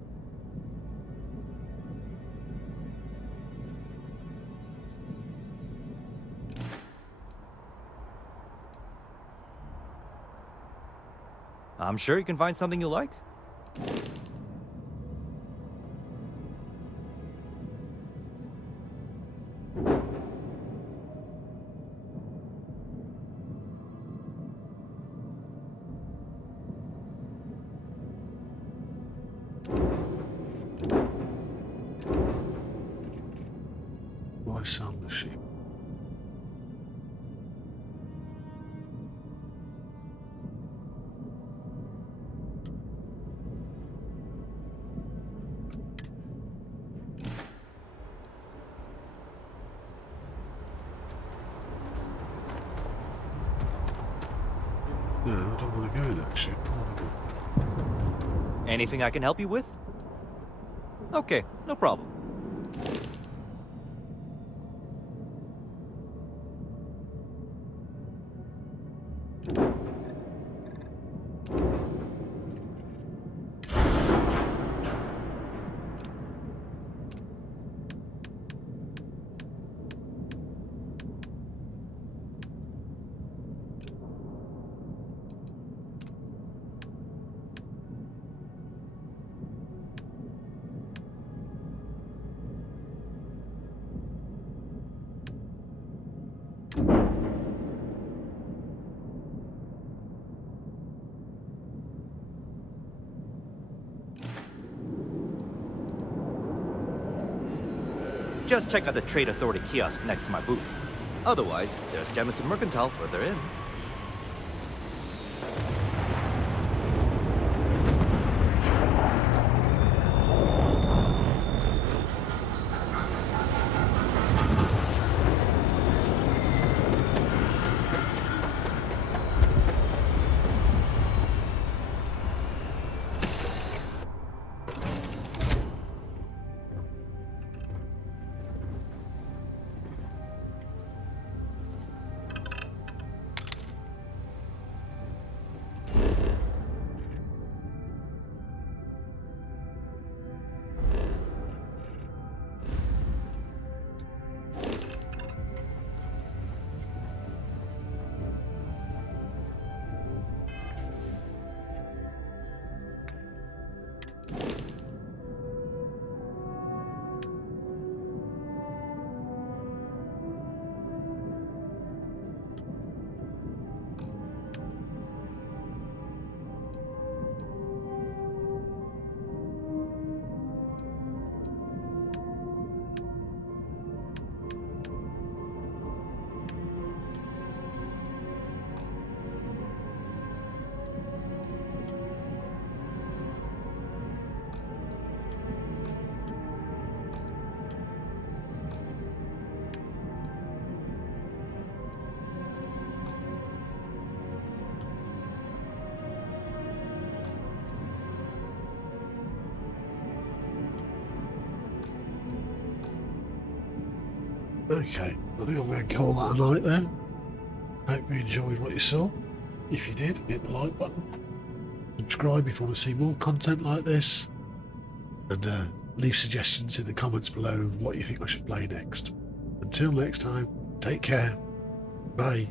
I'm sure you can find something you like. Why sell the ship? No, I don't want to go in that ship. I want to go. Anything I can help you with? Okay, no problem. Just check out the Trade Authority kiosk next to my booth. Otherwise, there's Jemison Mercantile further in. Okay, I think I'm going to call that a night then. Hope you enjoyed what you saw. If you did, hit the like button. Subscribe if you want to see more content like this. And leave suggestions in the comments below of what you think I should play next. Until next time, take care. Bye.